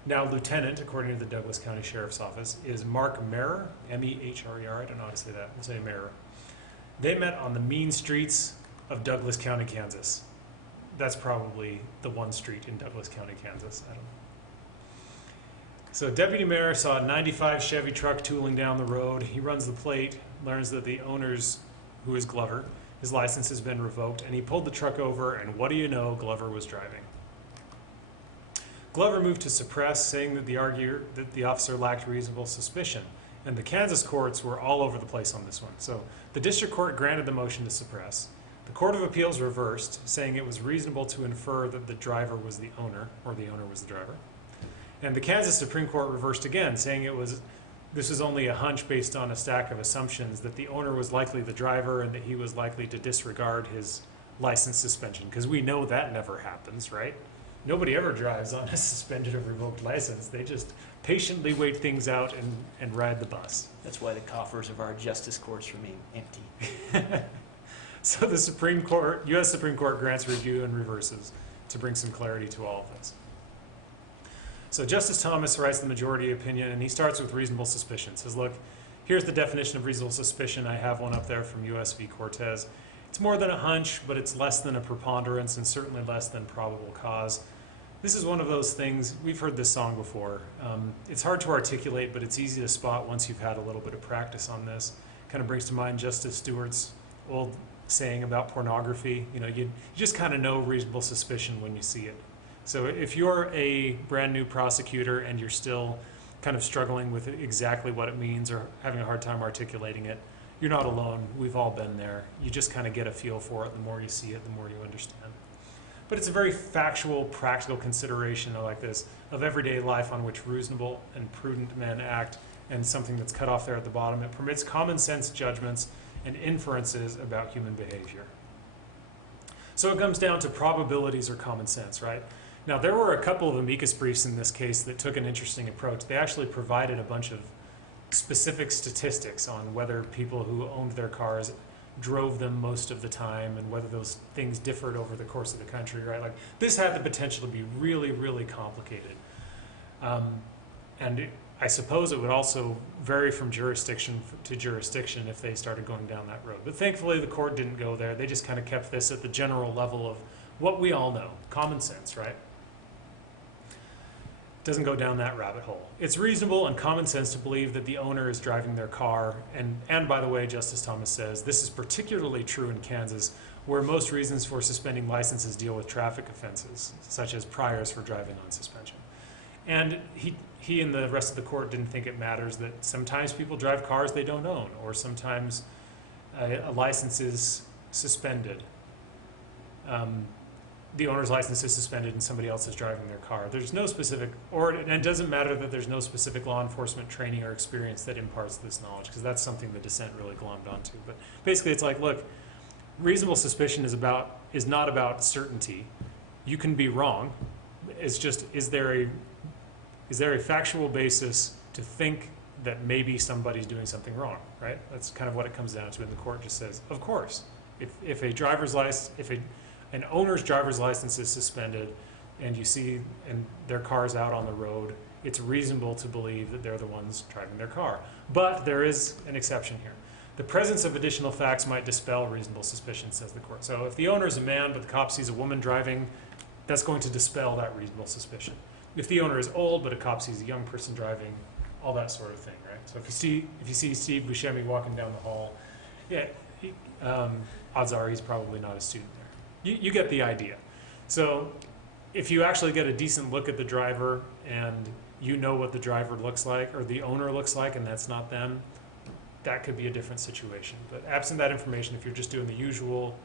Now lieutenant, according to the Douglas County Sheriff's Office, is Mark Mehrer, M-E-H-R-E-R, I don't know how to say that, we'll say Mehrer. They met on the mean streets of Douglas County, Kansas. That's probably the one street in Douglas County, Kansas, I don't know. So Deputy Mehrer saw a 95 Chevy truck tooling down the road. He runs the plate, learns that the owner's, who is Glover, his license has been revoked, and he pulled the truck over, and what do you know, Glover was driving. Glover moved to suppress, saying that the officer lacked reasonable suspicion, and the Kansas courts were all over the place on this one. So the district court granted the motion to suppress. The Court of Appeals reversed, saying it was reasonable to infer that the driver was the owner, or the owner was the driver. And the Kansas Supreme Court reversed again, saying this was only a hunch based on a stack of assumptions that the owner was likely the driver and that he was likely to disregard his license suspension, because we know that never happens, right? Nobody ever drives on a suspended or revoked license. They just patiently wait things out and ride the bus. That's why the coffers of our justice courts remain empty. So the Supreme Court, U.S. Supreme Court grants review and reverses to bring some clarity to all of this. So Justice Thomas writes the majority opinion, and he starts with reasonable suspicion. Says, look, here's the definition of reasonable suspicion. I have one up there from U.S. v. Cortez. It's more than a hunch, but it's less than a preponderance and certainly less than probable cause. This is one of those things, we've heard this song before. It's hard to articulate, but it's easy to spot once you've had a little bit of practice on this. Kind of brings to mind Justice Stewart's old saying about pornography. You know, you just kind of know reasonable suspicion when you see it. So if you're a brand new prosecutor and you're still kind of struggling with exactly what it means or having a hard time articulating it, you're not alone. We've all been there. You just kind of get a feel for it. The more you see it, the more you understand. But it's a very factual, practical consideration like this of everyday life on which reasonable and prudent men act, and something that's cut off there at the bottom. It permits common sense judgments and inferences about human behavior. So it comes down to probabilities or common sense, right? Now, there were a couple of amicus briefs in this case that took an interesting approach. They actually provided a bunch of specific statistics on whether people who owned their cars drove them most of the time and whether those things differed over the course of the country, right? Like, this had the potential to be really, really complicated. I suppose it would also vary from jurisdiction to jurisdiction if they started going down that road. But thankfully, the court didn't go there. They just kind of kept this at the general level of what we all know, common sense, right? Doesn't go down that rabbit hole. It's reasonable and common sense to believe that the owner is driving their car. And by the way, Justice Thomas says, this is particularly true in Kansas, where most reasons for suspending licenses deal with traffic offenses, such as priors for driving on suspension. And he and the rest of the court didn't think it matters that sometimes people drive cars they don't own, or sometimes a license is suspended. The owner's license is suspended and somebody else is driving their car. There's no specific, and it doesn't matter that there's no specific law enforcement training or experience that imparts this knowledge, because that's something the dissent really glommed onto. But basically it's like, look, reasonable suspicion is not about certainty. You can be wrong. It's just, is there a factual basis to think that maybe somebody's doing something wrong, right? That's kind of what it comes down to, and the court just says, of course, if an owner's driver's license is suspended and you see their car's out on the road, it's reasonable to believe that they're the ones driving their car. But there is an exception here. The presence of additional facts might dispel reasonable suspicion, says the court. So if the owner is a man but the cop sees a woman driving, that's going to dispel that reasonable suspicion. If the owner is old but a cop sees a young person driving, all that sort of thing, right? So if you see Steve Buscemi walking down the hall, yeah, odds are he's probably not a student there. You get the idea. So if you actually get a decent look at the driver and you know what the driver looks like or the owner looks like and that's not them, that could be a different situation. But absent that information, if you're just doing the usual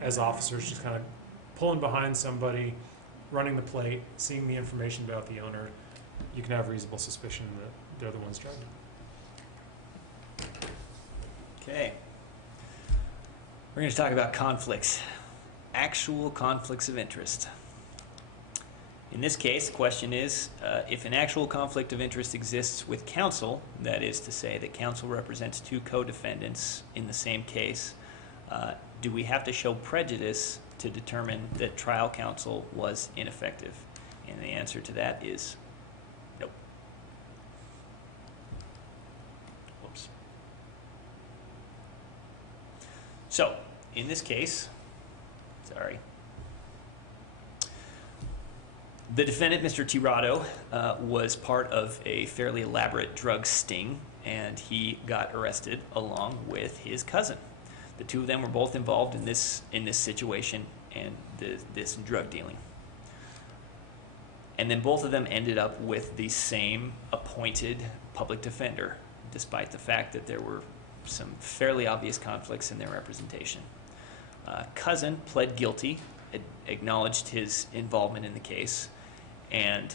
as officers, just kind of pulling behind somebody, running the plate, seeing the information about the owner, you can have reasonable suspicion that they're the ones driving. Okay. We're going to talk about conflicts, actual conflicts of interest. In this case, the question is, if an actual conflict of interest exists with counsel, that is to say that counsel represents two co-defendants in the same case, do we have to show prejudice to determine that trial counsel was ineffective? And the answer to that is nope. Whoops. So, in this case, the defendant, Mr. Tirado, was part of a fairly elaborate drug sting, and he got arrested along with his cousin. The two of them were both involved in this situation and this drug dealing. And then both of them ended up with the same appointed public defender, despite the fact that there were some fairly obvious conflicts in their representation. Cousin pled guilty, acknowledged his involvement in the case, and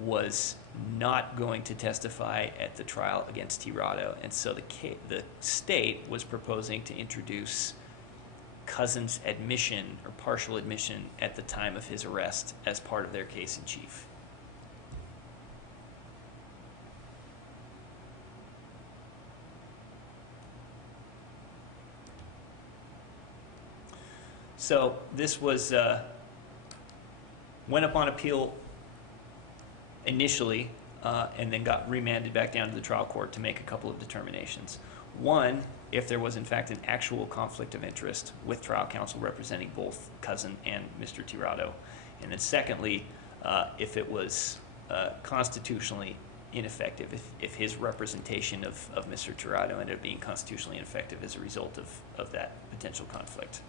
was not going to testify at the trial against Tirado. And so the state was proposing to introduce Cousin's admission or partial admission at the time of his arrest as part of their case in chief. So this was went up on appeal initially and then got remanded back down to the trial court to make a couple of determinations. One, if there was in fact an actual conflict of interest with trial counsel representing both Cousin and Mr. Tirado. And then secondly, if it was constitutionally ineffective, if his representation of Mr. Tirado ended up being constitutionally ineffective as a result of that potential conflict.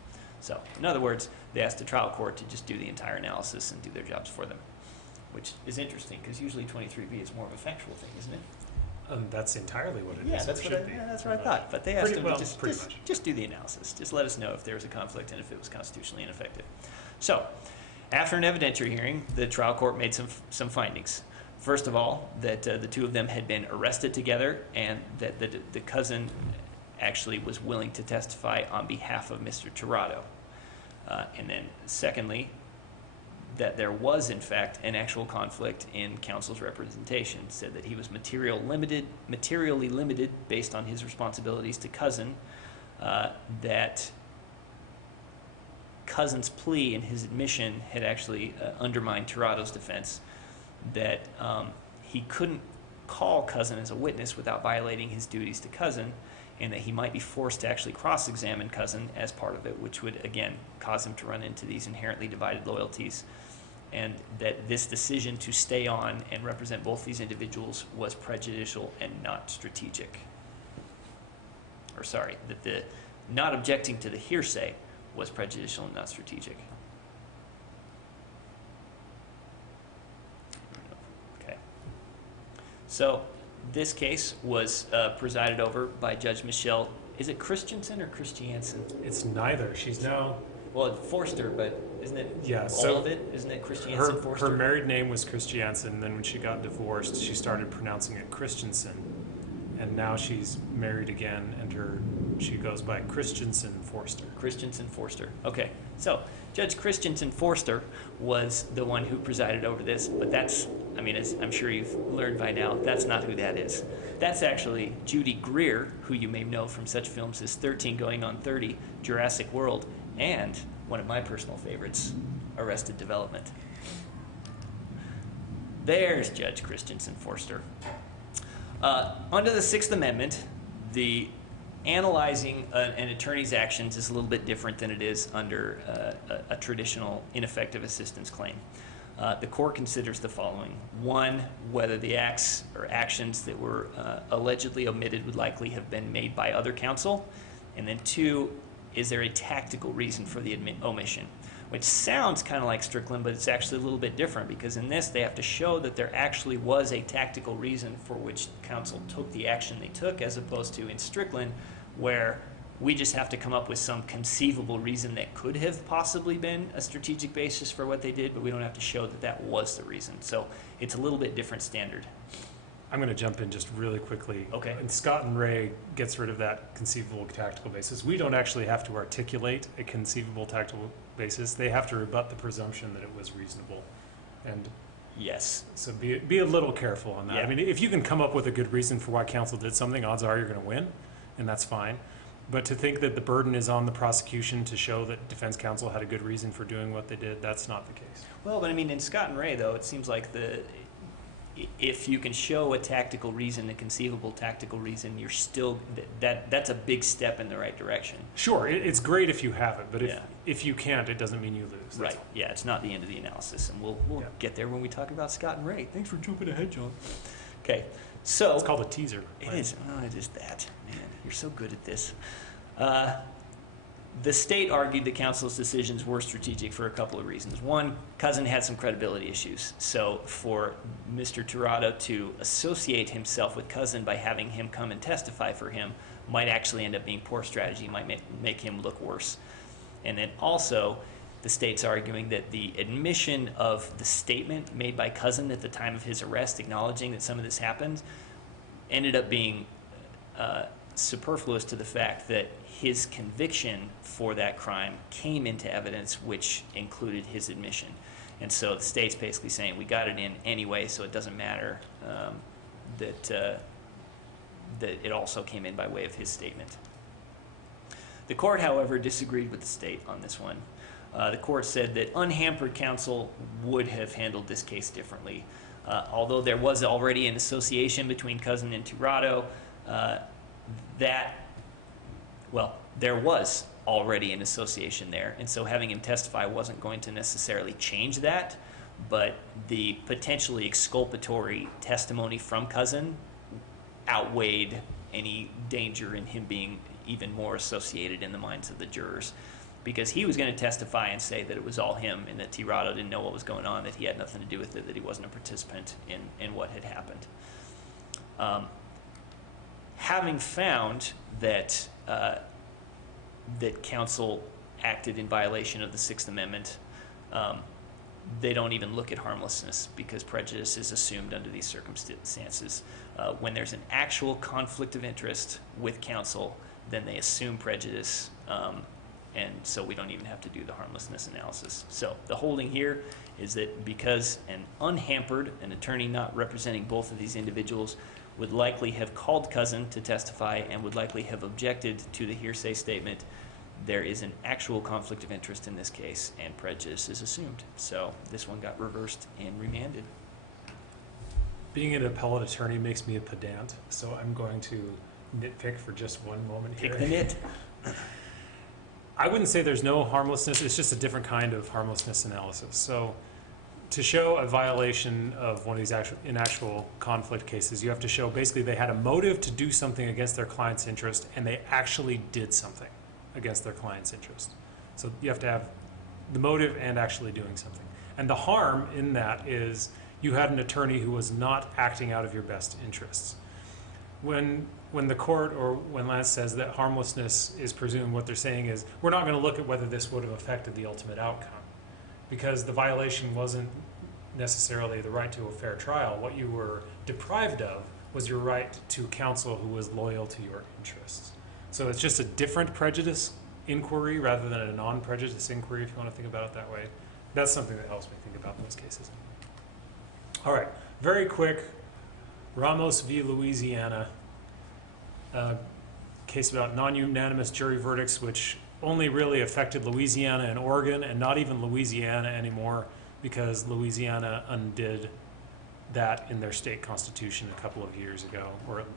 So, in other words, they asked the trial court to just do the entire analysis and do their jobs for them, which is interesting because usually 23B is more of a factual thing, isn't it? That's entirely what it Yeah, is. that's what I thought. But they asked him to just do the analysis. Just let us know if there was a conflict and if it was constitutionally ineffective. So, after an evidentiary hearing, the trial court made some findings. First of all, that the two of them had been arrested together and that the cousin actually was willing to testify on behalf of Mr. Tirado. And then secondly, that there was in fact an actual conflict in counsel's representation, said that he was materially limited based on his responsibilities to Cousin, that Cousin's plea and his admission had actually undermined Tirado's defense, that he couldn't call Cousin as a witness without violating his duties to Cousin, and that he might be forced to actually cross-examine Cousin as part of it, which would, again, cause him to run into these inherently divided loyalties, and that this decision to stay on and represent both these individuals was prejudicial and not strategic. Or sorry, that the not objecting to the hearsay was prejudicial and not strategic. Okay. So, this case was presided over by Judge Michelle, is it Christensen or Christiansen? It's neither. She's now... Well, Forster, but isn't it so all of it? Isn't it Christiansen, Forster? Her married name was Christiansen, and then when she got divorced, she started pronouncing it Christensen. And now she's married again, and she goes by Christensen Forster. Christensen Forster. Okay. So, Judge Christensen Forster was the one who presided over this, but that's, I mean, as I'm sure you've learned by now, that's not who that is. That's actually Judy Greer, who you may know from such films as 13 Going on 30, Jurassic World, and one of my personal favorites, Arrested Development. There's Judge Christensen Forster. Under the Sixth Amendment, the analyzing an attorney's actions is a little bit different than it is under a traditional ineffective assistance claim. The court considers the following. One, whether the acts or actions that were allegedly omitted would likely have been made by other counsel. And then two, is there a tactical reason for the omission? which sounds kind of like Strickland, but it's actually a little bit different, because in this they have to show that there actually was a tactical reason for which counsel took the action they took, as opposed to in Strickland, where we just have to come up with some conceivable reason that could have possibly been a strategic basis for what they did, but we don't have to show that that was the reason. So it's a little bit different standard. I'm going to jump in just really quickly. Okay. And Scott and Ray gets rid of that conceivable tactical basis. We don't actually have to articulate a conceivable tactical basis. They have to rebut the presumption that it was reasonable. And yes. So be a little careful on that. Yeah. I mean, if you can come up with a good reason for why counsel did something, odds are you're going to win, and that's fine. But to think that the burden is on the prosecution to show that defense counsel had a good reason for doing what they did, that's not the case. Well, but I mean, in Scott and Ray, though, it seems like if you can show a tactical reason, a conceivable tactical reason, you're still, that's a big step in the right direction. Sure, it's great if you have it, but Yeah. if you can't, it doesn't mean you lose. That's Right. all. Yeah, it's not the end of the analysis, and we'll Yeah. get there when we talk about Scott and Ray. Thanks for jumping ahead, John. Okay, so It's called a teaser. it is. Oh, it is that. Man, you're so good at this. The state argued that counsel's decisions were strategic for a couple of reasons. One, Cousin had some credibility issues. So for Mr. Tirado to associate himself with Cousin by having him come and testify for him might actually end up being poor strategy, might make him look worse. And then also, the state's arguing that the admission of the statement made by Cousin at the time of his arrest, acknowledging that some of this happened, ended up being superfluous to the fact that his conviction for that crime came into evidence, which included his admission. And so the state's basically saying, we got it in anyway, so it doesn't matter that it also came in by way of his statement. The court, however, disagreed with the state on this one. The court said that unhampered counsel would have handled this case differently. Although there was already an association between Cousin and Tirado, there was already an association there, and so having him testify wasn't going to necessarily change that, but the potentially exculpatory testimony from Cousin outweighed any danger in him being even more associated in the minds of the jurors, because he was going to testify and say that it was all him and that Tirado didn't know what was going on, that he had nothing to do with it, that he wasn't a participant in what had happened. Having found that that counsel acted in violation of the Sixth Amendment, they don't even look at harmlessness because prejudice is assumed under these circumstances. When there's an actual conflict of interest with counsel, then they assume prejudice, and so we don't even have to do the harmlessness analysis. So the holding here is that because an attorney not representing both of these individuals would likely have called Cousin to testify and would likely have objected to the hearsay statement, there is an actual conflict of interest in this case, and prejudice is assumed. So this one got reversed and remanded. Being an appellate attorney makes me a pedant, so I'm going to nitpick for just one moment here. Pick the nit. I wouldn't say there's no harmlessness, it's just a different kind of harmlessness analysis. So to show a violation of one of these actual conflict cases, you have to show basically they had a motive to do something against their client's interest, and they actually did something against their client's interest. So you have to have the motive and actually doing something. And the harm in that is you had an attorney who was not acting out of your best interests. When the court, or when Lance says that harmlessness is presumed, what they're saying is we're not going to look at whether this would have affected the ultimate outcome, because the violation wasn't necessarily the right to a fair trial. What you were deprived of was your right to counsel who was loyal to your interests. So it's just a different prejudice inquiry rather than a non-prejudice inquiry, if you want to think about it that way. That's something that helps me think about those cases. All right, very quick, Ramos v. Louisiana, case about non-unanimous jury verdicts, which only really affected Louisiana and Oregon, and not even Louisiana anymore, because Louisiana undid that in their state constitution a couple of years ago,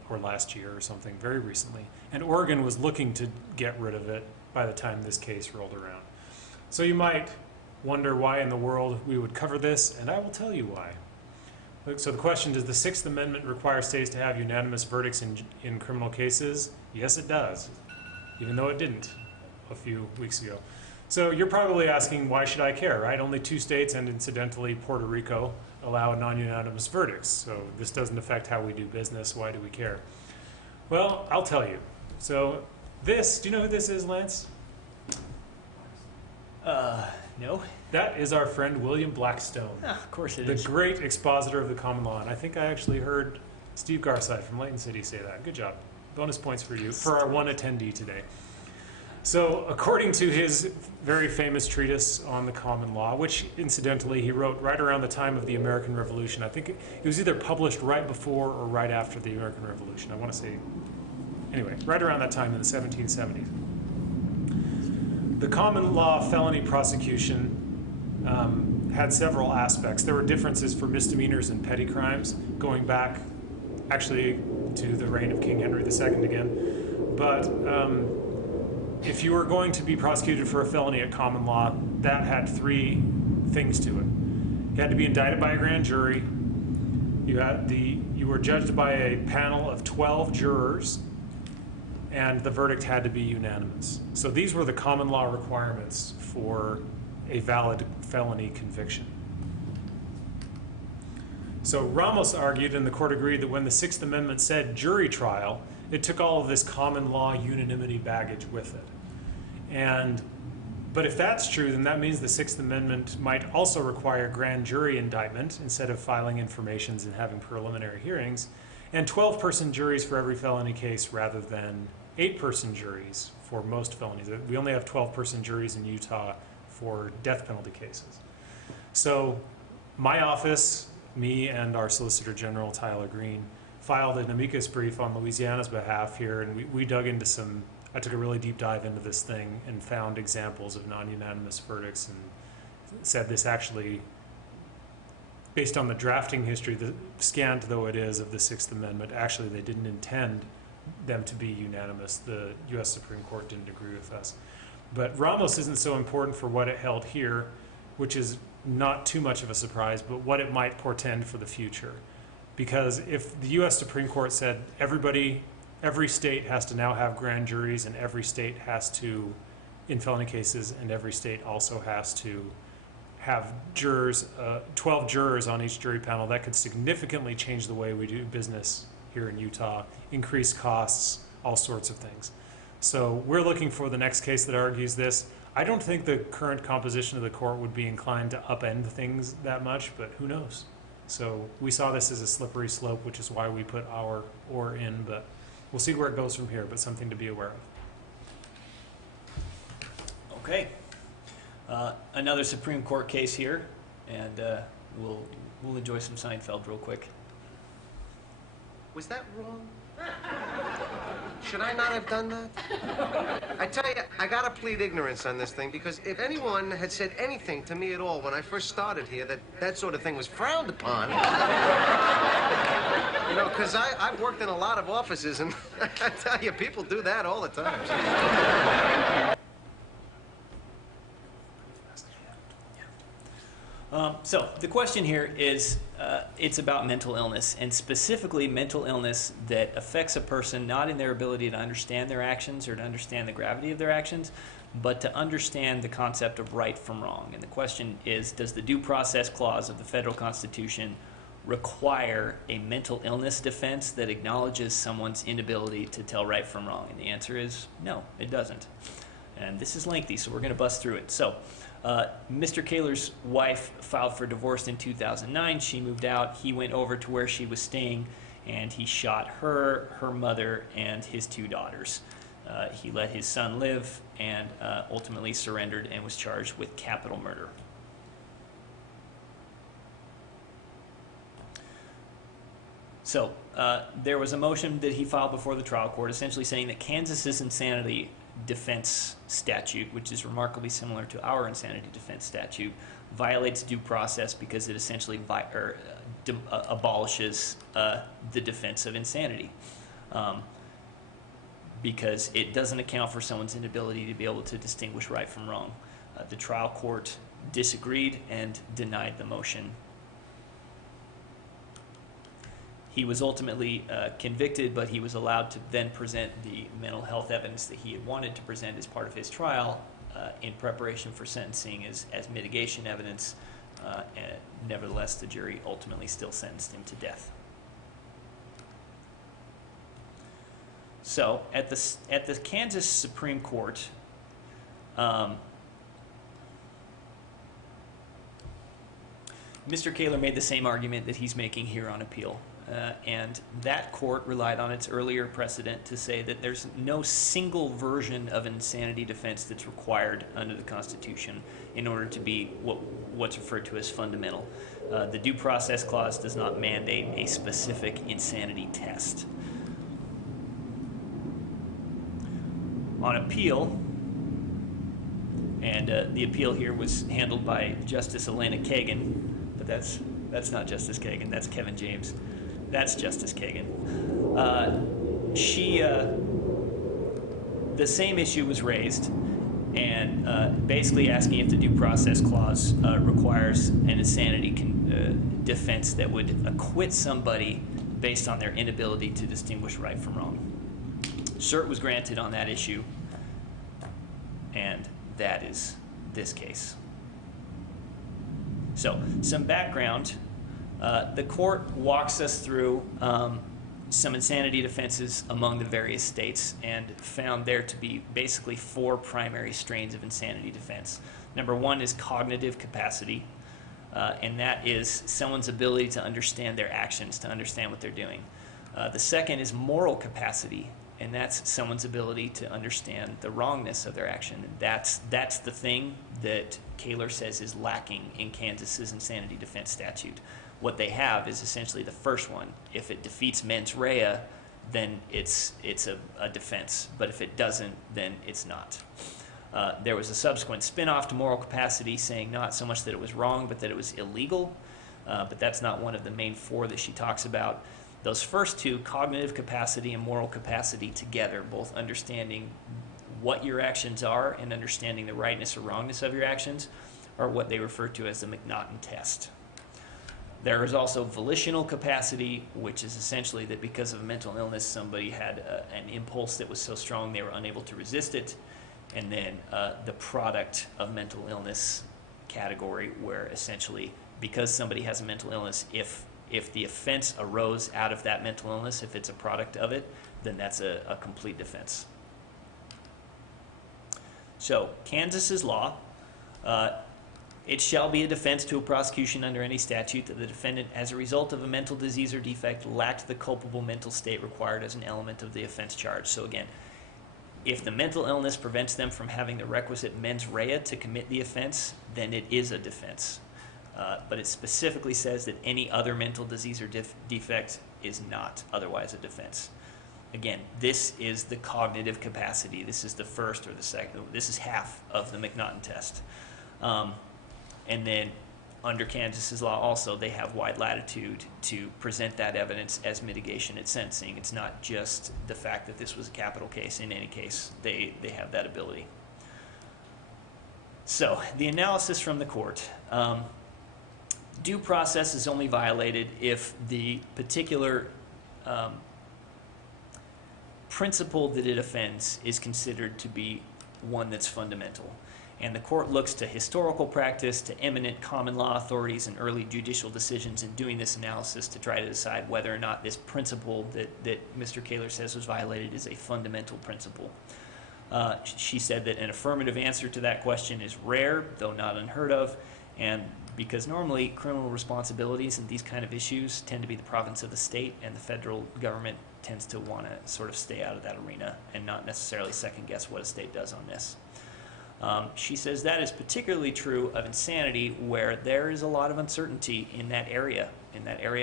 or last year or something, very recently. And Oregon was looking to get rid of it by the time this case rolled around. So you might wonder why in the world we would cover this, and I will tell you why. So the question, does the Sixth Amendment require states to have unanimous verdicts in criminal cases? Yes, it does, even though it didn't a few weeks ago. So you're probably asking, why should I care, right? Only 2 states, and incidentally Puerto Rico, allow non-unanimous verdicts. So this doesn't affect how we do business. Why do we care? Well, I'll tell you. So this, do you know who this is, Lance? No. That is our friend William Blackstone. Of course it the is. great expositor of the common law. And I think I actually heard Steve Garside from Layton City say that. Good job. Bonus points for you, for our one attendee today. So according to his very famous treatise on the common law, which incidentally he wrote right around the time of the American Revolution. I think it was either published right before or right after the American Revolution. I want to say, anyway, right around that time in the 1770s. The common law felony prosecution had several aspects. There were differences for misdemeanors and petty crimes, going back actually to the reign of King Henry II again. But if you were going to be prosecuted for a felony at common law, that had 3 things to it. You had to be indicted by a grand jury. You were judged by a panel of 12 jurors, and the verdict had to be unanimous. So these were the common law requirements for a valid felony conviction. So Ramos argued, and the court agreed, that when the 6th Amendment said jury trial, it took all of this common law unanimity baggage with it. But if that's true, then that means the 6th Amendment might also require grand jury indictment instead of filing informations and having preliminary hearings, and 12-person juries for every felony case rather than 8-person juries for most felonies. We only have 12-person juries in Utah for death penalty cases. So my office, me and our Solicitor General, Tyler Green, filed an amicus brief on Louisiana's behalf here, and we dug into I took a really deep dive into this thing and found examples of non-unanimous verdicts and said this actually, based on the drafting history, scant though it is of the 6th Amendment, actually they didn't intend them to be unanimous. The U.S. Supreme Court didn't agree with us. But Ramos isn't so important for what it held here, which is not too much of a surprise, but what it might portend for the future. Because if the U.S. Supreme Court said every state has to now have grand juries, and every state has to, in felony cases, and every state also has to have jurors, 12 jurors on each jury panel, that could significantly change the way we do business here in Utah, increase costs, all sorts of things. So we're looking for the next case that argues this. I don't think the current composition of the court would be inclined to upend things that much, but who knows? So we saw this as a slippery slope, which is why we put our oar in, but we'll see where it goes from here, but something to be aware of. Okay. Another Supreme Court case here, and we'll enjoy some Seinfeld real quick. Was that wrong? Should I not have done that? I tell you, I gotta plead ignorance on this thing, because if anyone had said anything to me at all when I first started here that sort of thing was frowned upon, you know, because I've worked in a lot of offices, and I tell you, people do that all the time. So the question here is, it's about mental illness, and specifically mental illness that affects a person not in their ability to understand their actions or to understand the gravity of their actions, but to understand the concept of right from wrong. And the question is, does the Due Process Clause of the federal Constitution require a mental illness defense that acknowledges someone's inability to tell right from wrong? And the answer is no, it doesn't. And this is lengthy, so we're going to bust through it. So Mr. Kaler's wife filed for divorce in 2009. She moved out. He went over to where she was staying, and he shot her, her mother, and his 2 daughters. He let his son live and ultimately surrendered and was charged with capital murder. So there was a motion that he filed before the trial court essentially saying that Kansas's insanity defense statute, which is remarkably similar to our insanity defense statute, violates due process because it essentially abolishes the defense of insanity, because it doesn't account for someone's inability to be able to distinguish right from wrong. The trial court disagreed and denied the motion. He was ultimately convicted, but he was allowed to then present the mental health evidence that he had wanted to present as part of his trial in preparation for sentencing as mitigation evidence. And nevertheless, the jury ultimately still sentenced him to death. So at the Kansas Supreme Court, Mr. Kaler made the same argument that he's making here on appeal. And that court relied on its earlier precedent to say that there's no single version of insanity defense that's required under the Constitution in order to be what's referred to as fundamental. The Due Process Clause does not mandate a specific insanity test. On appeal, and the appeal here was handled by Justice Elena Kagan, but that's not Justice Kagan, that's Kevin James. That's Justice Kagan. The same issue was raised, and basically asking if the Due Process Clause requires an insanity defense that would acquit somebody based on their inability to distinguish right from wrong. Cert was granted on that issue, and that is this case. So, some background. The court walks us through some insanity defenses among the various states and found there to be basically 4 primary strains of insanity defense. Number 1 is cognitive capacity, and that is someone's ability to understand their actions, to understand what they're doing. The second is moral capacity, and that's someone's ability to understand the wrongness of their action. That's the thing that Kaler says is lacking in Kansas's insanity defense statute. What they have is essentially the first one. If it defeats mens rea, then it's a defense. But if it doesn't, then it's not. There was a subsequent spin-off to moral capacity saying not so much that it was wrong, but that it was illegal. But that's not one of the main 4 that she talks about. Those first 2, cognitive capacity and moral capacity together, both understanding what your actions are and understanding the rightness or wrongness of your actions, are what they refer to as the McNaughton test. There is also volitional capacity, which is essentially that because of a mental illness, somebody had an impulse that was so strong they were unable to resist it. And then the product of mental illness category, where essentially because somebody has a mental illness, if the offense arose out of that mental illness, if it's a product of it, then that's a complete defense. So, Kansas's law, it shall be a defense to a prosecution under any statute that the defendant, as a result of a mental disease or defect, lacked the culpable mental state required as an element of the offense charge. So again, if the mental illness prevents them from having the requisite mens rea to commit the offense, then it is a defense. But it specifically says that any other mental disease or defect is not otherwise a defense. Again, this is the cognitive capacity. This is the first or the second. This is half of the McNaughton test. And then under Kansas's law also, they have wide latitude to present that evidence as mitigation at sentencing. It's not just the fact that this was a capital case. In any case, they have that ability. So, the analysis from the court. Due process is only violated if the particular principle that it offends is considered to be one that's fundamental. And the court looks to historical practice, to eminent common law authorities, and early judicial decisions in doing this analysis to try to decide whether or not this principle that Mr. Kaler says was violated is a fundamental principle. She said that an affirmative answer to that question is rare, though not unheard of, and because normally criminal responsibilities and these kind of issues tend to be the province of the state, and the federal government tends to want to sort of stay out of that arena and not necessarily second guess what a state does on this. She says that is particularly true of insanity, where there is a lot of uncertainty in that area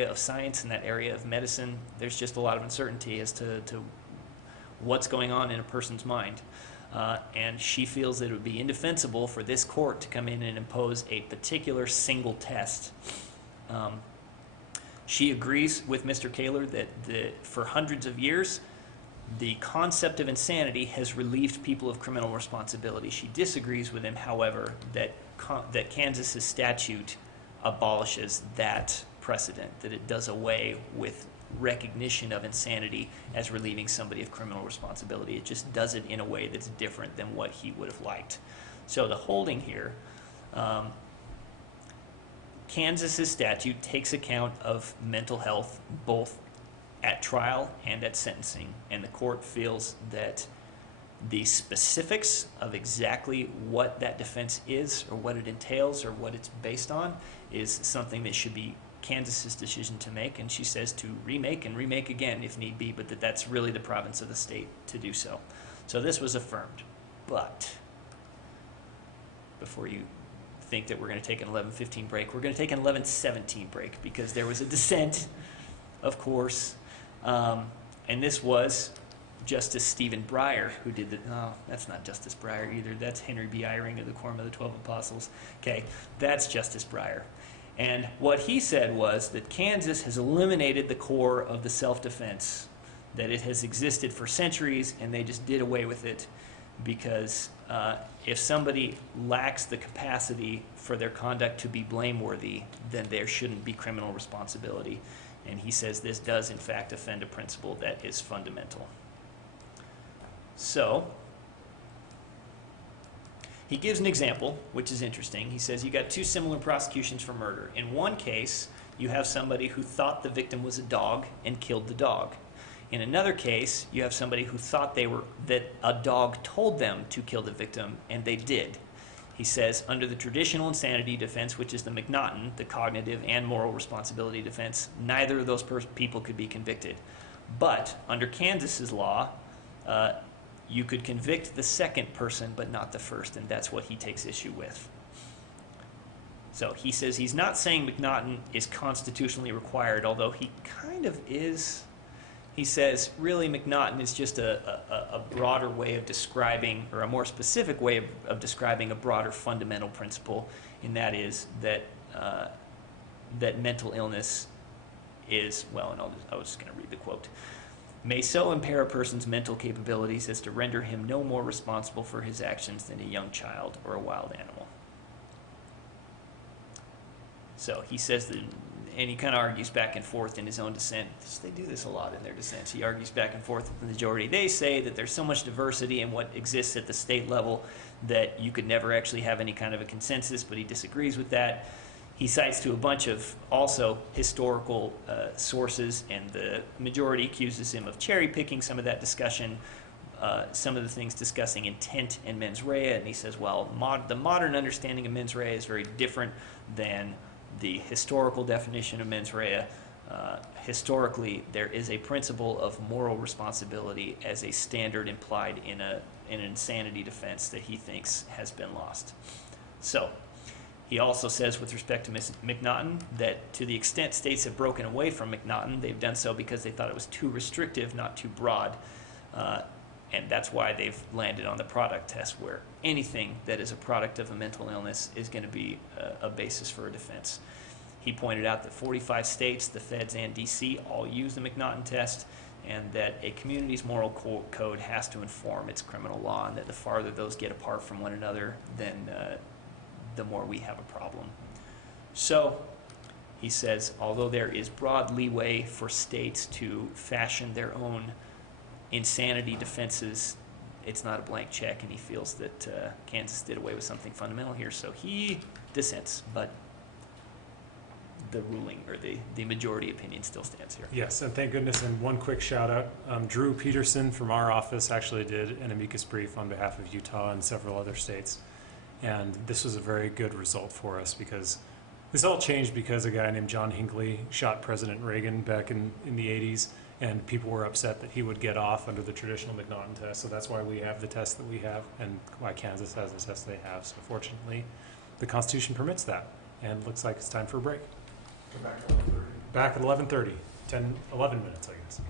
of science, in that area of medicine. There's just a lot of uncertainty as to what's going on in a person's mind. And she feels that it would be indefensible for this court to come in and impose a particular single test. She agrees with Mr. Kaler that for hundreds of years, the concept of insanity has relieved people of criminal responsibility. She disagrees with him, however, that Kansas's statute abolishes that precedent, that it does away with recognition of insanity as relieving somebody of criminal responsibility. It just does it in a way that's different than what he would have liked. So the holding here, Kansas's statute takes account of mental health both at trial and at sentencing, and the court feels that the specifics of exactly what that defense is or what it entails or what it's based on is something that should be Kansas's decision to make, and she says to remake and remake again if need be, but that's really the province of the state to do so. So this was affirmed. But before you think that we're going to take an 11:15 break, we're going to take an 11:17 break because there was a dissent, of course, and this was Justice Stephen Breyer who did the, no, that's not Justice Breyer either, that's Henry B. Eyring of the Quorum of the 12 Apostles. Okay, that's Justice Breyer. And what he said was that Kansas has eliminated the core of the self-defense, that it has existed for centuries and they just did away with it because if somebody lacks the capacity for their conduct to be blameworthy, then there shouldn't be criminal responsibility. And he says this does in fact offend a principle that is fundamental. So, he gives an example, which is interesting. He says you got two similar prosecutions for murder. In one case, you have somebody who thought the victim was a dog and killed the dog. In another case, you have somebody who thought that a dog told them to kill the victim, and they did. He says under the traditional insanity defense, which is the McNaughton, the cognitive and moral responsibility defense, neither of those people could be convicted. But under Kansas's law, you could convict the second person, but not the first, and that's what he takes issue with. So he says he's not saying McNaughton is constitutionally required, although he kind of is. He says, really, McNaughton is just a broader way of describing, or a more specific way of describing a broader fundamental principle, and that is that that mental illness is, well, and I was just going to read the quote, may so impair a person's mental capabilities as to render him no more responsible for his actions than a young child or a wild animal. So he says that, and he kind of argues back and forth in his own dissent. They do this a lot in their dissents. He argues back and forth with the majority. They say that there's so much diversity in what exists at the state level that you could never actually have any kind of a consensus, but he disagrees with that. He cites to a bunch of also historical sources, and the majority accuses him of cherry-picking some of that discussion, some of the things discussing intent and mens rea, and he says, well, the modern understanding of mens rea is very different than the historical definition of mens rea. Historically, there is a principle of moral responsibility as a standard implied in an insanity defense that he thinks has been lost. So, he also says with respect to McNaughton that to the extent states have broken away from McNaughton, they've done so because they thought it was too restrictive, not too broad. And that's why they've landed on the product test, where anything that is a product of a mental illness is going to be a basis for a defense. He pointed out that 45 states, the feds and DC, all use the McNaughton test, and that a community's moral code has to inform its criminal law, and that the farther those get apart from one another, then the more we have a problem. So, he says, although there is broad leeway for states to fashion their own insanity defenses, it's not a blank check, and he feels that Kansas did away with something fundamental here. So he dissents, but the ruling, or the majority opinion, still stands here. Yes, and thank goodness. And one quick shout out, Drew Peterson from our office actually did an amicus brief on behalf of Utah and several other states. And this was a very good result for us, because this all changed because a guy named John Hinckley shot President Reagan back in the 80s, and people were upset that he would get off under the traditional McNaughton test. So that's why we have the test that we have, and why Kansas has the test they have. So fortunately, the Constitution permits that, and it looks like it's time for a break. Back at 11:30. 11 minutes, I guess.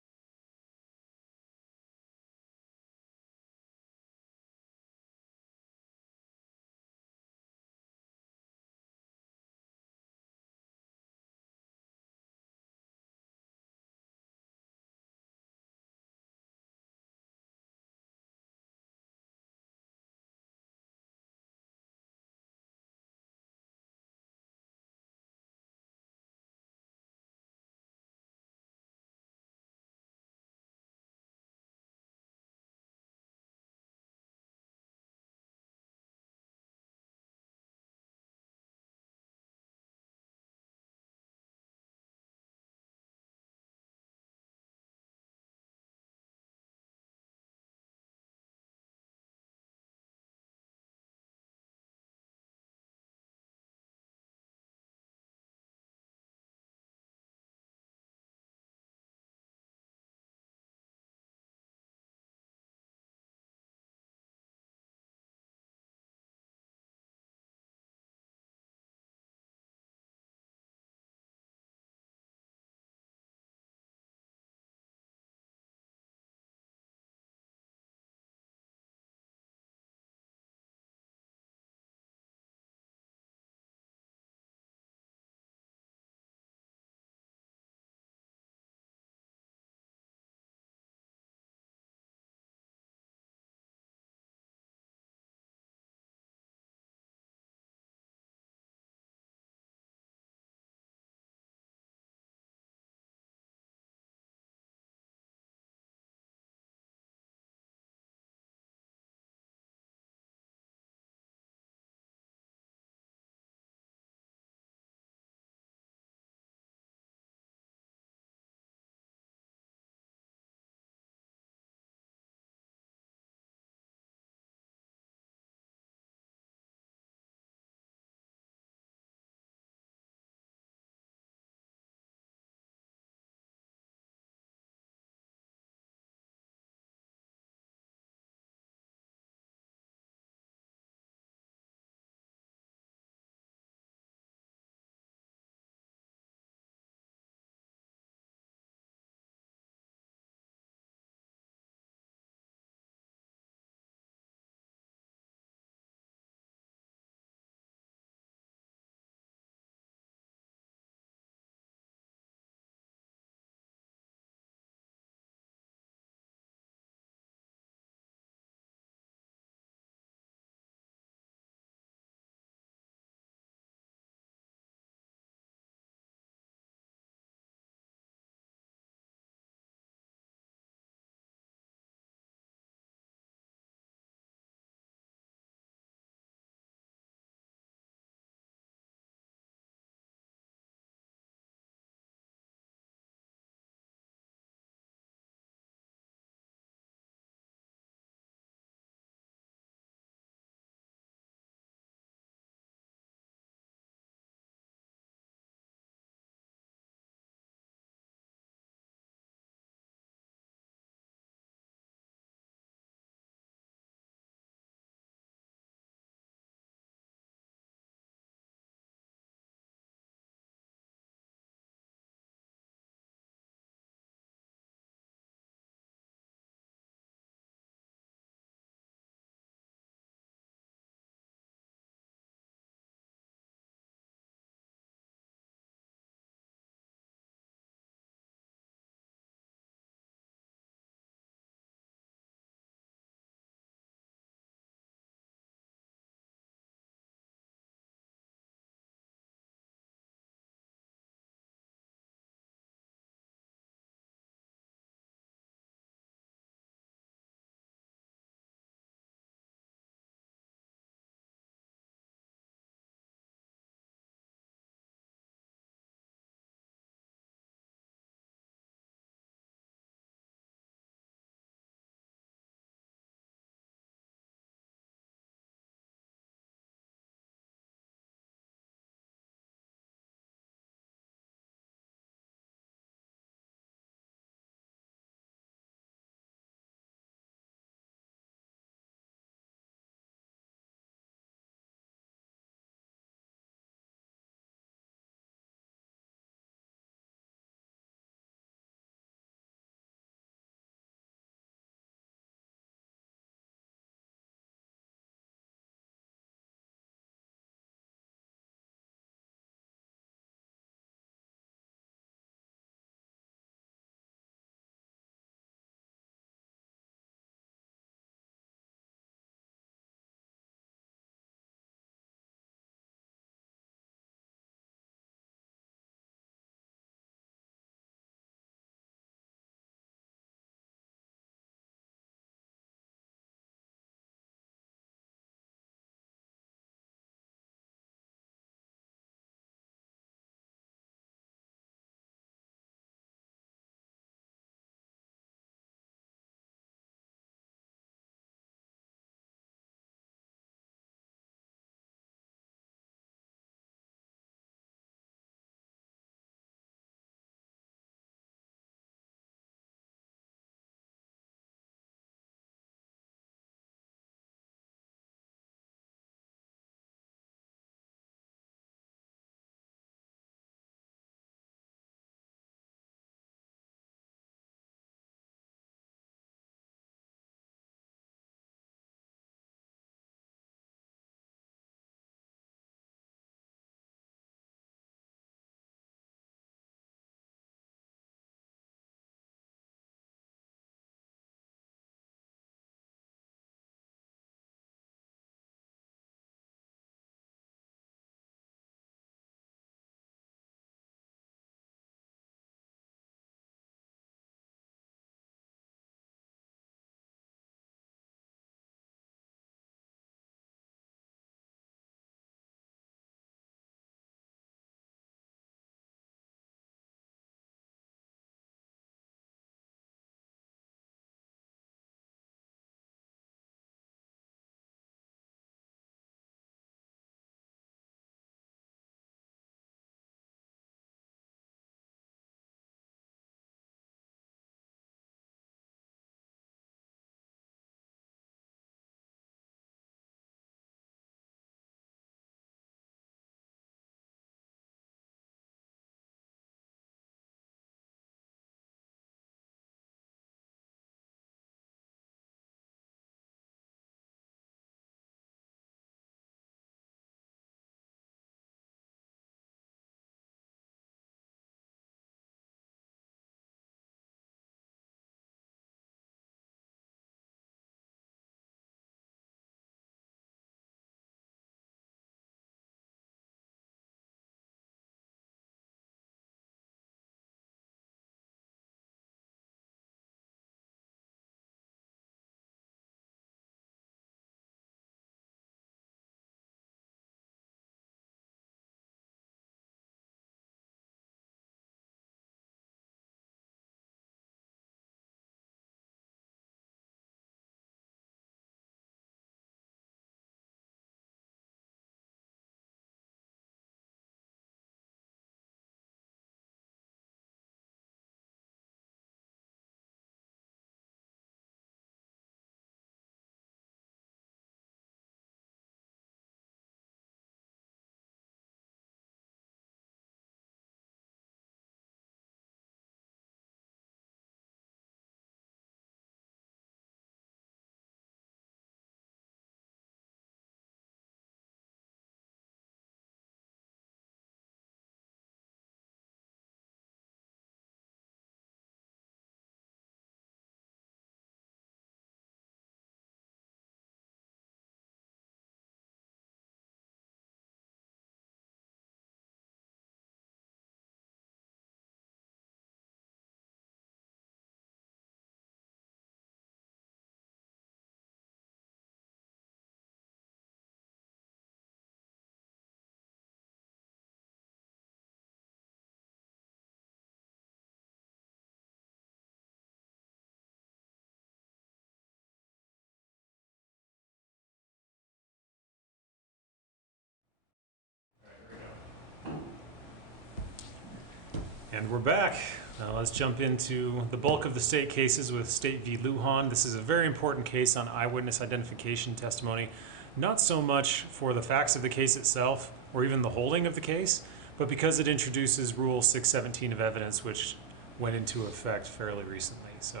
And we're back. Now let's jump into the bulk of the state cases with State v. Lujan. This is a very important case on eyewitness identification testimony, not so much for the facts of the case itself or even the holding of the case, but because it introduces Rule 617 of evidence, which went into effect fairly recently. So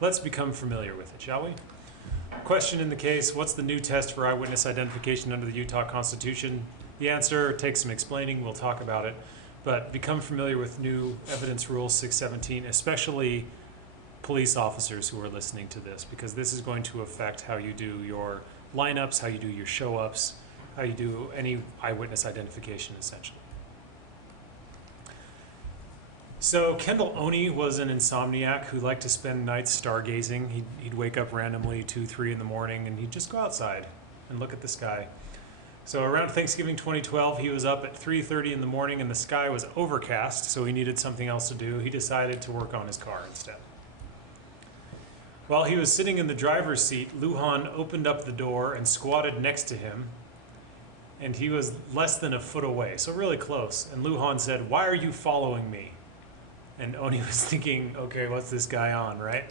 let's become familiar with it, shall we? Question in the case: what's the new test for eyewitness identification under the Utah Constitution? The answer takes some explaining. We'll talk about it. But become familiar with new evidence rule 617, especially police officers who are listening to this, because this is going to affect how you do your lineups, how you do your show-ups, how you do any eyewitness identification, essentially. So Kendall Oney was an insomniac who liked to spend nights stargazing. He'd wake up randomly 2, 3 in the morning, and he'd just go outside and look at the sky. So around Thanksgiving 2012, he was up at 3:30 in the morning and the sky was overcast, so he needed something else to do. He decided to work on his car instead. While he was sitting in the driver's seat, Lujan opened up the door and squatted next to him, and he was less than a foot away, so really close. And Lujan said, "Why are you following me?" And Oney was thinking, okay, what's this guy on, right?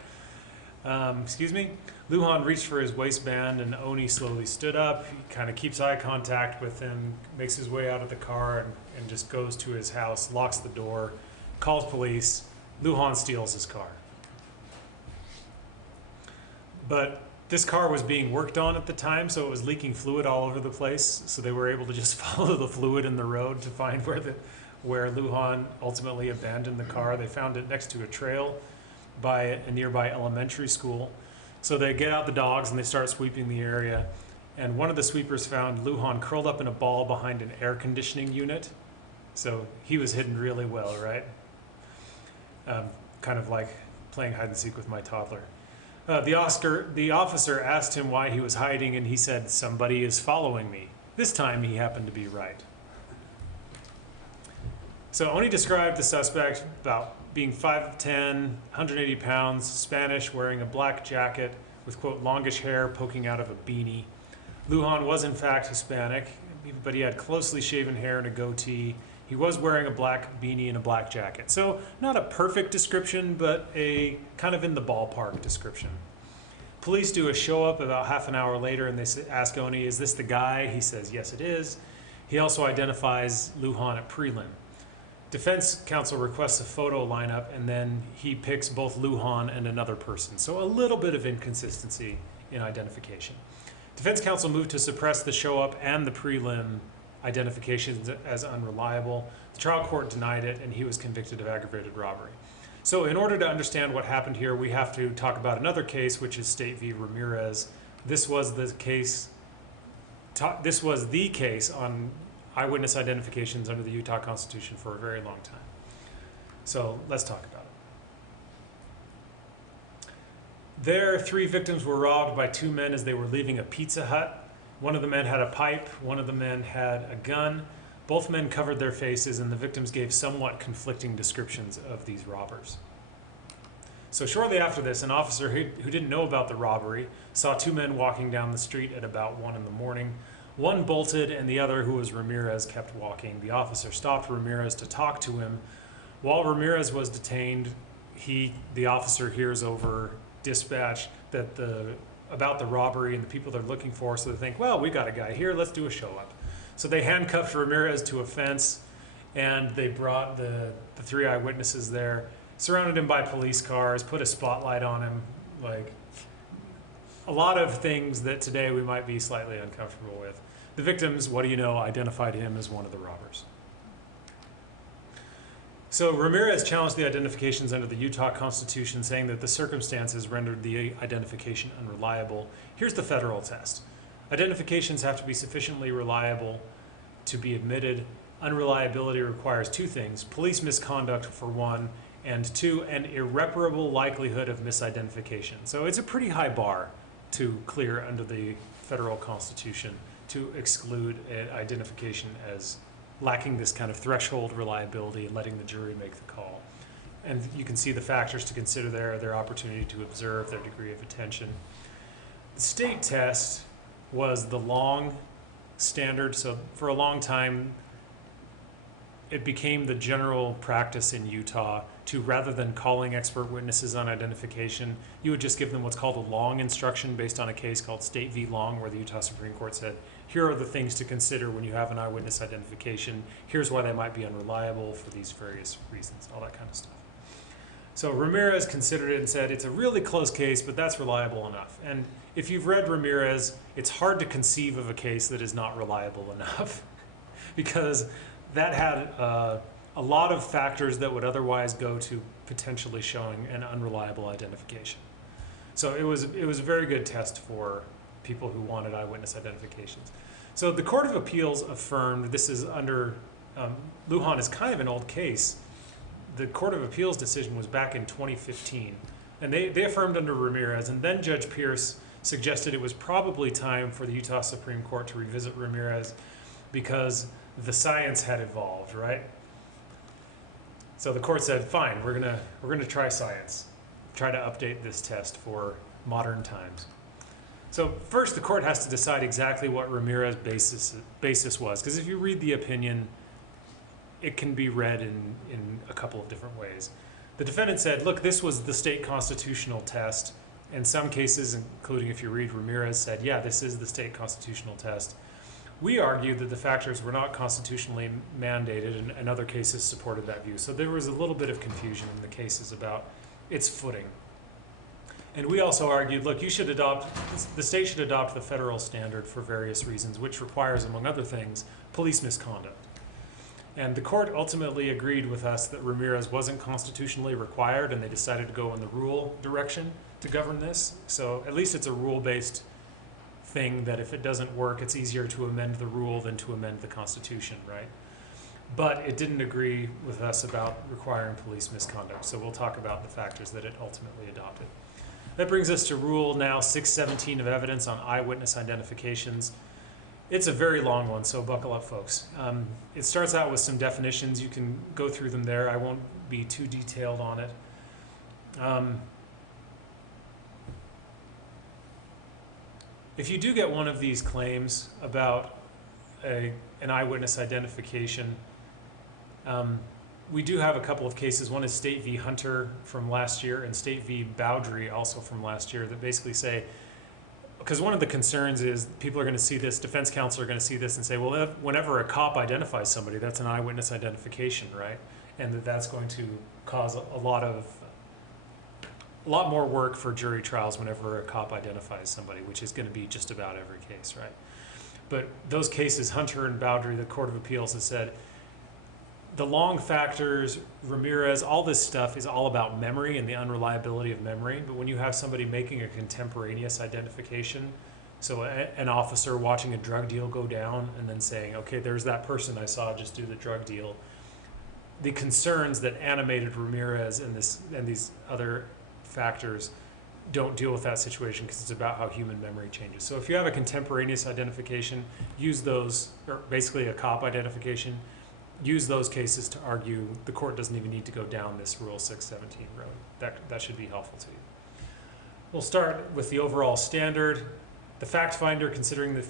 Excuse me? Lujan reached for his waistband and Oney slowly stood up. He kind of keeps eye contact with him, makes his way out of the car and just goes to his house, locks the door, calls police. Lujan steals his car. But this car was being worked on at the time, so it was leaking fluid all over the place. So they were able to just follow the fluid in the road to find where Lujan ultimately abandoned the car. They found it next to a trail by a nearby elementary school. So they get out the dogs and they start sweeping the area. And one of the sweepers found Lujan curled up in a ball behind an air conditioning unit. So he was hidden really well, right? Kind of like playing hide and seek with my toddler. The officer asked him why he was hiding, and he said, "Somebody is following me." This time he happened to be right. So Oney described the suspect about being 5'10", 180 pounds, Spanish, wearing a black jacket with, quote, longish hair poking out of a beanie. Lujan was in fact Hispanic, but he had closely shaven hair and a goatee. He was wearing a black beanie and a black jacket. So not a perfect description, but a kind of in the ballpark description. Police do a show up about half an hour later and they ask Oney, "Is this the guy?" He says, "Yes, it is." He also identifies Lujan at prelim. Defense counsel requests a photo lineup, and then he picks both Lujan and another person. So a little bit of inconsistency in identification. Defense counsel moved to suppress the show-up and the prelim identifications as unreliable. The trial court denied it, and he was convicted of aggravated robbery. So in order to understand what happened here, we have to talk about another case, which is State v. Ramirez. This was the case on eyewitness identifications under the Utah Constitution for a very long time. So let's talk about it. There, 3 victims were robbed by 2 men as they were leaving a Pizza Hut. One of the men had a pipe, one of the men had a gun. Both men covered their faces, and the victims gave somewhat conflicting descriptions of these robbers. So shortly after this, an officer who didn't know about the robbery saw 2 men walking down the street at about 1 in the morning. One bolted and the other, who was Ramirez, kept walking. The officer stopped Ramirez to talk to him. While Ramirez was detained, the officer hears over dispatch about the robbery and the people they're looking for, so they think, well, we got a guy here, let's do a show up. So they handcuffed Ramirez to a fence, and they brought the 3 eyewitnesses there, surrounded him by police cars, put a spotlight on him, like a lot of things that today we might be slightly uncomfortable with. The victims, what do you know, identified him as one of the robbers. So Ramirez challenged the identifications under the Utah Constitution, saying that the circumstances rendered the identification unreliable. Here's the federal test. Identifications have to be sufficiently reliable to be admitted. Unreliability requires 2 things: police misconduct for 1, and 2, an irreparable likelihood of misidentification. So it's a pretty high bar to clear under the federal Constitution to exclude an identification as lacking this kind of threshold reliability and letting the jury make the call. And you can see the factors to consider there: their opportunity to observe, their degree of attention. The state test was the long standard. So for a long time, it became the general practice in Utah to, rather than calling expert witnesses on identification, you would just give them what's called a Long instruction based on a case called State v. Long, where the Utah Supreme Court said, here are the things to consider when you have an eyewitness identification. Here's why they might be unreliable for these various reasons, all that kind of stuff. So Ramirez considered it and said, it's a really close case, but that's reliable enough. And if you've read Ramirez, it's hard to conceive of a case that is not reliable enough because that had a lot of factors that would otherwise go to potentially showing an unreliable identification. So it was a very good test for people who wanted eyewitness identifications. So the Court of Appeals affirmed, this is under, Lujan is kind of an old case. The Court of Appeals decision was back in 2015, and they affirmed under Ramirez, and then Judge Pierce suggested it was probably time for the Utah Supreme Court to revisit Ramirez because the science had evolved, right? So the court said, fine, we're gonna try science, try to update this test for modern times. So first, the court has to decide exactly what Ramirez's basis was, because if you read the opinion, it can be read in a couple of different ways. The defendant said, look, this was the state constitutional test. In some cases, including if you read Ramirez, said, yeah, this is the state constitutional test. We argued that the factors were not constitutionally mandated, and in other cases supported that view. So there was a little bit of confusion in the cases about its footing. And we also argued, look, the state should adopt the federal standard for various reasons, which requires, among other things, police misconduct. And the court ultimately agreed with us that Ramirez wasn't constitutionally required, and they decided to go in the rule direction to govern this. So at least it's a rule-based thing that if it doesn't work, it's easier to amend the rule than to amend the Constitution, right? But it didn't agree with us about requiring police misconduct. So we'll talk about the factors that it ultimately adopted. That brings us to Rule now 617 of evidence on eyewitness identifications. It's a very long one, so buckle up, folks. It starts out with some definitions. You can go through them there. I won't be too detailed on it. If you do get one of these claims about an eyewitness identification, we do have a couple of cases. One is State v. Hunter from last year and State v. Bowdry also from last year that basically say, because one of the concerns is people are going to see this, defense counsel are going to see this and say, well, whenever a cop identifies somebody, that's an eyewitness identification, right? And that's going to cause a lot more work for jury trials whenever a cop identifies somebody, which is going to be just about every case, right? But those cases, Hunter and Bowdry, the Court of Appeals has said, the long factors, Ramirez, all this stuff is all about memory and the unreliability of memory. But when you have somebody making a contemporaneous identification, so an officer watching a drug deal go down and then saying, okay, there's that person I saw just do the drug deal, the concerns that animated Ramirez and these other factors don't deal with that situation because it's about how human memory changes. So if you have a contemporaneous identification, use those, or basically a cop identification, use those cases to argue the court doesn't even need to go down this Rule 617 road. That should be helpful to you. We'll start with the overall standard. The fact finder, considering the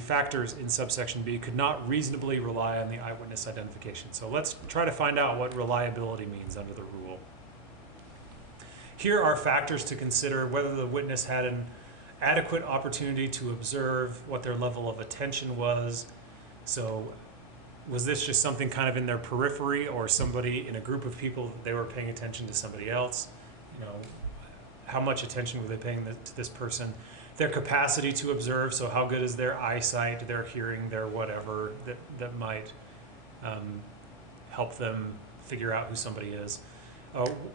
factors in subsection B, could not reasonably rely on the eyewitness identification. So let's try to find out what reliability means under the rule. Here are factors to consider: whether the witness had an adequate opportunity to observe, what their level of attention was. So was this just something kind of in their periphery, or somebody in a group of people, they were paying attention to somebody else? You know, how much attention were they paying to this person? Their capacity to observe, so how good is their eyesight, their hearing, their whatever that might help them figure out who somebody is.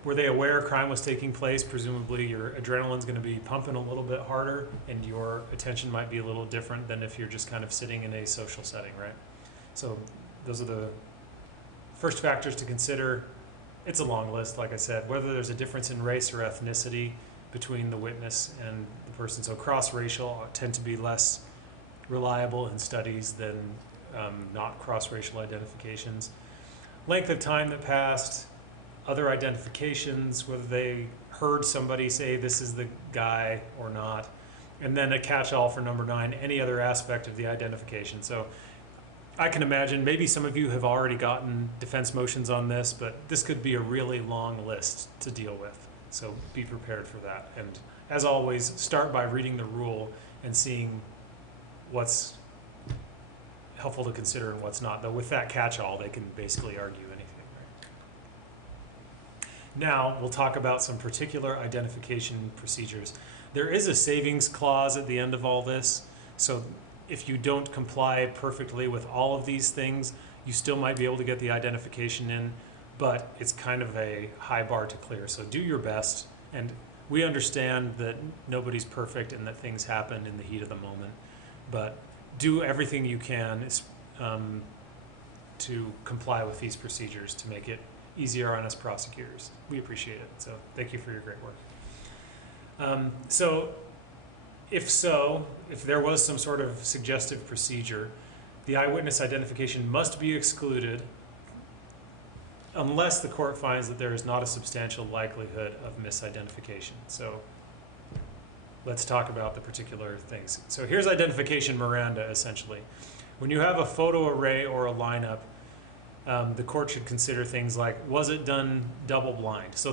Were they aware crime was taking place? Presumably your adrenaline's going to be pumping a little bit harder, and your attention might be a little different than if you're just kind of sitting in a social setting, right? So those are the first factors to consider. It's a long list, like I said. Whether there's a difference in race or ethnicity between the witness and the person. So cross-racial tend to be less reliable in studies than not cross-racial identifications. Length of time that passed, other identifications, whether they heard somebody say this is the guy or not. And then a catch-all for number 9, any other aspect of the identification. So I can imagine maybe some of you have already gotten defense motions on this, but this could be a really long list to deal with. So be prepared for that. And as always, start by reading the rule and seeing what's helpful to consider and what's not. Though with that catch-all, they can basically argue anything. Right? Now we'll talk about some particular identification procedures. There is a savings clause at the end of all this, so if you don't comply perfectly with all of these things, you still might be able to get the identification in, but it's kind of a high bar to clear. So do your best, and we understand that nobody's perfect and that things happen in the heat of the moment, but do everything you can to comply with these procedures to make it easier on us prosecutors. We appreciate it, so thank you for your great work. If there was some sort of suggestive procedure, the eyewitness identification must be excluded unless the court finds that there is not a substantial likelihood of misidentification. So let's talk about the particular things. So here's identification Miranda, essentially. When you have a photo array or a lineup, the court should consider things like, was it done double blind? So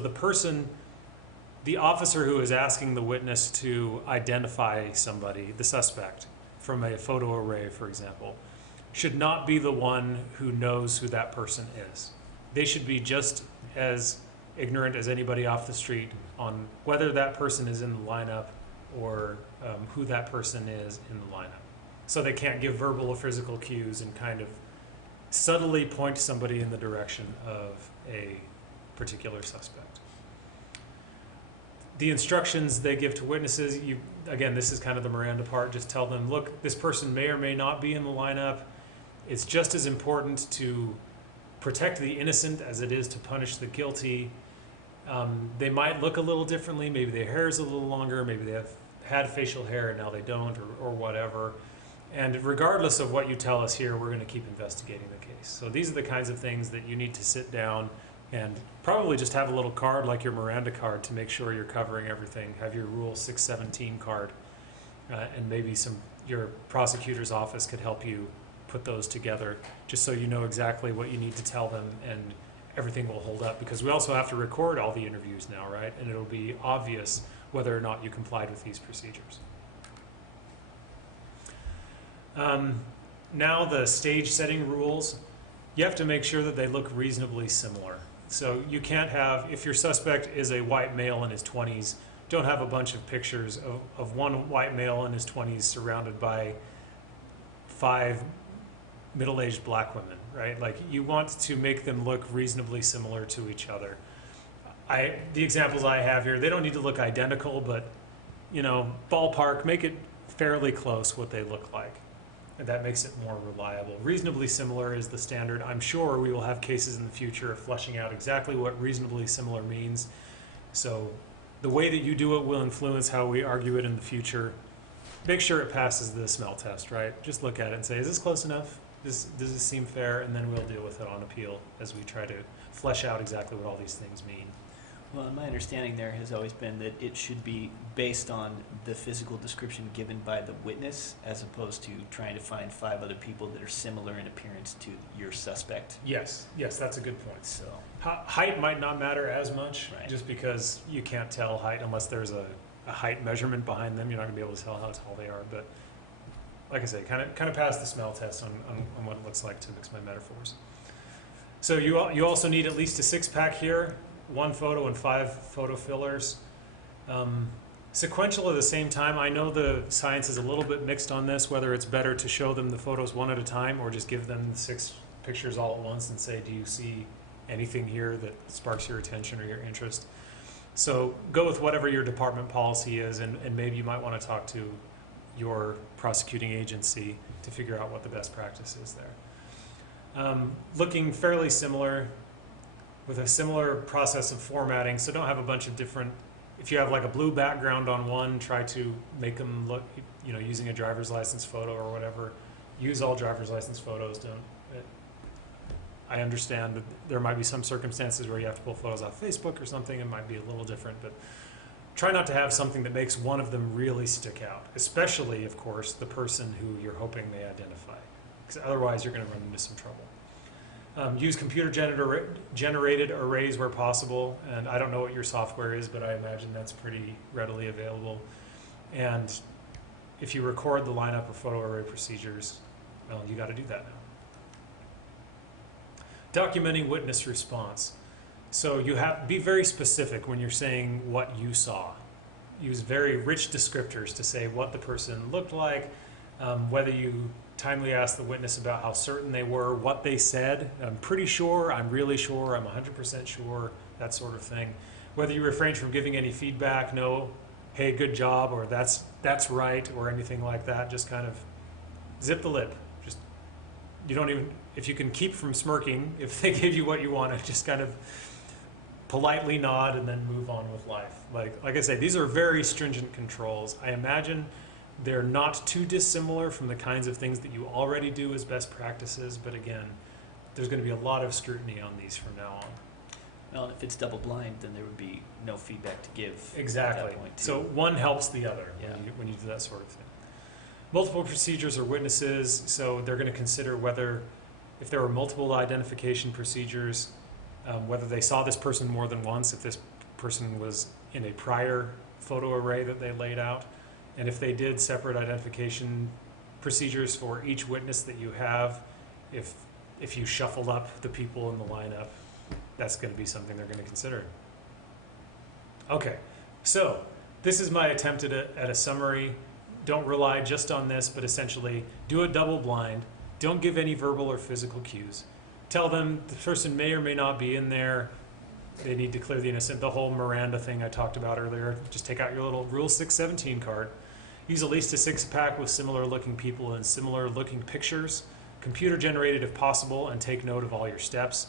the officer who is asking the witness to identify somebody, the suspect, from a photo array, for example, should not be the one who knows who that person is. They should be just as ignorant as anybody off the street on whether that person is in the lineup or who that person is in the lineup. So they can't give verbal or physical cues and kind of subtly point somebody in the direction of a particular suspect. The instructions they give to witnesses, again, this is kind of the Miranda part, just tell them, look, this person may or may not be in the lineup. It's just as important to protect the innocent as it is to punish the guilty. They might look a little differently. Maybe their hair is a little longer. Maybe they have had facial hair and now they don't, or whatever. And regardless of what you tell us here, we're going to keep investigating the case. So these are the kinds of things that you need to sit down and probably just have a little card like your Miranda card to make sure you're covering everything. Have your Rule 617 card, and maybe your prosecutor's office could help you put those together just so you know exactly what you need to tell them and everything will hold up, because we also have to record all the interviews now, right? And it'll be obvious whether or not you complied with these procedures. Now the stage setting rules, you have to make sure that they look reasonably similar. So you can't have, if your suspect is a white male in his 20s, don't have a bunch of pictures of one white male in his 20s surrounded by 5 middle-aged black women, right? Like, you want to make them look reasonably similar to each other. The examples I have here, they don't need to look identical, but, ballpark, make it fairly close what they look like. And that makes it more reliable. Reasonably similar is the standard. I'm sure we will have cases in the future of fleshing out exactly what reasonably similar means. So the way that you do it will influence how we argue it in the future. Make sure it passes the smell test, right? Just look at it and say, is this close enough? Does this seem fair? And then we'll deal with it on appeal as we try to flesh out exactly what all these things mean. Well, my understanding there has always been that it should be based on the physical description given by the witness, as opposed to trying to find 5 other people that are similar in appearance to your suspect. Yes, that's a good point. So height might not matter as much, right? Just because you can't tell height unless there's a height measurement behind them. You're not going to be able to tell how tall they are. But like I say, kind of pass the smell test on what it looks like, to mix my metaphors. So you also need at least a 6-pack here. 1 photo and 5 photo fillers. Sequential at the same time. I know the science is a little bit mixed on this, whether it's better to show them the photos one at a time or just give them 6 pictures all at once and say, do you see anything here that sparks your attention or your interest? So go with whatever your department policy is, and maybe you might want to talk to your prosecuting agency to figure out what the best practice is there. Looking fairly similar, with a similar process of formatting, so don't have a bunch of different, if you have like a blue background on one, try to make them look, using a driver's license photo or whatever. Use all driver's license photos. I understand that there might be some circumstances where you have to pull photos off Facebook or something. It might be a little different, but try not to have something that makes one of them really stick out, especially, of course, the person who you're hoping they identify. because otherwise you're going to run into some trouble. Use computer-generated arrays where possible, and I don't know what your software is, but I imagine that's pretty readily available. And if you record the lineup or photo array procedures, well, you got to do that now. Documenting witness response. So you have to be very specific when you're saying what you saw. Use very rich descriptors to say what the person looked like, whether you timely ask the witness about how certain they were, what they said, I'm pretty sure, I'm really sure, I'm 100% sure, that sort of thing. Whether you refrain from giving any feedback, no, hey, good job, or that's right, or anything like that, just kind of zip the lip. Just, you don't even, if you can keep from smirking, if they give you what you want, just kind of politely nod and then move on with life. Like I say, these are very stringent controls. I imagine they're not too dissimilar from the kinds of things that you already do as best practices, but again, there's going to be a lot of scrutiny on these from now on. Well, if it's double blind, then there would be no feedback to give. Exactly. At that point, too. So one helps the other Yeah. when you do that sort of thing. Multiple procedures or witnesses, so they're going to consider whether, if there were multiple identification procedures, whether they saw this person more than once, if this person was in a prior photo array that they laid out, and if they did separate identification procedures for each witness that you have, if you shuffled up the people in the lineup, that's going to be something they're going to consider. Okay, so this is my attempt at a summary. Don't rely just on this, but essentially do it double blind. Don't give any verbal or physical cues. Tell them the person may or may not be in there. They need to clear the innocent. The whole Miranda thing I talked about earlier. Just take out your little Rule 617 card. Use at least a 6-pack with similar looking people and similar looking pictures. Computer generated if possible, and take note of all your steps.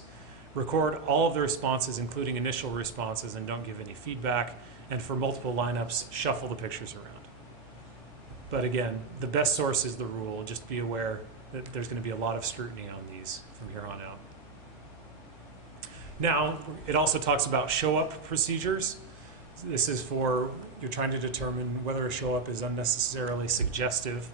Record all of the responses, including initial responses, and don't give any feedback. And for multiple lineups, shuffle the pictures around. But again, the best source is the rule. Just be aware that there's going to be a lot of scrutiny on these from here on out. Now, it also talks about show-up procedures. This is for, you're trying to determine whether a show-up is unnecessarily suggestive.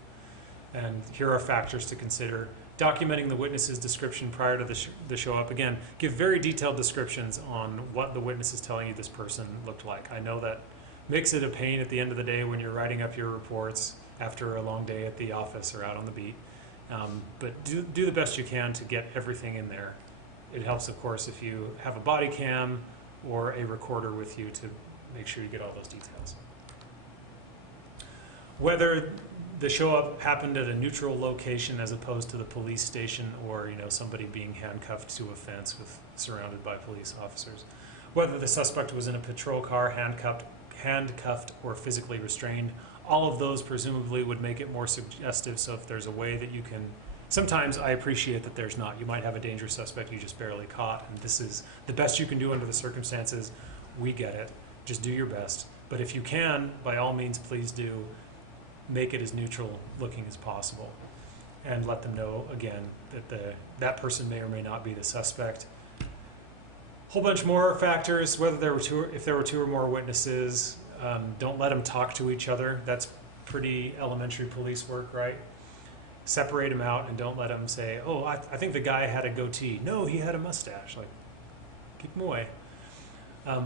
And here are factors to consider. Documenting the witness's description prior to the show-up. Again, give very detailed descriptions on what the witness is telling you this person looked like. I know that makes it a pain at the end of the day when you're writing up your reports after a long day at the office or out on the beat. But do the best you can to get everything in there. It helps, of course, if you have a body cam or a recorder with you to make sure you get all those details. Whether the show-up happened at a neutral location as opposed to the police station, or somebody being handcuffed to a fence surrounded by police officers. Whether the suspect was in a patrol car, handcuffed or physically restrained. All of those presumably would make it more suggestive, so if there's a way that you can... Sometimes I appreciate that there's not. You might have a dangerous suspect you just barely caught, and this is the best you can do under the circumstances. We get it. Just do your best. But if you can, by all means, please do make it as neutral looking as possible. And let them know, again, that that person may or may not be the suspect. Whole bunch more factors, whether if there were two or more witnesses. Don't let them talk to each other. That's pretty elementary police work, right? Separate them out and don't let them say, oh, I think the guy had a goatee. No, he had a mustache. Like, keep them away.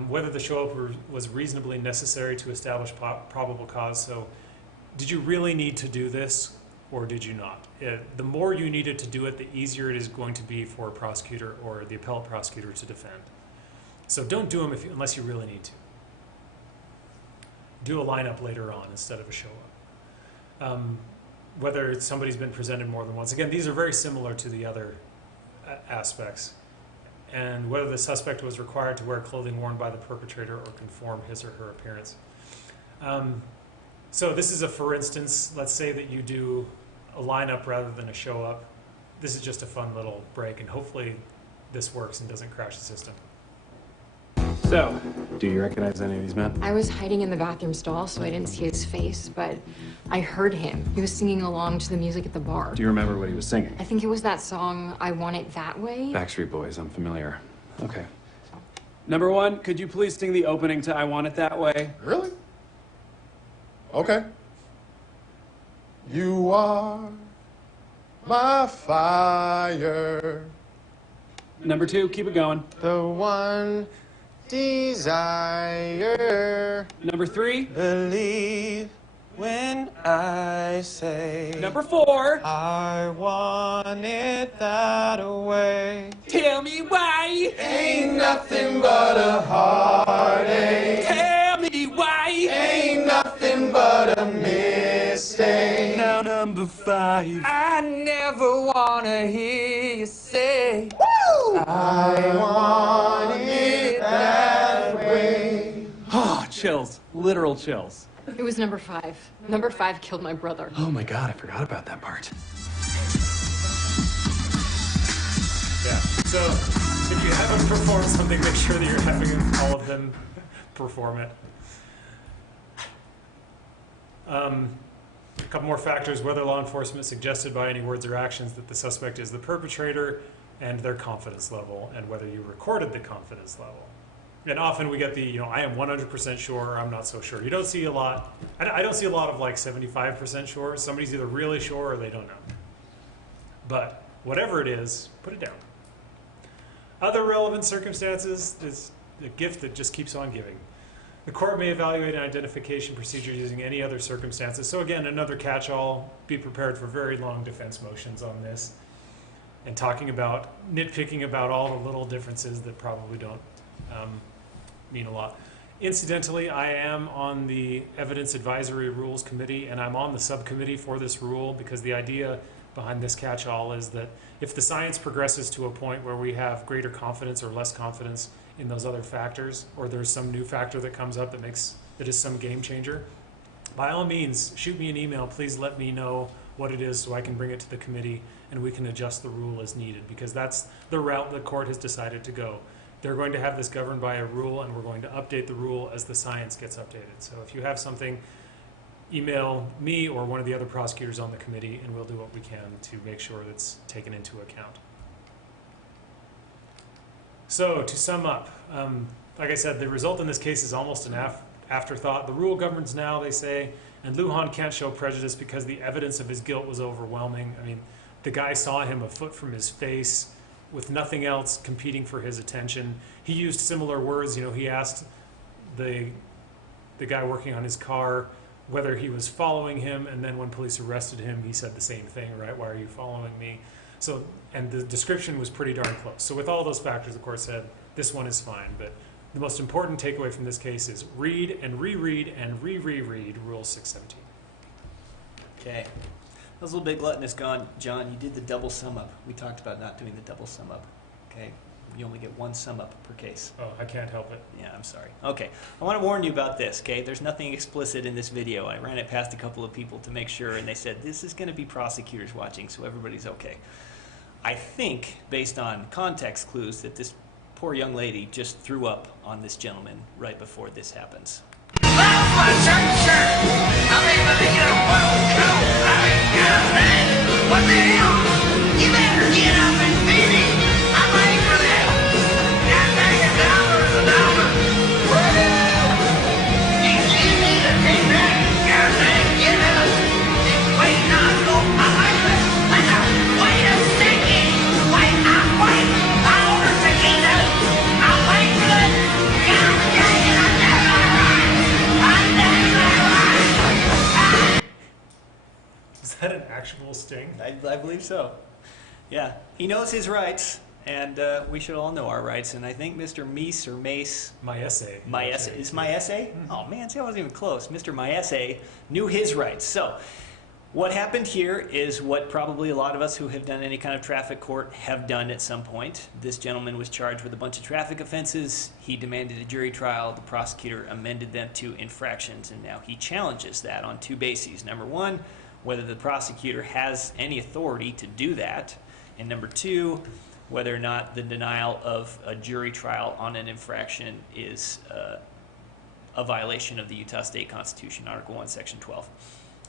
Whether the show-up was reasonably necessary to establish probable cause. So did you really need to do this or did you not? The more you needed to do it, the easier it is going to be for a prosecutor or the appellate prosecutor to defend. So don't do them unless you really need to. Do a lineup later on instead of a show-up. Whether somebody's been presented more than once. Again, these are very similar to the other aspects. And whether the suspect was required to wear clothing worn by the perpetrator or conform his or her appearance. So this is for instance, let's say that you do a lineup rather than a show-up. This is just a fun little break, and hopefully this works and doesn't crash the system. So, do you recognize any of these men? I was hiding in the bathroom stall, so I didn't see his face, but I heard him. He was singing along to the music at the bar. Do you remember what he was singing? I think it was that song, I Want It That Way. Backstreet Boys, I'm familiar. Okay. Number one, could you please sing the opening to I Want It That Way? Really? Okay. You are my fire. Number 2, keep it going. The one desire. Number 3. Believe when I say. Number 4. I want it that way. Tell me why. Ain't nothing but a heartache. Tell me why. Ain't nothing but a mistake. Now number 5. I never wanna hear you say, woo! I want it that way. Oh, chills. Literal chills. It was number 5. Number 5 killed my brother. Oh my God, I forgot about that part. Yeah. So if you haven't performed something, make sure that you're having all of them perform it. A couple more factors: whether law enforcement suggested by any words or actions that the suspect is the perpetrator, and their confidence level, and whether you recorded the confidence level. And often we get the, I am 100% sure, or I'm not so sure. You don't see a lot. I don't see a lot of like 75% sure. Somebody's either really sure or they don't know. But whatever it is, put it down. Other relevant circumstances is a gift that just keeps on giving. The court may evaluate an identification procedure using any other circumstances. So again, another catch-all. Be prepared for very long defense motions on this, and nitpicking about all the little differences that probably don't mean a lot. Incidentally, I am on the Evidence Advisory Rules Committee, and I'm on the subcommittee for this rule, because the idea behind this catch-all is that if the science progresses to a point where we have greater confidence or less confidence in those other factors, or there's some new factor that comes up that is some game changer, by all means, shoot me an email. Please let me know what it is so I can bring it to the committee and we can adjust the rule as needed, because that's the route the court has decided to go. They're going to have this governed by a rule, and we're going to update the rule as the science gets updated. So if you have something, email me or one of the other prosecutors on the committee, and we'll do what we can to make sure that's taken into account. So to sum up, like I said, the result in this case is almost an afterthought. The rule governs now, they say, and Lujan can't show prejudice because the evidence of his guilt was overwhelming. I mean, the guy saw him a foot from his face with nothing else competing for his attention. He used similar words. He asked the guy working on his car whether he was following him, and then when police arrested him, he said the same thing, right? Why are you following me? So, and the description was pretty darn close. So with all those factors, the court said, this one is fine. But the most important takeaway from this case is read and reread and re-reread Rule 617. Okay. That was a little bit gluttonous, John. You did the double sum up. We talked about not doing the double sum up. Okay. You only get one sum up per case. Oh, I can't help it. Yeah, I'm sorry. Okay. I want to warn you about this, okay? There's nothing explicit in this video. I ran it past a couple of people to make sure, and they said, this is going to be prosecutors watching, so everybody's okay. I think, based on context clues, that this poor young lady just threw up on this gentleman right before this happens. What the hell? You better get up and feed me. I'm waiting for this. God dang it, $1 is $1. You need to take that. God dang, get up. Wait, no, go. Wait a second. Wait. I'll order tequila. I'll wait for this. God dang it, I'm doing all right. I'm doing all right. Is that an actual sting? I believe so. Yeah, he knows his rights, and we should all know our rights. And I think Mr. Mace or Mace, Maese is Maese? Mm-hmm. Oh man, see, I wasn't even close. Mr. Maese knew his rights. So, what happened here is what probably a lot of us who have done any kind of traffic court have done at some point. This gentleman was charged with a bunch of traffic offenses. He demanded a jury trial. The prosecutor amended them to infractions, and now he challenges that on two bases. Number one, whether the prosecutor has any authority to do that, and number two, whether or not the denial of a jury trial on an infraction is a violation of the Utah State Constitution, Article 1, Section 12.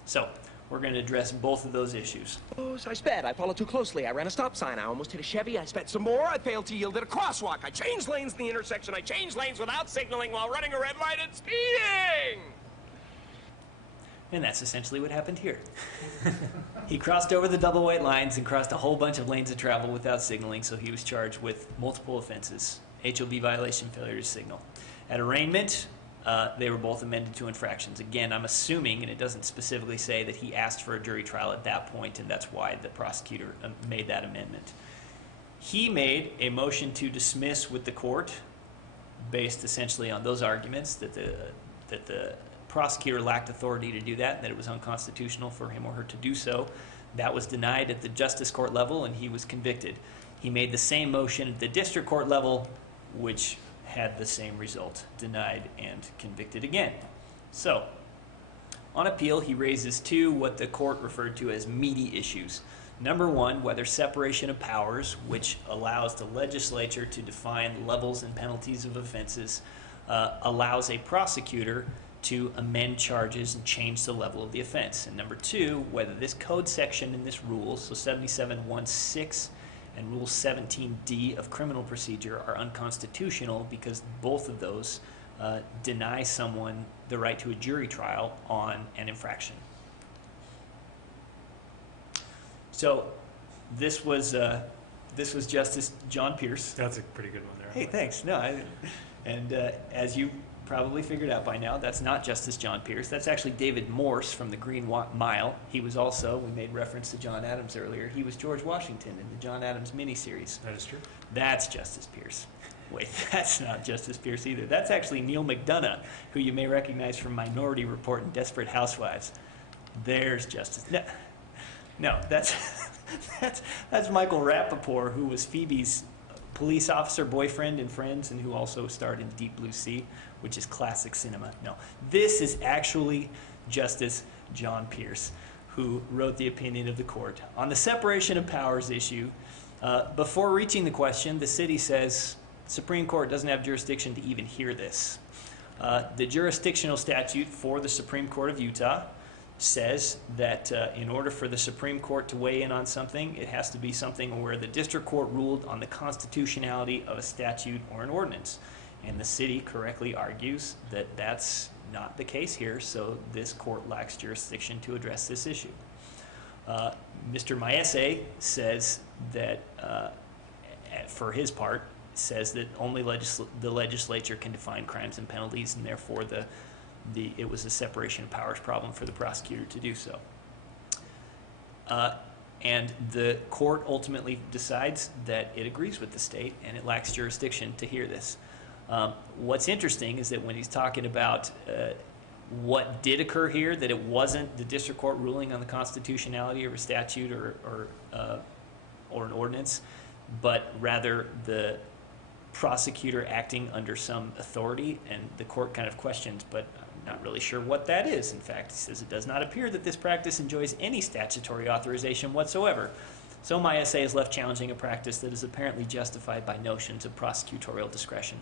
So, we're going to address both of those issues. Oh, so I sped. I followed too closely. I ran a stop sign. I almost hit a Chevy. I sped some more. I failed to yield at a crosswalk. I changed lanes in the intersection. I changed lanes without signaling while running a red light and speeding. And that's essentially what happened here. He crossed over the double white lines and crossed a whole bunch of lanes of travel without signaling, so he was charged with multiple offenses: HOV violation, failure to signal. At arraignment, they were both amended to infractions. Again, I'm assuming, and it doesn't specifically say, that he asked for a jury trial at that point, and that's why the prosecutor made that amendment. He made a motion to dismiss with the court, based essentially on those arguments that the prosecutor lacked authority to do that, and that it was unconstitutional for him or her to do so. That was denied at the justice court level, and he was convicted. He made the same motion at the district court level, which had the same result: denied and convicted again. So, on appeal, he raises two what the court referred to as meaty issues. Number one, whether separation of powers, which allows the legislature to define levels and penalties of offenses, allows a prosecutor to amend charges and change the level of the offense. And number two, whether this code section in this rule, so 7716 and Rule 17D of criminal procedure, are unconstitutional because both of those deny someone the right to a jury trial on an infraction. So this was Justice John Pierce. That's a pretty good one there. Hey, thanks. No, as you probably figured out by now, that's not Justice John Pierce. That's actually David Morse from the Green Mile. He was also, we made reference to John Adams earlier, he was George Washington in the John Adams miniseries. That is true. That's Justice Pierce. Wait, that's not Justice Pierce either. That's actually Neil McDonough, who you may recognize from Minority Report and Desperate Housewives. There's Justice. No, that's Michael Rappaport, who was Phoebe's police officer boyfriend in Friends, and who also starred in Deep Blue Sea, which is classic cinema. No, this is actually Justice John Pierce, who wrote the opinion of the court. On the separation of powers issue, before reaching the question, the city says Supreme Court doesn't have jurisdiction to even hear this. The jurisdictional statute for the Supreme Court of Utah says that in order for the Supreme Court to weigh in on something, it has to be something where the district court ruled on the constitutionality of a statute or an ordinance. And the city correctly argues that that's not the case here, so this court lacks jurisdiction to address this issue. Mr. Maese says that, for his part, says that only the legislature can define crimes and penalties, and therefore it was a separation of powers problem for the prosecutor to do so. And the court ultimately decides that it agrees with the state and it lacks jurisdiction to hear this. What's interesting is that when he's talking about what did occur here, that it wasn't the district court ruling on the constitutionality of a statute or an ordinance, but rather the prosecutor acting under some authority, and the court kind of questions, but I'm not really sure what that is. In fact, he says it does not appear that this practice enjoys any statutory authorization whatsoever. So my essay is left challenging a practice that is apparently justified by notions of prosecutorial discretion.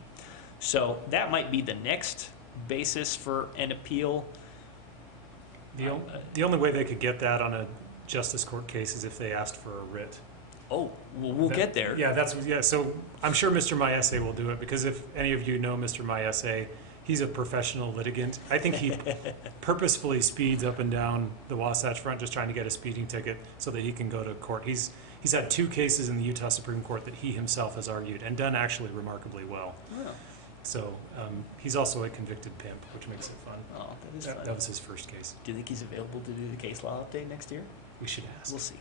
So that might be the next basis for an appeal. The only way they could get that on a justice court case is if they asked for a writ. Oh, well, we'll get there. Yeah, so I'm sure Mr. Maese will do it, because if any of you know Mr. Maese, he's a professional litigant. I think he purposefully speeds up and down the Wasatch Front just trying to get a speeding ticket so that he can go to court. He's had 2 cases in the Utah Supreme Court that he himself has argued and done actually remarkably well. Oh. So he's also a convicted pimp, which makes it fun. Oh, that is fun. That was his first case. Do you think he's available to do the case law update next year? We should ask. We'll see.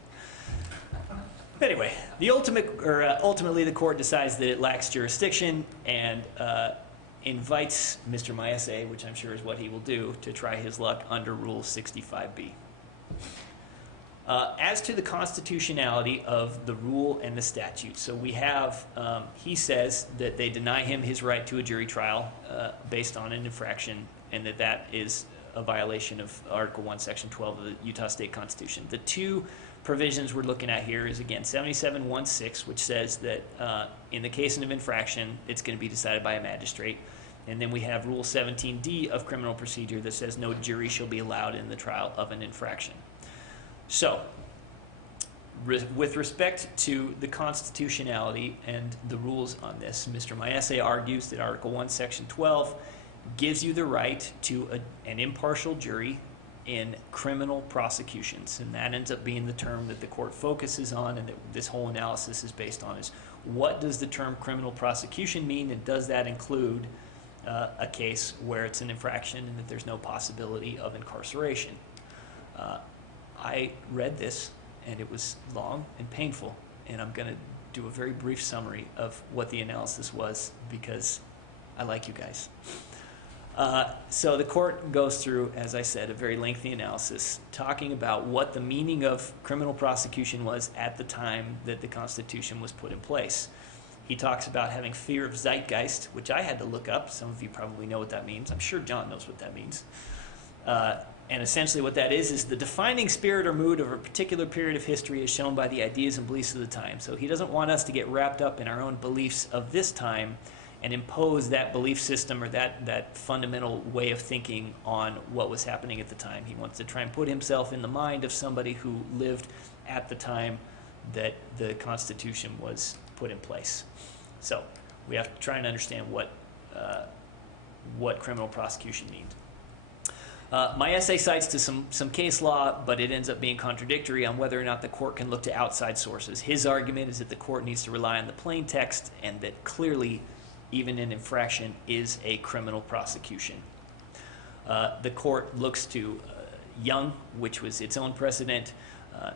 Anyway, ultimately the court decides that it lacks jurisdiction and invites Mr. Maese, which I'm sure is what he will do, to try his luck under Rule 65B. As to the constitutionality of the rule and the statute, so we have, he says that they deny him his right to a jury trial based on an infraction, and that is a violation of Article 1, Section 12 of the Utah State Constitution. The 2 provisions we're looking at here is, again, 7716, which says that in the case of an infraction, it's going to be decided by a magistrate. And then we have Rule 17D of criminal procedure that says no jury shall be allowed in the trial of an infraction. So, with respect to the constitutionality and the rules on this, Mr. Maese argues that Article 1, Section 12 gives you the right to an impartial jury in criminal prosecutions, and that ends up being the term that the court focuses on and that this whole analysis is based on, is what does the term criminal prosecution mean, and does that include a case where it's an infraction and that there's no possibility of incarceration. I read this, and it was long and painful, and I'm going to do a very brief summary of what the analysis was because I like you guys. So the court goes through, as I said, a very lengthy analysis talking about what the meaning of criminal prosecution was at the time that the Constitution was put in place. He talks about having fear of zeitgeist, which I had to look up. Some of you probably know what that means. I'm sure John knows what that means. And essentially what that is the defining spirit or mood of a particular period of history as shown by the ideas and beliefs of the time. So he doesn't want us to get wrapped up in our own beliefs of this time and impose that belief system or that fundamental way of thinking on what was happening at the time. He wants to try and put himself in the mind of somebody who lived at the time that the Constitution was put in place. So we have to try and understand what criminal prosecution means. My essay cites to some case law, but it ends up being contradictory on whether or not the court can look to outside sources. His argument is that the court needs to rely on the plain text and that clearly even an infraction is a criminal prosecution. The court looks to Young, which was its own precedent,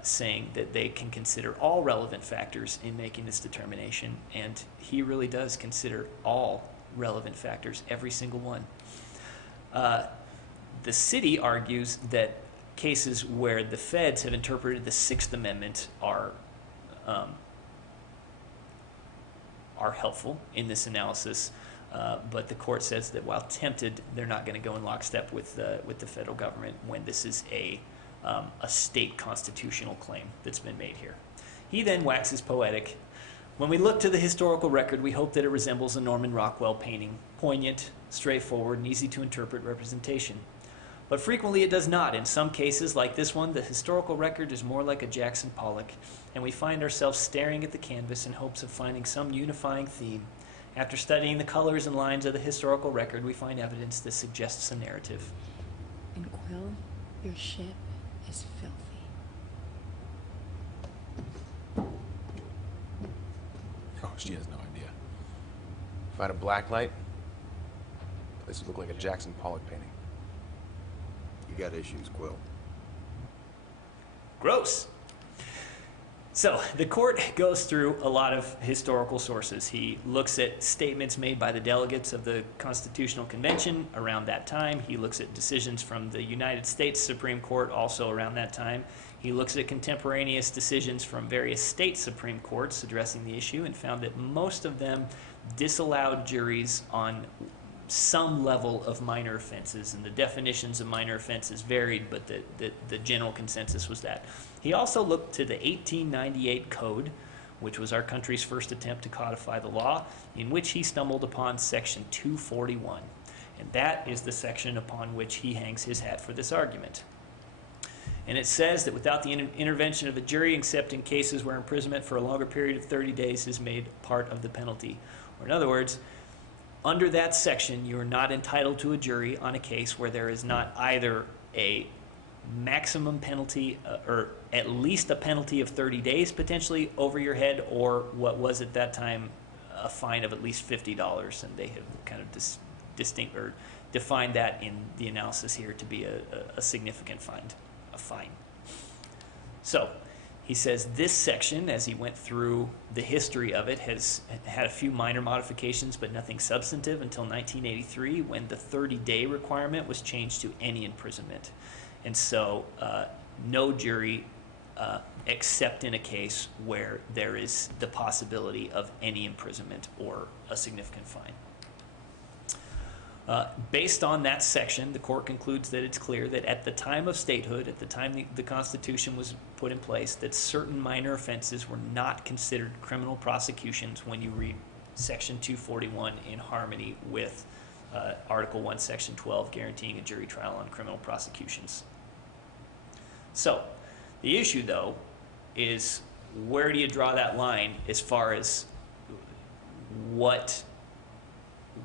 saying that they can consider all relevant factors in making this determination, and he really does consider all relevant factors, every single one. The city argues that cases where the feds have interpreted the Sixth Amendment are helpful in this analysis, but the court says that while tempted, they're not going to go in lockstep with the federal government when this is a state constitutional claim that's been made here. He then waxes poetic. When we look to the historical record, we hope that it resembles a Norman Rockwell painting, poignant, straightforward, and easy to interpret representation. But frequently it does not. In some cases, like this one, the historical record is more like a Jackson Pollock, and we find ourselves staring at the canvas in hopes of finding some unifying theme. After studying the colors and lines of the historical record, we find evidence that suggests a narrative. And Quill, your ship is filthy. Oh, she has no idea. If I had a black light, this would look like a Jackson Pollock painting. You got issues, Quill. Gross. So the court goes through a lot of historical sources. He looks at statements made by the delegates of the Constitutional Convention around that time. He looks at decisions from the United States Supreme Court also around that time. He looks at contemporaneous decisions from various state Supreme Courts addressing the issue and found that most of them disallowed juries on some level of minor offenses, and the definitions of minor offenses varied, but the general consensus was that. He also looked to the 1898 Code, which was our country's first attempt to codify the law, in which he stumbled upon Section 241. And that is the section upon which he hangs his hat for this argument. And it says that without the intervention of a jury, except in cases where imprisonment for a longer period of 30 days is made part of the penalty. Or in other words, under that section, you are not entitled to a jury on a case where there is not either a maximum penalty or at least a penalty of 30 days potentially over your head, or what was at that time a fine of at least $50. And they have kind of defined that in the analysis here to be a significant fine. So he says this section, as he went through the history of it, has had a few minor modifications, but nothing substantive until 1983, when the 30-day requirement was changed to any imprisonment. And so no jury except in a case where there is the possibility of any imprisonment or a significant fine. Based on that section, the court concludes that it's clear that at the time of statehood, at the time the Constitution was put in place, that certain minor offenses were not considered criminal prosecutions when you read Section 241 in harmony with Article 1, Section 12, guaranteeing a jury trial on criminal prosecutions. So, the issue, though, is where do you draw that line as far as what's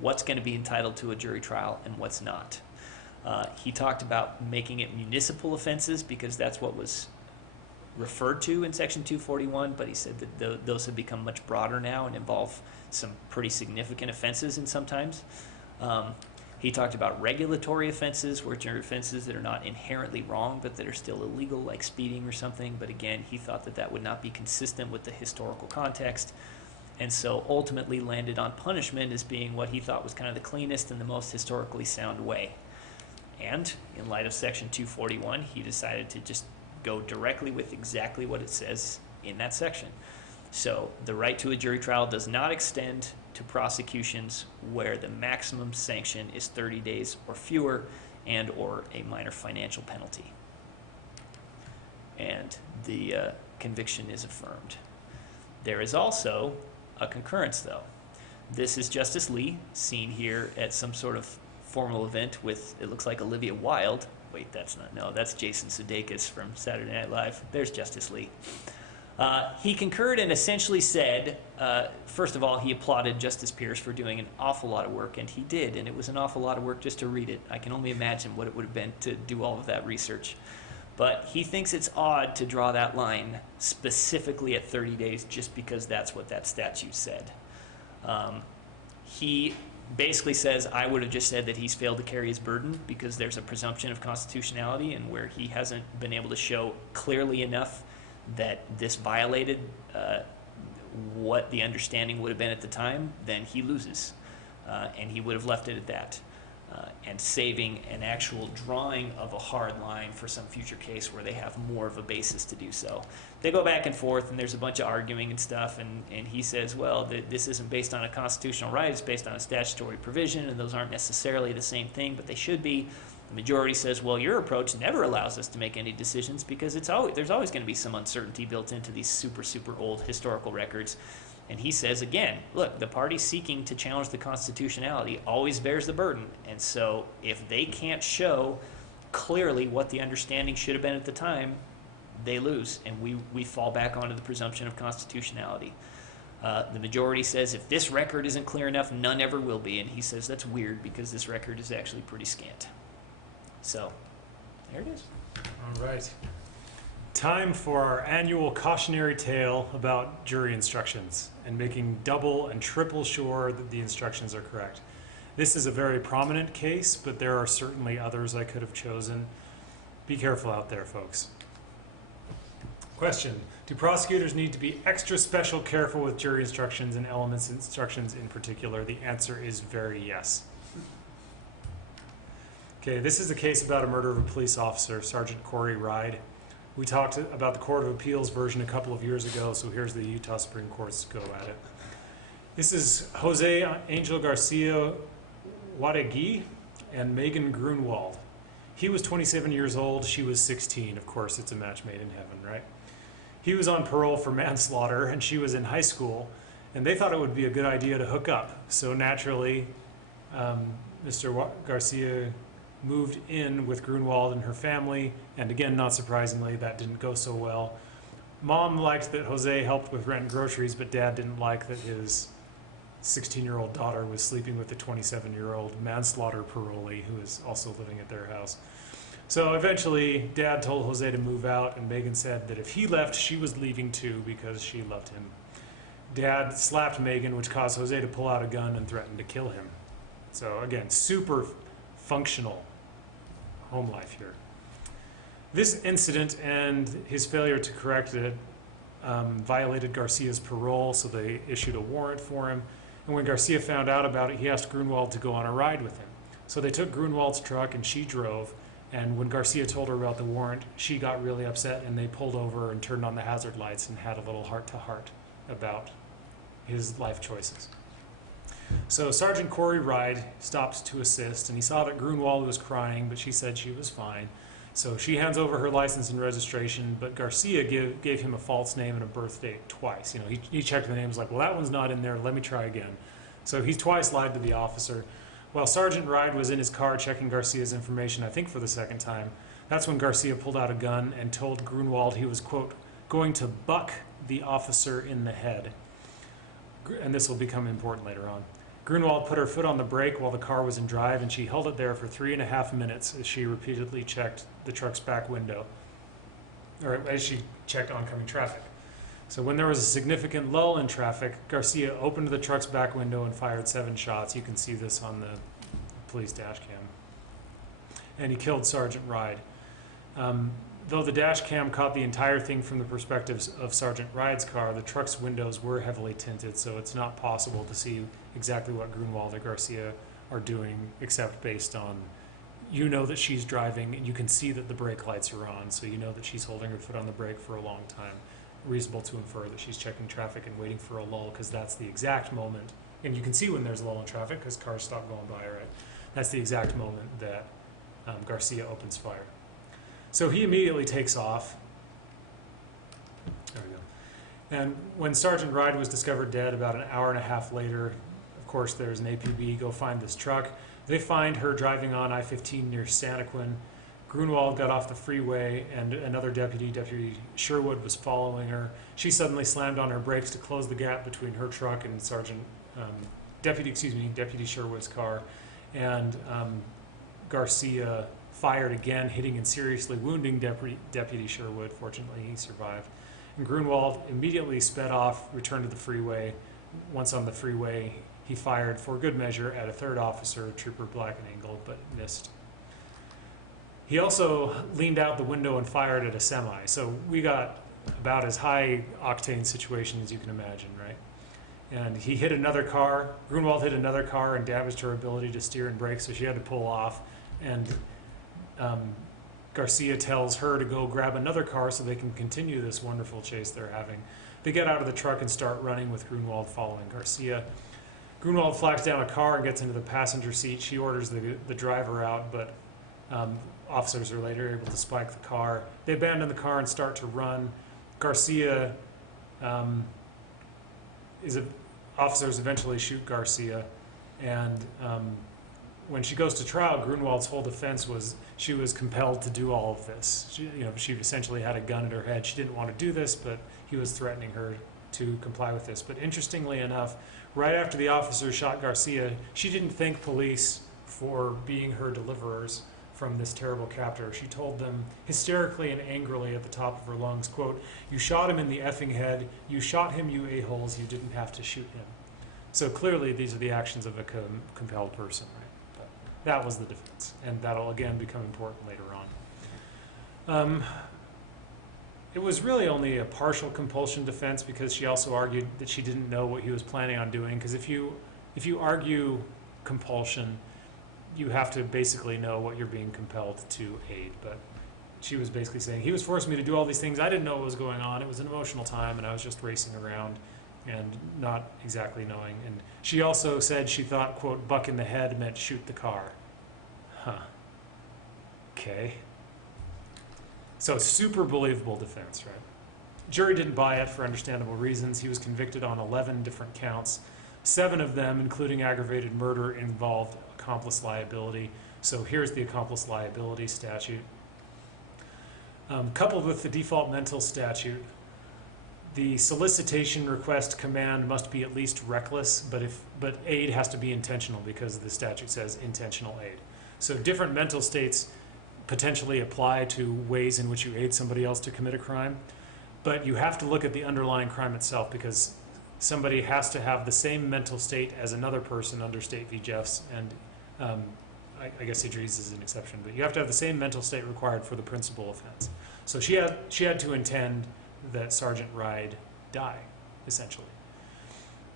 going to be entitled to a jury trial and what's not. He talked about making it municipal offenses because that's what was referred to in Section 241, but he said that those have become much broader now and involve some pretty significant offenses in sometimes. He talked about regulatory offenses, which are offenses that are not inherently wrong, but that are still illegal, like speeding or something. But again, he thought that that would not be consistent with the historical context, and so ultimately landed on punishment as being what he thought was kind of the cleanest and the most historically sound way. And in light of Section 241, he decided to just go directly with exactly what it says in that section. So the right to a jury trial does not extend to prosecutions where the maximum sanction is 30 days or fewer and or a minor financial penalty. And the conviction is affirmed. There is also a concurrence, though. This is Justice Lee, seen here at some sort of formal event with, it looks like, Olivia Wilde. Wait, that's not, no, that's Jason Sudeikis from Saturday Night Live. There's Justice Lee. He concurred and essentially said, first of all, he applauded Justice Pierce for doing an awful lot of work, and he did, and it was an awful lot of work just to read it. I can only imagine what it would have been to do all of that research. But he thinks it's odd to draw that line specifically at 30 days just because that's what that statute said. He basically says, I would have just said that he's failed to carry his burden because there's a presumption of constitutionality, and where he hasn't been able to show clearly enough that this violated what the understanding would have been at the time, then he loses. And he would have left it at that. And saving an actual drawing of a hard line for some future case where they have more of a basis to do so. They go back and forth, and there's a bunch of arguing and stuff, and he says, well, this isn't based on a constitutional right, it's based on a statutory provision, and those aren't necessarily the same thing, but they should be. The majority says, well, your approach never allows us to make any decisions because there's always going to be some uncertainty built into these super, super old historical records. And he says, again, look, the party seeking to challenge the constitutionality always bears the burden. And so if they can't show clearly what the understanding should have been at the time, they lose. And we fall back onto the presumption of constitutionality. The majority says if this record isn't clear enough, none ever will be. And he says that's weird because this record is actually pretty scant. So there it is. All right. Time for our annual cautionary tale about jury instructions and making double and triple sure that the instructions are correct. This is a very prominent case, but there are certainly others I could have chosen. Be careful out there, folks. Question: do prosecutors need to be extra special careful with jury instructions and elements instructions in particular? The answer is very yes. Okay, this is a case about a murder of a police officer, Sergeant Corey Ride. We talked about the Court of Appeals version a couple of years ago, so here's the Utah Supreme Court's go at it. This is Jose Angel Garcia Wadegui and Megan Grunwald. He was 27 years old, she was 16. Of course, it's a match made in heaven, right? He was on parole for manslaughter, and she was in high school, and they thought it would be a good idea to hook up. So naturally, Mr. Garcia moved in with Grunwald and her family, and again, not surprisingly, that didn't go so well. Mom liked that Jose helped with rent and groceries, but Dad didn't like that his 16-year-old daughter was sleeping with a 27-year-old manslaughter parolee who was also living at their house. So eventually, Dad told Jose to move out, and Megan said that if he left, she was leaving too because she loved him. Dad slapped Megan, which caused Jose to pull out a gun and threaten to kill him. So again, super functional home life here. This incident and his failure to correct it violated Garcia's parole, so they issued a warrant for him. And when Garcia found out about it, he asked Grunwald to go on a ride with him. So they took Grunwald's truck and she drove. And when Garcia told her about the warrant, she got really upset, and they pulled over and turned on the hazard lights and had a little heart-to-heart about his life choices. So Sergeant Corey Ride stopped to assist, and he saw that Grunwald was crying, but she said she was fine. So she hands over her license and registration, but Garcia gave him a false name and a birth date twice. You know, he checked the names like, well, that one's not in there, let me try again. So he's twice lied to the officer. While Sergeant Ride was in his car checking Garcia's information, I think for the second time, that's when Garcia pulled out a gun and told Grunwald he was, quote, going to buck the officer in the head. And this will become important later on. Grunwald put her foot on the brake while the car was in drive, and she held it there for 3.5 minutes as she repeatedly checked the truck's back window, or as she checked oncoming traffic. So when there was a significant lull in traffic, Garcia opened the truck's back window and fired 7 shots. You can see this on the police dash cam. And he killed Sergeant Ride. Though the dash cam caught the entire thing from the perspective of Sergeant Ride's car, the truck's windows were heavily tinted, so it's not possible to see exactly what Grunwald or Garcia are doing, except based on, you know that she's driving, and you can see that the brake lights are on, so you know that she's holding her foot on the brake for a long time. Reasonable to infer that she's checking traffic and waiting for a lull, because that's the exact moment, and you can see when there's a lull in traffic, because cars stop going by, right? That's the exact moment that Garcia opens fire. So he immediately takes off. There we go. And when Sergeant Ride was discovered dead about an hour and a half later, of course, there's an APB, go find this truck. They find her driving on I-15 near Santaquin. Grunwald got off the freeway, and another deputy, Deputy Sherwood, was following her. She suddenly slammed on her brakes to close the gap between her truck and Deputy Sherwood's car. And Garcia fired again, hitting and seriously wounding Deputy Sherwood. Fortunately, he survived. And Grunwald immediately sped off, returned to the freeway. Once on the freeway, he fired for good measure at a third officer, Trooper Blackenangle, but missed. He also leaned out the window and fired at a semi. So we got about as high octane situation as you can imagine, right? And he hit another car. Grunwald hit another car and damaged her ability to steer and brake, so she had to pull off. And Garcia tells her to go grab another car so they can continue this wonderful chase they're having. They get out of the truck and start running with Grunwald following Garcia. Grunwald flags down a car and gets into the passenger seat. She orders the driver out, but officers are later able to spike the car. They abandon the car and start to run. Garcia, officers eventually shoot Garcia, and when she goes to trial, Grunwald's whole defense was she was compelled to do all of this. She essentially had a gun at her head. She didn't want to do this, but he was threatening her to comply with this. But interestingly enough, right after the officers shot Garcia, she didn't thank police for being her deliverers from this terrible captor. She told them hysterically and angrily at the top of her lungs, quote, "You shot him in the effing head. You shot him, you a-holes. You didn't have to shoot him." So clearly these are the actions of a compelled person, right? But that was the defense, and that'll again become important later on. It was really only a partial compulsion defense because she also argued that she didn't know what he was planning on doing, because if you argue compulsion, you have to basically know what you're being compelled to aid. But she was basically saying, he was forcing me to do all these things. I didn't know what was going on. It was an emotional time, and I was just racing around and not exactly knowing. And she also said she thought, quote, "buck in the head" meant shoot the car. Huh. Okay. So super believable defense, right? Jury didn't buy it for understandable reasons. He was convicted on 11 different counts. 7 of them, including aggravated murder, involved accomplice liability. So here's the accomplice liability statute. Coupled with the default mental statute, the solicitation request command must be at least reckless, but aid has to be intentional because the statute says intentional aid. So different mental states potentially apply to ways in which you aid somebody else to commit a crime, but you have to look at the underlying crime itself, because somebody has to have the same mental state as another person under State v. Jeffs, and I guess Idris is an exception, but you have to have the same mental state required for the principal offense. So she had to intend that Sergeant Ride die, essentially,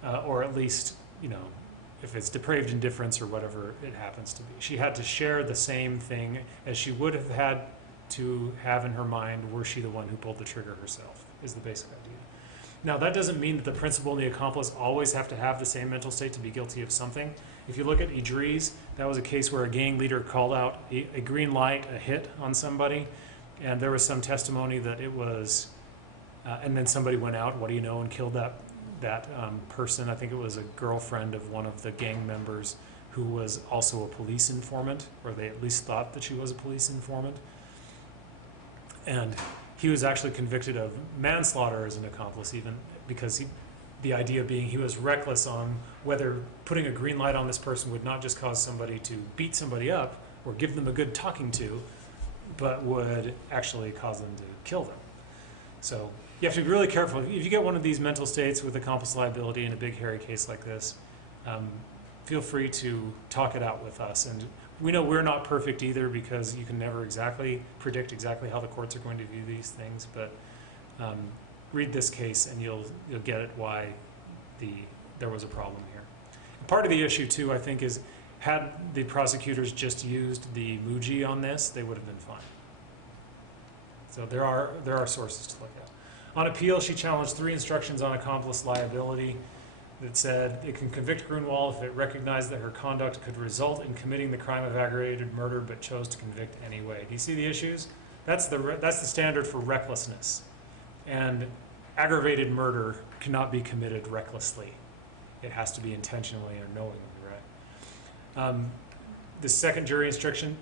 or at least, if it's depraved indifference or whatever it happens to be. She had to share the same thing as she would have had to have in her mind were she the one who pulled the trigger herself, is the basic idea. Now, that doesn't mean that the principal and the accomplice always have to have the same mental state to be guilty of something. If you look at Idris, that was a case where a gang leader called out a green light, a hit on somebody, and there was some testimony that it was, and then somebody went out, what do you know, and killed that person. I think it was a girlfriend of one of the gang members who was also a police informant, or they at least thought that she was a police informant. And he was actually convicted of manslaughter as an accomplice, even because The idea being he was reckless on whether putting a green light on this person would not just cause somebody to beat somebody up or give them a good talking to, but would actually cause them to kill them. So you have to be really careful. If you get one of these mental states with accomplice liability in a big hairy case like this, feel free to talk it out with us. And we know we're not perfect either, because you can never exactly predict exactly how the courts are going to view these things, but read this case and you'll get it why there was a problem here. Part of the issue too, I think, is had the prosecutors just used the Muji on this, they would have been fine. So there are sources to look at. On appeal, she challenged 3 instructions on accomplice liability that said it can convict Grunwald if it recognized that her conduct could result in committing the crime of aggravated murder but chose to convict anyway. Do you see the issues? That's the standard for recklessness. And aggravated murder cannot be committed recklessly. It has to be intentionally or knowingly, right? The second jury instruction,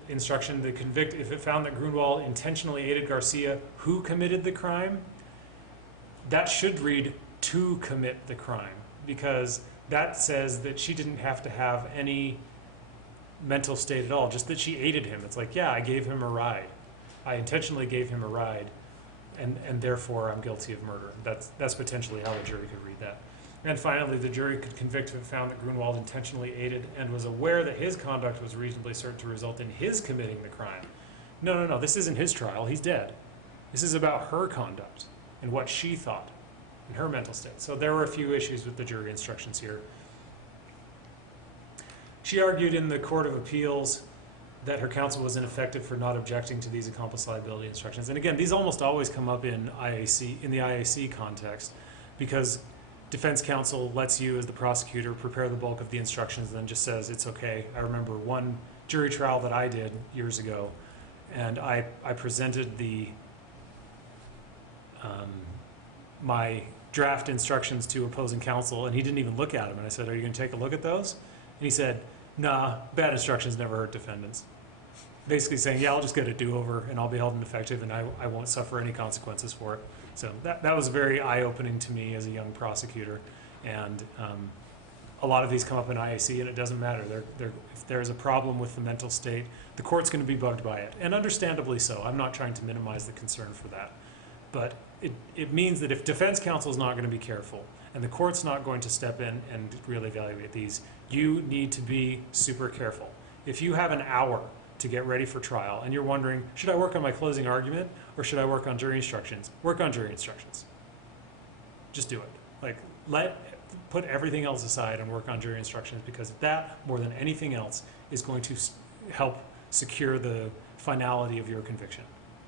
the convict, if it found that Grunwald intentionally aided Garcia, who committed the crime, that should read to commit the crime, because that says that she didn't have to have any mental state at all, just that she aided him. It's like, yeah, I gave him a ride. I intentionally gave him a ride, and therefore I'm guilty of murder. That's potentially how the jury could read that. And finally, the jury could convict if it found that Grunwald intentionally aided and was aware that his conduct was reasonably certain to result in his committing the crime. No, this isn't his trial. He's dead. This is about her conduct and what she thought and her mental state. So there were a few issues with the jury instructions here. She argued in the Court of Appeals that her counsel was ineffective for not objecting to these accomplice liability instructions. And again, these almost always come up in the IAC context, because defense counsel lets you, as the prosecutor, prepare the bulk of the instructions and then just says it's okay. I remember one jury trial that I did years ago, and I presented my draft instructions to opposing counsel, and he didn't even look at them. And I said, "Are you going to take a look at those?" And he said, "Nah, bad instructions never hurt defendants." Basically saying, yeah, I'll just get a do-over and I'll be held ineffective and I won't suffer any consequences for it. So that was very eye-opening to me as a young prosecutor. And a lot of these come up in IAC, and it doesn't matter. If there's a problem with the mental state, the court's going to be bugged by it, and understandably so. I'm not trying to minimize the concern for that. But it means that if defense counsel is not going to be careful and the court's not going to step in and really evaluate these, you need to be super careful. If you have an hour to get ready for trial and you're wondering, should I work on my closing argument or should I work on jury instructions? Work on jury instructions. Just do it. Put everything else aside and work on jury instructions, because that, more than anything else, is going to help secure the finality of your conviction.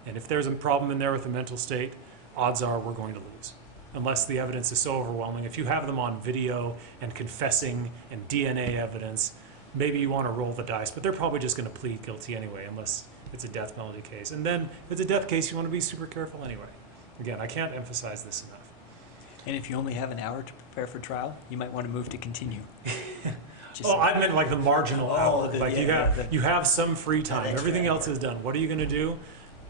And if there's a problem in there with the mental state, odds are we're going to lose, unless the evidence is so overwhelming. If you have them on video and confessing and DNA evidence, maybe you want to roll the dice, but they're probably just going to plead guilty anyway, unless it's a death penalty case. And then if it's a death case, you want to be super careful anyway. Again, I can't emphasize this enough. And if you only have an hour to prepare for trial, you might want to move to continue. I meant like the marginal hour. You have some free time. Everything else is done. What are you going to do?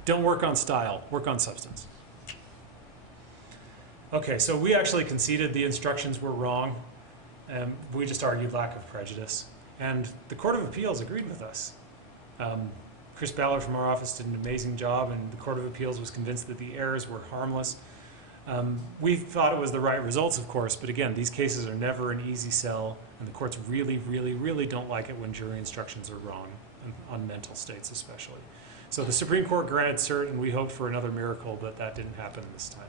Don't work on style. Work on substance. Okay, so we actually conceded the instructions were wrong. We just argued lack of prejudice. And the Court of Appeals agreed with us. Chris Ballard from our office did an amazing job, and the Court of Appeals was convinced that the errors were harmless. We thought it was the right results, of course, but again, these cases are never an easy sell, and the courts really, really, really don't like it when jury instructions are wrong, on mental states especially. So the Supreme Court granted cert, and we hoped for another miracle, but that didn't happen this time.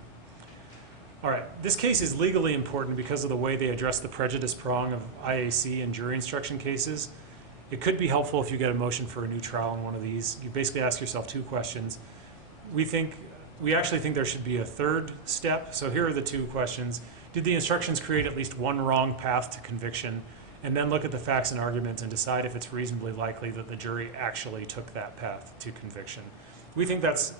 All right, this case is legally important because of the way they address the prejudice prong of IAC and jury instruction cases. It could be helpful if you get a motion for a new trial in one of these. You basically ask yourself 2 questions. We actually think there should be a third step. So here are the 2 questions. Did the instructions create at least one wrong path to conviction? And then look at the facts and arguments and decide if it's reasonably likely that the jury actually took that path to conviction. We think that's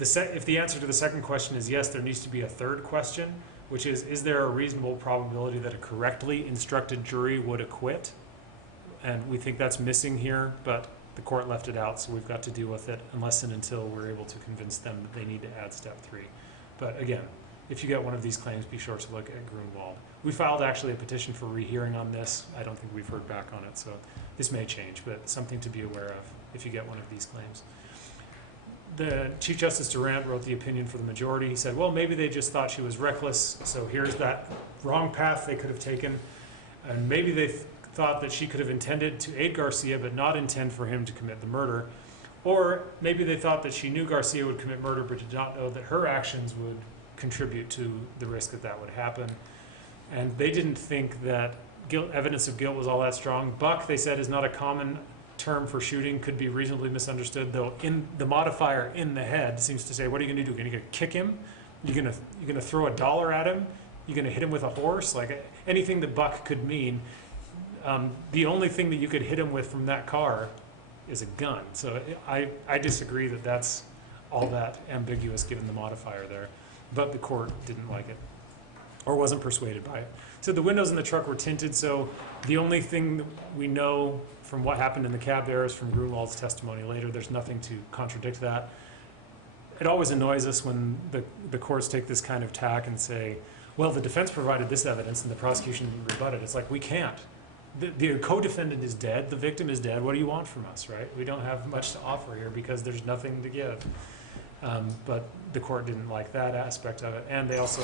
if the answer to the second question is yes, there needs to be a third question, which is there a reasonable probability that a correctly instructed jury would acquit? And we think that's missing here, but the court left it out, so we've got to deal with it unless and until we're able to convince them that they need to add step 3. But again, if you get one of these claims, be sure to look at Grunwald. We filed actually a petition for rehearing on this. I don't think we've heard back on it, so this may change, but something to be aware of if you get one of these claims. The Chief Justice Durant wrote the opinion for the majority. He said, well, maybe they just thought she was reckless, so here's that wrong path they could have taken. And maybe they thought that she could have intended to aid Garcia but not intend for him to commit the murder. Or maybe they thought that she knew Garcia would commit murder but did not know that her actions would contribute to the risk that that would happen. And they didn't think that evidence of guilt was all that strong. Buck, they said, is not a common term for shooting, could be reasonably misunderstood, though in the modifier in the head seems to say, what are you going to do? You're going to kick him? You're going to throw $1 at him? You're going to hit him with a horse? Like anything that Buck could mean. The only thing that you could hit him with from that car is a gun. So I disagree that that's all that ambiguous given the modifier there. But the court didn't like it or wasn't persuaded by it. So the windows in the truck were tinted, so the only thing that we know from what happened in the cab there is from Grunwald's testimony later. There's nothing to contradict that. It always annoys us when the courts take this kind of tack and say, well, the defense provided this evidence and the prosecution rebutted. It's like, we can't. The co-defendant is dead, the victim is dead, what do you want from us, right? We don't have much to offer here because there's nothing to give. But the court didn't like that aspect of it. And they also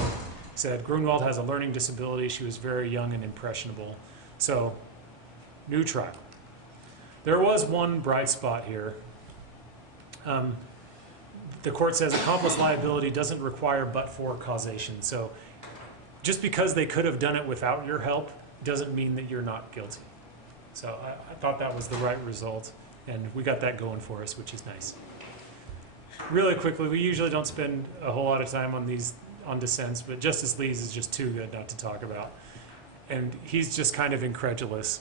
said Grunwald has a learning disability, she was very young and impressionable. So, new trial. There was one bright spot here. The court says accomplice liability doesn't require but-for causation. So just because they could have done it without your help doesn't mean that you're not guilty. So I thought that was the right result, and we got that going for us, which is nice. Really quickly, we usually don't spend a whole lot of time on these, on dissents, but Justice Lee's is just too good not to talk about. And he's just kind of incredulous.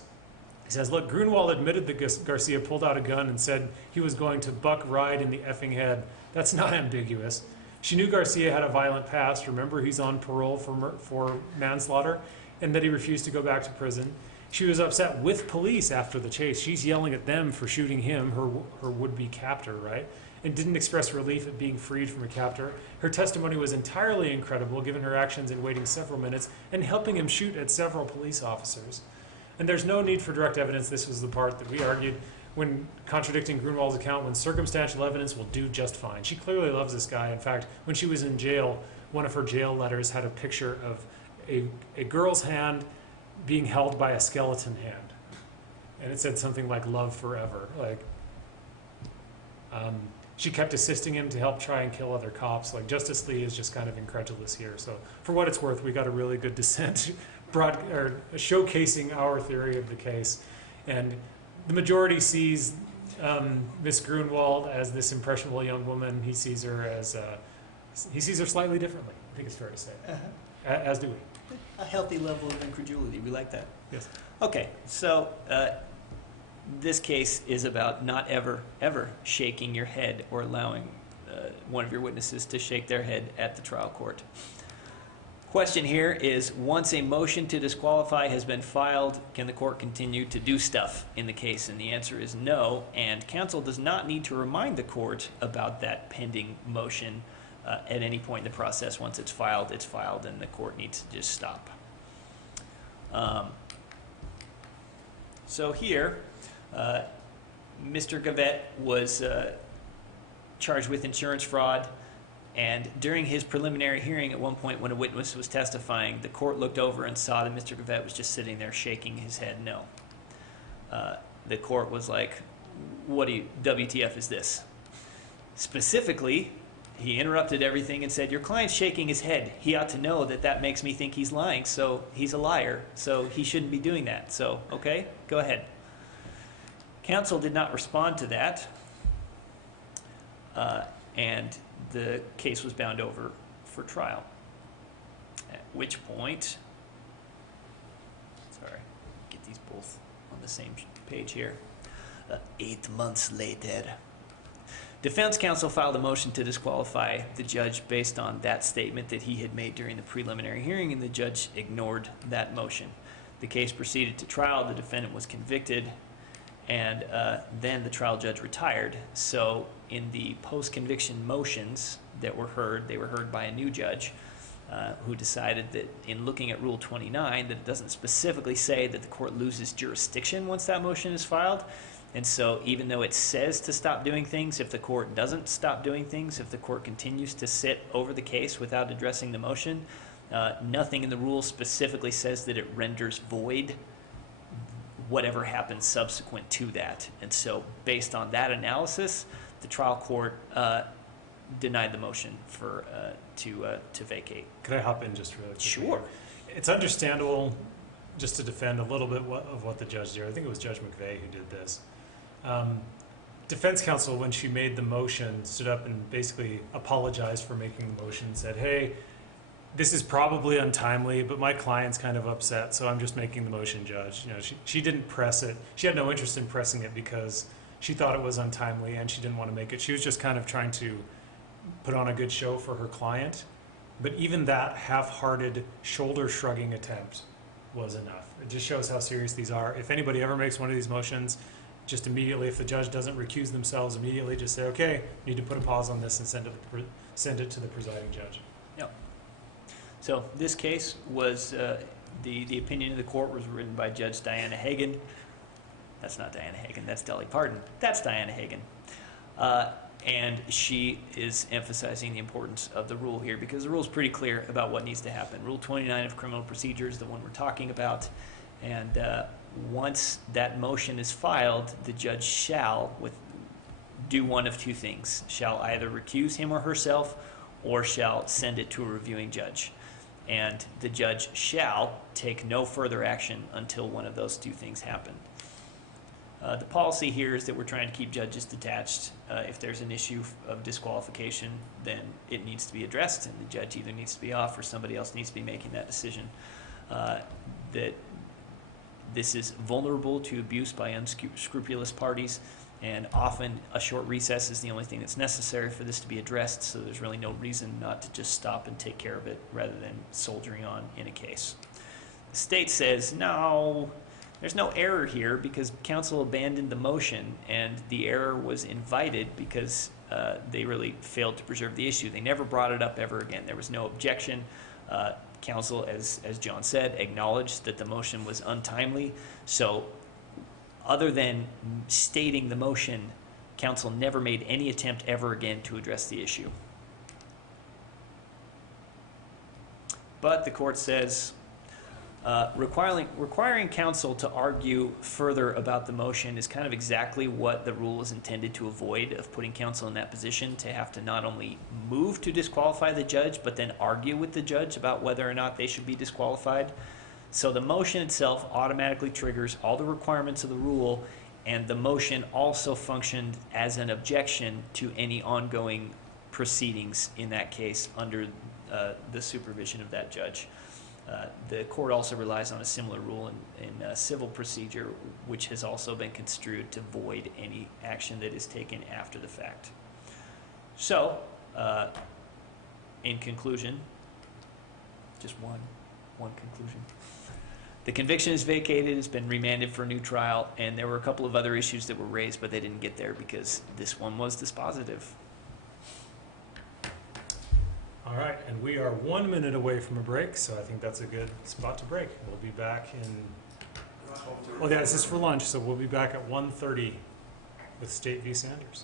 He says, look, Grunwald admitted that Garcia pulled out a gun and said he was going to buck Ride in the effing head. That's not ambiguous. She knew Garcia had a violent past. Remember, he's on parole for manslaughter, and that he refused to go back to prison. She was upset with police after the chase. She's yelling at them for shooting him, her would-be captor, right? And didn't express relief at being freed from a captor. Her testimony was entirely incredible, given her actions in waiting several minutes and helping him shoot at several police officers. And there's no need for direct evidence. This was the part that we argued when contradicting Grunwald's account, when circumstantial evidence will do just fine. She clearly loves this guy. In fact, when she was in jail, one of her jail letters had a picture of a girl's hand being held by a skeleton hand. And it said something like love forever. Like, she kept assisting him to help try and kill other cops. Like, Justice Lee is just kind of incredulous here. So for what it's worth, we got a really good dissent showcasing our theory of the case. And the majority sees Miss Grunwald as this impressionable young woman. He sees her as, he sees her slightly differently, I think it's fair to say. As do we. A healthy level of incredulity. We like that. Yes. Okay, so this case is about not ever shaking your head or allowing one of your witnesses to shake their head at the trial court. Question here is, once a motion to disqualify has been filed, can the court continue to do stuff in the case? And the answer is no, and counsel does not need to remind the court about that pending motion at any point in the process. Once it's filed, and the court needs to just stop. So here, Mr. Gavette was charged with insurance fraud, and during his preliminary hearing at one point when a witness was testifying, the court looked over and saw that Mr. Gavette was just sitting there shaking his head no. The court was like, WTF is this? Specifically, he interrupted everything and said, your client's shaking his head. He ought to know that that makes me think he's lying, so he's a liar, so he shouldn't be doing that. So, okay, go ahead. Counsel did not respond to that, and the case was bound over for trial. At which point, sorry, get these both on the same page here. 8 months later, defense counsel filed a motion to disqualify the judge based on that statement that he had made during the preliminary hearing, and the judge ignored that motion. The case proceeded to trial. The defendant was convicted, and then the trial judge retired. So in the post-conviction motions that were heard, they were heard by a new judge. who decided that in looking at Rule 29, that it doesn't specifically say that the court loses jurisdiction once that motion is filed. And so even though it says to stop doing things, if the court doesn't stop doing things, if the court continues to sit over the case without addressing the motion, nothing in the rule specifically says that it renders void whatever happens subsequent to that. And so based on that analysis, the trial court denied the motion for to vacate. Could I hop in just really quickly? Sure. It's understandable, just to defend a little bit of what the judge did. I think it was Judge McVeigh who did this. Defense counsel, when she made the motion, stood up and basically apologized for making the motion, said, hey, this is probably untimely, but my client's kind of upset, so I'm just making the motion, Judge. You know, she didn't press it. She had no interest in pressing it because she thought it was untimely and she didn't want to make it. She was just kind of trying to put on a good show for her client. But even that half-hearted, shoulder-shrugging attempt was enough. It just shows how serious these are. If anybody ever makes one of these motions, just immediately, if the judge doesn't recuse themselves, immediately just say, okay, need to put a pause on this and send it to the presiding judge. Yep. So this case was, the opinion of the court was written by Judge Diana Hagan. That's not Diana Hagan, that's Dolly Parton. That's Diana Hagan. And she is emphasizing the importance of the rule here because the rule is pretty clear about what needs to happen. Rule 29 of criminal procedures, the one we're talking about, and once that motion is filed, the judge shall do one of two things. Shall either recuse him or herself or shall send it to a reviewing judge. And the judge shall take no further action until one of those two things happen. The policy here is that we're trying to keep judges detached. If there's an issue of disqualification, then it needs to be addressed, and the judge either needs to be off or somebody else needs to be making that decision. That this is vulnerable to abuse by unscrupulous parties, and often a short recess is the only thing that's necessary for this to be addressed, so there's really no reason not to just stop and take care of it rather than soldiering on in a case. The state says, no, there's no error here because counsel abandoned the motion, and the error was invited because they really failed to preserve the issue. They never brought it up ever again. There was no objection. Counsel, as John said, acknowledged that the motion was untimely. So other than stating the motion, counsel never made any attempt ever again to address the issue. But the court says, requiring counsel to argue further about the motion is kind of exactly what the rule is intended to avoid, of putting counsel in that position to have to not only move to disqualify the judge, but then argue with the judge about whether or not they should be disqualified. So the motion itself automatically triggers all the requirements of the rule, and the motion also functioned as an objection to any ongoing proceedings in that case under the supervision of that judge. The court also relies on a similar rule in civil procedure, which has also been construed to void any action that is taken after the fact. So, in conclusion, just one conclusion. The conviction is vacated, it's been remanded for a new trial, and there were a couple of other issues that were raised, but they didn't get there because this one was dispositive. All right, and we are 1 minute away from a break, so I think that's a good spot to break. We'll be back in, well, yeah, this is for lunch, so we'll be back at 1:30 with State v. Sanders.